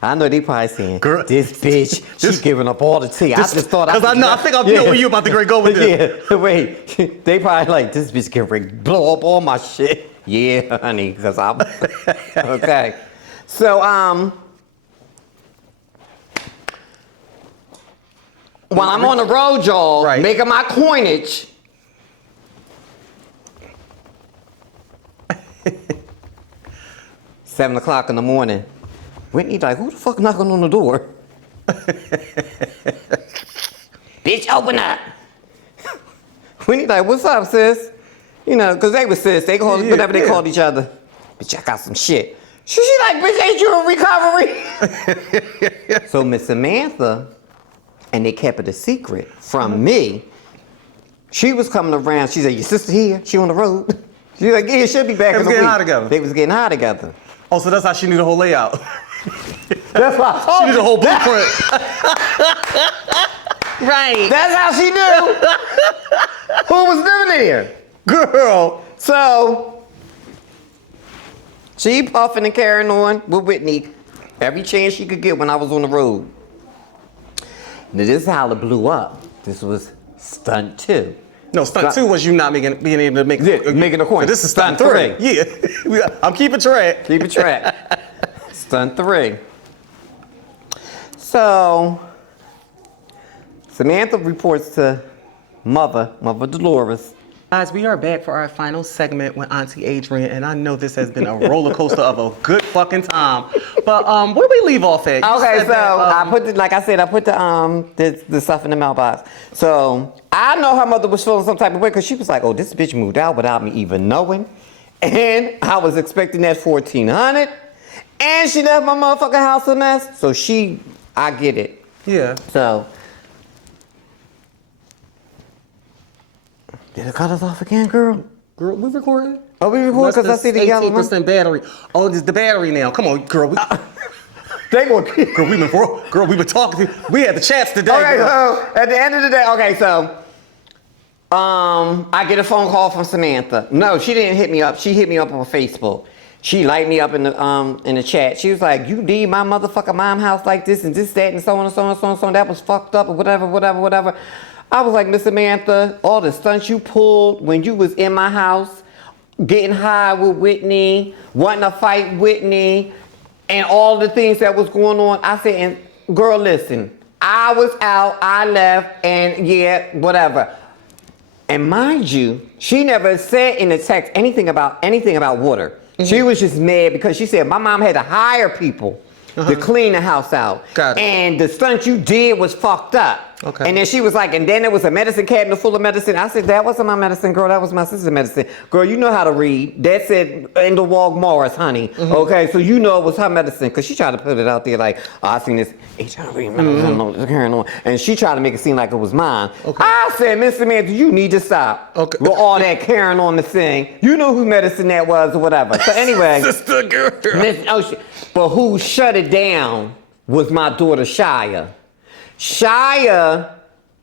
I know they probably saying, girl, this bitch, she's giving up all the tea. I just thought I think I know where you about to go with this. Yeah, wait. They probably like, this bitch can blow up all my shit. Yeah, honey, because I'm, okay. So, while I'm on the road, y'all, making my coinage, 7 o'clock in the morning, Whitney like, who the fuck knocking on the door? Bitch, open up. Whitney like, what's up, sis? Because they were sis. They called whatever they called each other. Bitch, I got some shit. She like, bitch, ain't you in recovery? So Miss Samantha, and they kept it a secret from me. She was coming around. She said, your sister here? She on the road? She's like, yeah, she'll be back in a week. They was getting high together. They was getting high together. Oh, so that's how she knew the whole layout. That's why I told she knew the whole blueprint. Right. That's how she knew who was living here. Girl. So, she puffing and carrying on with Whitney every chance she could get when I was on the road. Now, this is how it blew up. This was stunt 2. No, stunt 2 was you not being able to make making a coin. This is stunt 3. Yeah, I'm keeping track. Keeping track. Stunt 3. So, Samantha reports to Mother Dolores. Guys, we are back for our final segment with Auntie Adrian, and I know this has been a roller coaster of a good fucking time. But where do we leave off at? Okay, so I put the stuff in the mailbox. So I know her mother was feeling some type of way because she was like, "Oh, this bitch moved out without me even knowing," and I was expecting that $1,400, and she left my motherfucking house a mess. So I get it. Yeah. So. Did it cut us off again, girl? Girl, we recording? Oh, we recording because I see the yellow 18% battery. Oh, it's the battery now. Come on, girl. Girl, we've been talking. We had the chats today. Okay, so at the end of the day, I get a phone call from Samantha. No, she didn't hit me up. She hit me up on Facebook. She liked me up in the chat. She was like, "You leave my motherfucking mom house like this and this, that, and so on and so on and so on. So on. That was fucked up or whatever." I was like, Miss Samantha, all the stunts you pulled when you was in my house, getting high with Whitney, wanting to fight Whitney, and all the things that was going on. I said, and girl, listen, I was out, I left, and yeah, whatever. And mind you, she never said in the text anything about water. Mm-hmm. She was just mad because she said my mom had to hire people to clean the house out. Got it. And the stunt you did was fucked up. Okay. And then she was like, and then there was a medicine cabinet full of medicine. I said, that wasn't my medicine, girl. That was my sister's medicine. Girl, you know how to read. That said Endowog Morris, honey. Mm-hmm. Okay, so you know it was her medicine. Because she tried to put it out there like, oh, I seen this HIV medicine. And she tried to make it seem like it was mine. Okay. I said, Miss Samantha, you need to stop with all that carrying on the thing. You know whose medicine that was or whatever. So anyway. Sister girl. But who shut it down was my daughter, Shia. Shia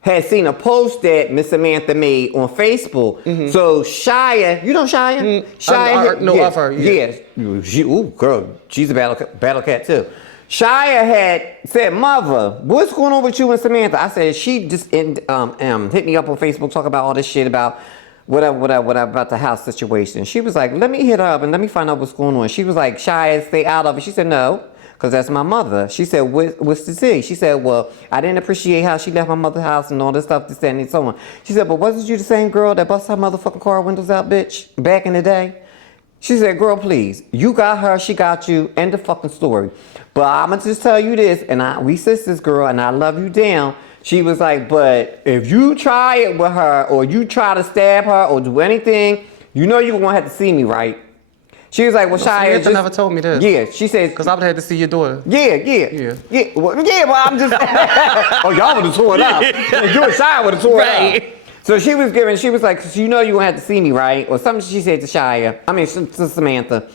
had seen a post that Miss Samantha made on Facebook. Mm-hmm. So Shia, you know Shia? Mm-hmm. Shia, I've heard. Yes. Ooh, girl, she's a battle cat too. Shia had said, Mother, what's going on with you and Samantha? I said, she just hit me up on Facebook, talk about all this shit about whatever, about the house situation. She was like, let me hit her up and let me find out what's going on. She was like, Shia, stay out of it. She said, no. Because that's my mother. She said, what's the tea? She said, well, I didn't appreciate how she left my mother's house and all this stuff, this, that, and so on. She said, but wasn't you the same girl that busted her motherfucking car windows out, bitch, back in the day? She said, girl, please. You got her, she got you, end the fucking story. But I'm going to just tell you this, and we sisters, girl, and I love you down. She was like, but if you try it with her, or you try to stab her, or do anything, you know you're going to have to see me, right? She was like, well, Shia Samantha never told me this. Yeah, she says. Because I would have had to see your daughter. Yeah. Well, I'm just. Oh, y'all would have tore it up. You and Shia would have tore it up. So she was like, you know you're going to have to see me, right? Or something she said to to Samantha.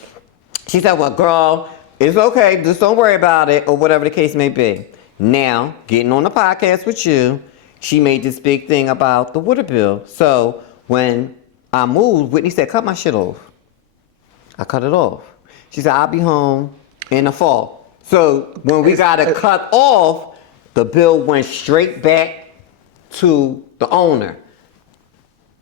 She said, well, girl, it's okay. Just don't worry about it, or whatever the case may be. Now, getting on the podcast with you, she made this big thing about the water bill. So when I moved, Whitney said, cut my shit off. I cut it off. She said, I'll be home in the fall. So when we got it cut off, the bill went straight back to the owner.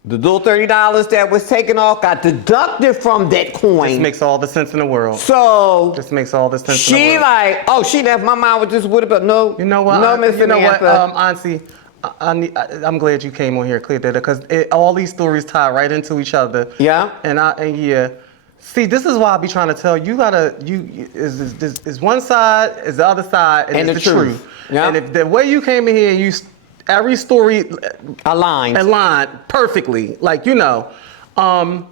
The little $30 that was taken off got deducted from that coin. This makes all the sense in the world. So this makes all the sense in the world. She like, oh, she left my mind with this water bill. No, you know what? No, Miss Samantha. Auntie, I'm glad you came on here and cleared that up because all these stories tie right into each other. Yeah. And yeah. See, this is why I be trying to tell you. Is one side, is the other side, and it's the truth. Yeah. And if the way you came in here, every story aligned perfectly. Like, I'm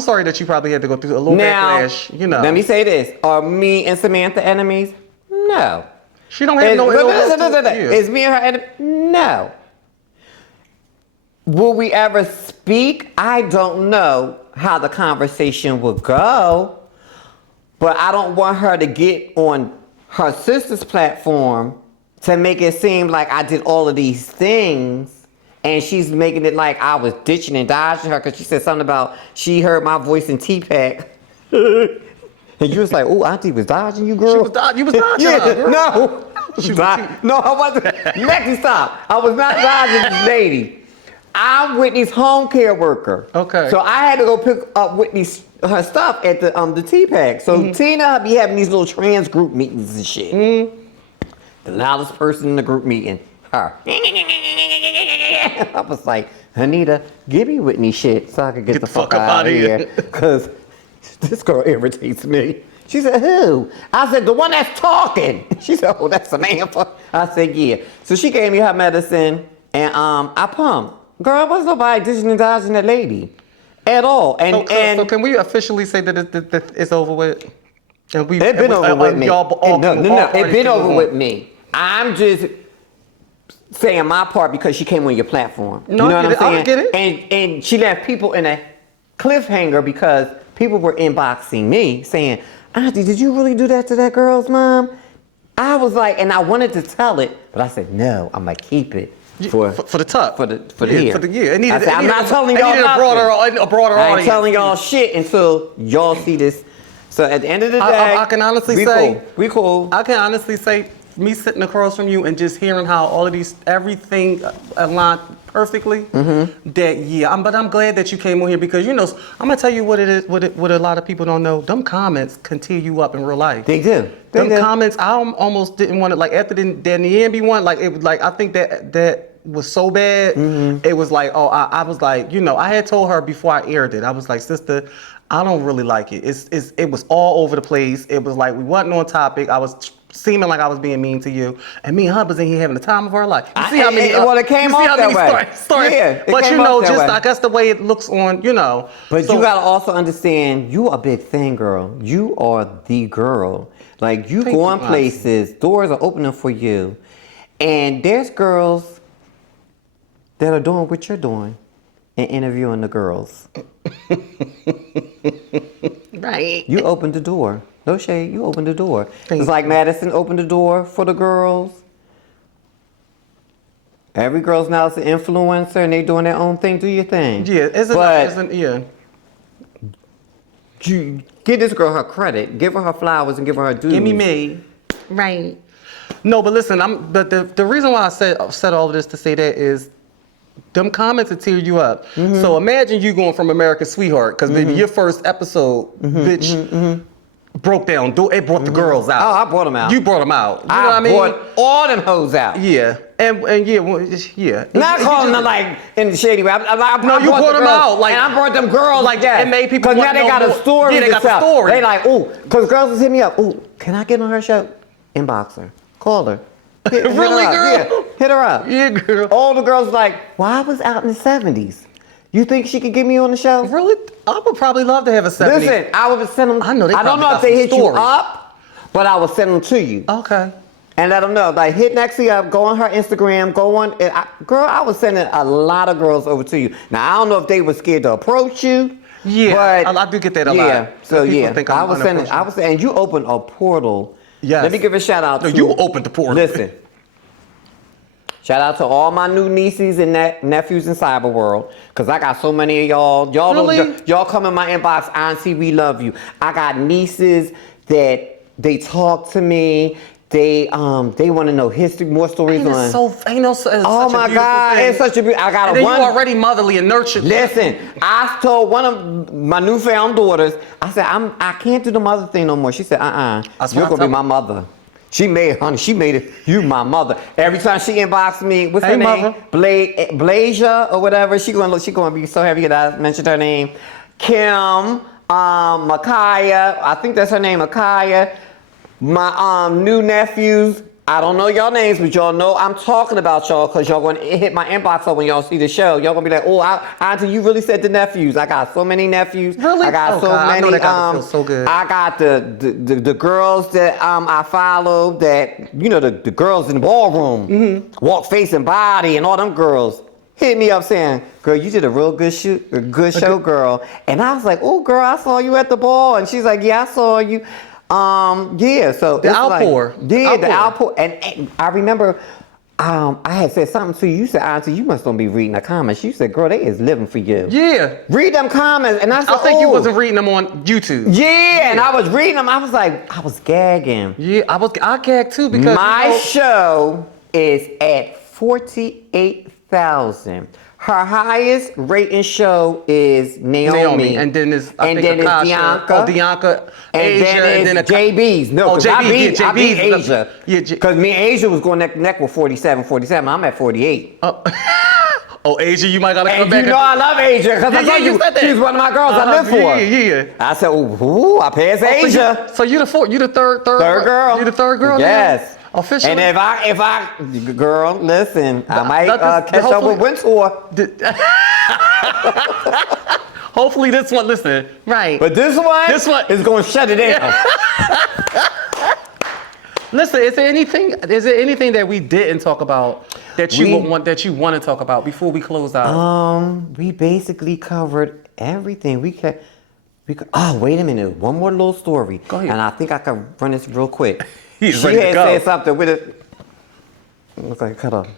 sorry that you probably had to go through a little backlash. Let me say this: are me and Samantha enemies? No. She don't have no. Is me and her enemy? No. Will we ever speak? I don't know how the conversation will go, but I don't want her to get on her sister's platform to make it seem like I did all of these things, and she's making it like I was ditching and dodging her because she said something about she heard my voice in T-Pack. And you was like, oh, Auntie was dodging you, girl? You was dodging her, girl. No, I wasn't. Lexi, stop. I was not dodging this lady. I'm Whitney's home care worker. Okay. So I had to go pick up her stuff at the T-Pack. So Tina be having these little trans group meetings and shit. The loudest person in the group meeting, her. I was like, Anita, give me Whitney shit so I can get the fuck out of here. Because this girl irritates me. She said, who? I said, the one that's talking. She said, oh, that's Samantha. I said, yeah. So she gave me her medicine and I pumped. Girl, wasn't nobody dishing and dodging that lady at all. So can we officially say that it's over with? It's been over with me. No, it's been over with me. I'm just saying my part because she came on your platform. No, you know what I'm saying? I get it. And she left people in a cliffhanger because people were inboxing me saying, Auntie, did you really do that to that girl's mom? I was like, and I wanted to tell it, but I said, no, I'm going to keep it. For the top. For the year. For the year. I'm not telling y'all a broader audience. I ain't telling y'all shit until y'all see this. So at the end of the day, I can honestly say we cool. I can honestly say me sitting across from you and just hearing how all of everything aligned perfectly. But I'm glad that you came on here because I'm gonna tell you what it is. What a lot of people don't know. Them comments can tear you up in real life. They do. Comments. I almost didn't want to like after the Nambi one. Like it was like I think that was so bad. It was like I was like I had told her before I aired it. I was like, sister, I don't really like it. It was all over the place. It was like we wasn't on topic. I was seeming like I was being mean to you, and me and her was in here having the time of our life. You see how many? It came off that way. Yeah, but I guess the way it looks on, But you gotta also understand, you a big thing, girl. You are the girl. Like you going places, doors are opening for you, and there's girls that are doing what you're doing and interviewing the girls. Right. You opened the door. No shade, you opened the door. It's like Madison opened the door for the girls. Every girl's now is an influencer and they doing their own thing. Do your thing. Yeah, You give this girl her credit. Give her flowers and give her dues. Give me. Right. No, but listen, but the reason why I said all of this to say that is them comments will tear you up. So imagine you going from America's Sweetheart, because your first episode, bitch, broke down. It brought the girls out. Oh, I brought them out. You brought them out. You know what I mean? Brought all them hoes out. Yeah. And yeah. Not calling them like in the shady way. No, you brought them out. Like, and I brought them girls like that. It made people because now they got a story. Yeah, they got the story. They like, ooh, because girls just hit me up. Ooh, can I get on her show? Inbox her. Call her. Really, girl? Yeah, hit her up. Yeah, girl. All the girls like, well, I was out in the 70s. You think she could get me on the show? Really? I would probably love to have a 70s. Listen, I would send them. I know they I don't know if they hit you up, but I would send them to you. Okay. And let them know. Like, hit Nexie up, go on her Instagram, go on. Girl, I was sending a lot of girls over to you. Now, I don't know if they were scared to approach you. Yeah, but I do get that a lot. Yeah, so yeah. Think I was sending, and you opened a portal. Yes. Let me give a shout out to you. Opened the portal. Listen. Shout out to all my new nieces and nephews in cyber world, cause I got so many of y'all. Y'all come in my inbox. Auntie, we love you. I got nieces that they talk to me. They want to know history, more stories on. Oh my God, it's such a beautiful. I got you already motherly and nurtured. Listen, I told one of my newfound daughters. I said, I can't do the mother thing no more. She said, you're gonna be my mother. She made it. You my mother. Every time she inboxed me, what's her name? Blasia or whatever. She gonna be so happy that I mentioned her name. Kim, Micaiah. I think that's her name, Micaiah. My new nephews. I don't know y'all names, but y'all know I'm talking about y'all because y'all gonna hit my inbox up when y'all see the show. Y'all gonna be like, oh, Auntie, you really said the nephews. I got so many nephews. Really? I got so many. I know that gotta feel so good. I got the girls that I follow that, the girls in the ballroom, walk face and body and all them girls. Hit me up saying, girl, you did a real good show, girl. And I was like, oh, girl, I saw you at the ball. And she's like, yeah, I saw you. So the outpour. The outpour. And I remember I had said something to you. You said, Auntie, you must don't be reading the comments. You said, girl, they is living for you. Yeah. Read them comments. And I said, I think you wasn't reading them on YouTube. Yeah, and I was reading them. I was like, I was gagging. Yeah, I gagged too because my show is at 48,000. Her highest rating show is Naomi. And then it's Bianca. Oh, Bianca. And Asia. Then it's JB's. No, because I beat Asia. Yeah, because me and Asia was going neck to neck with 47. I'm at 48. Oh, Asia, you might gotta come back. And you know I love Asia because I told you she's one of my girls I live for. Yeah. I said, ooh, I passed Asia. So you the third girl. You the third girl? Yes. Now? Officially. And if I, girl, listen, I might catch up with Wintour. Hopefully this one, listen, right. But this one is going to shut it down. Listen, is there anything that we didn't talk about that you want to talk about before we close out? We basically covered everything. Oh, wait a minute. One more little story. Go ahead. And I think I can run this real quick. He's she ready to had go. said something with it. Looks like cut off.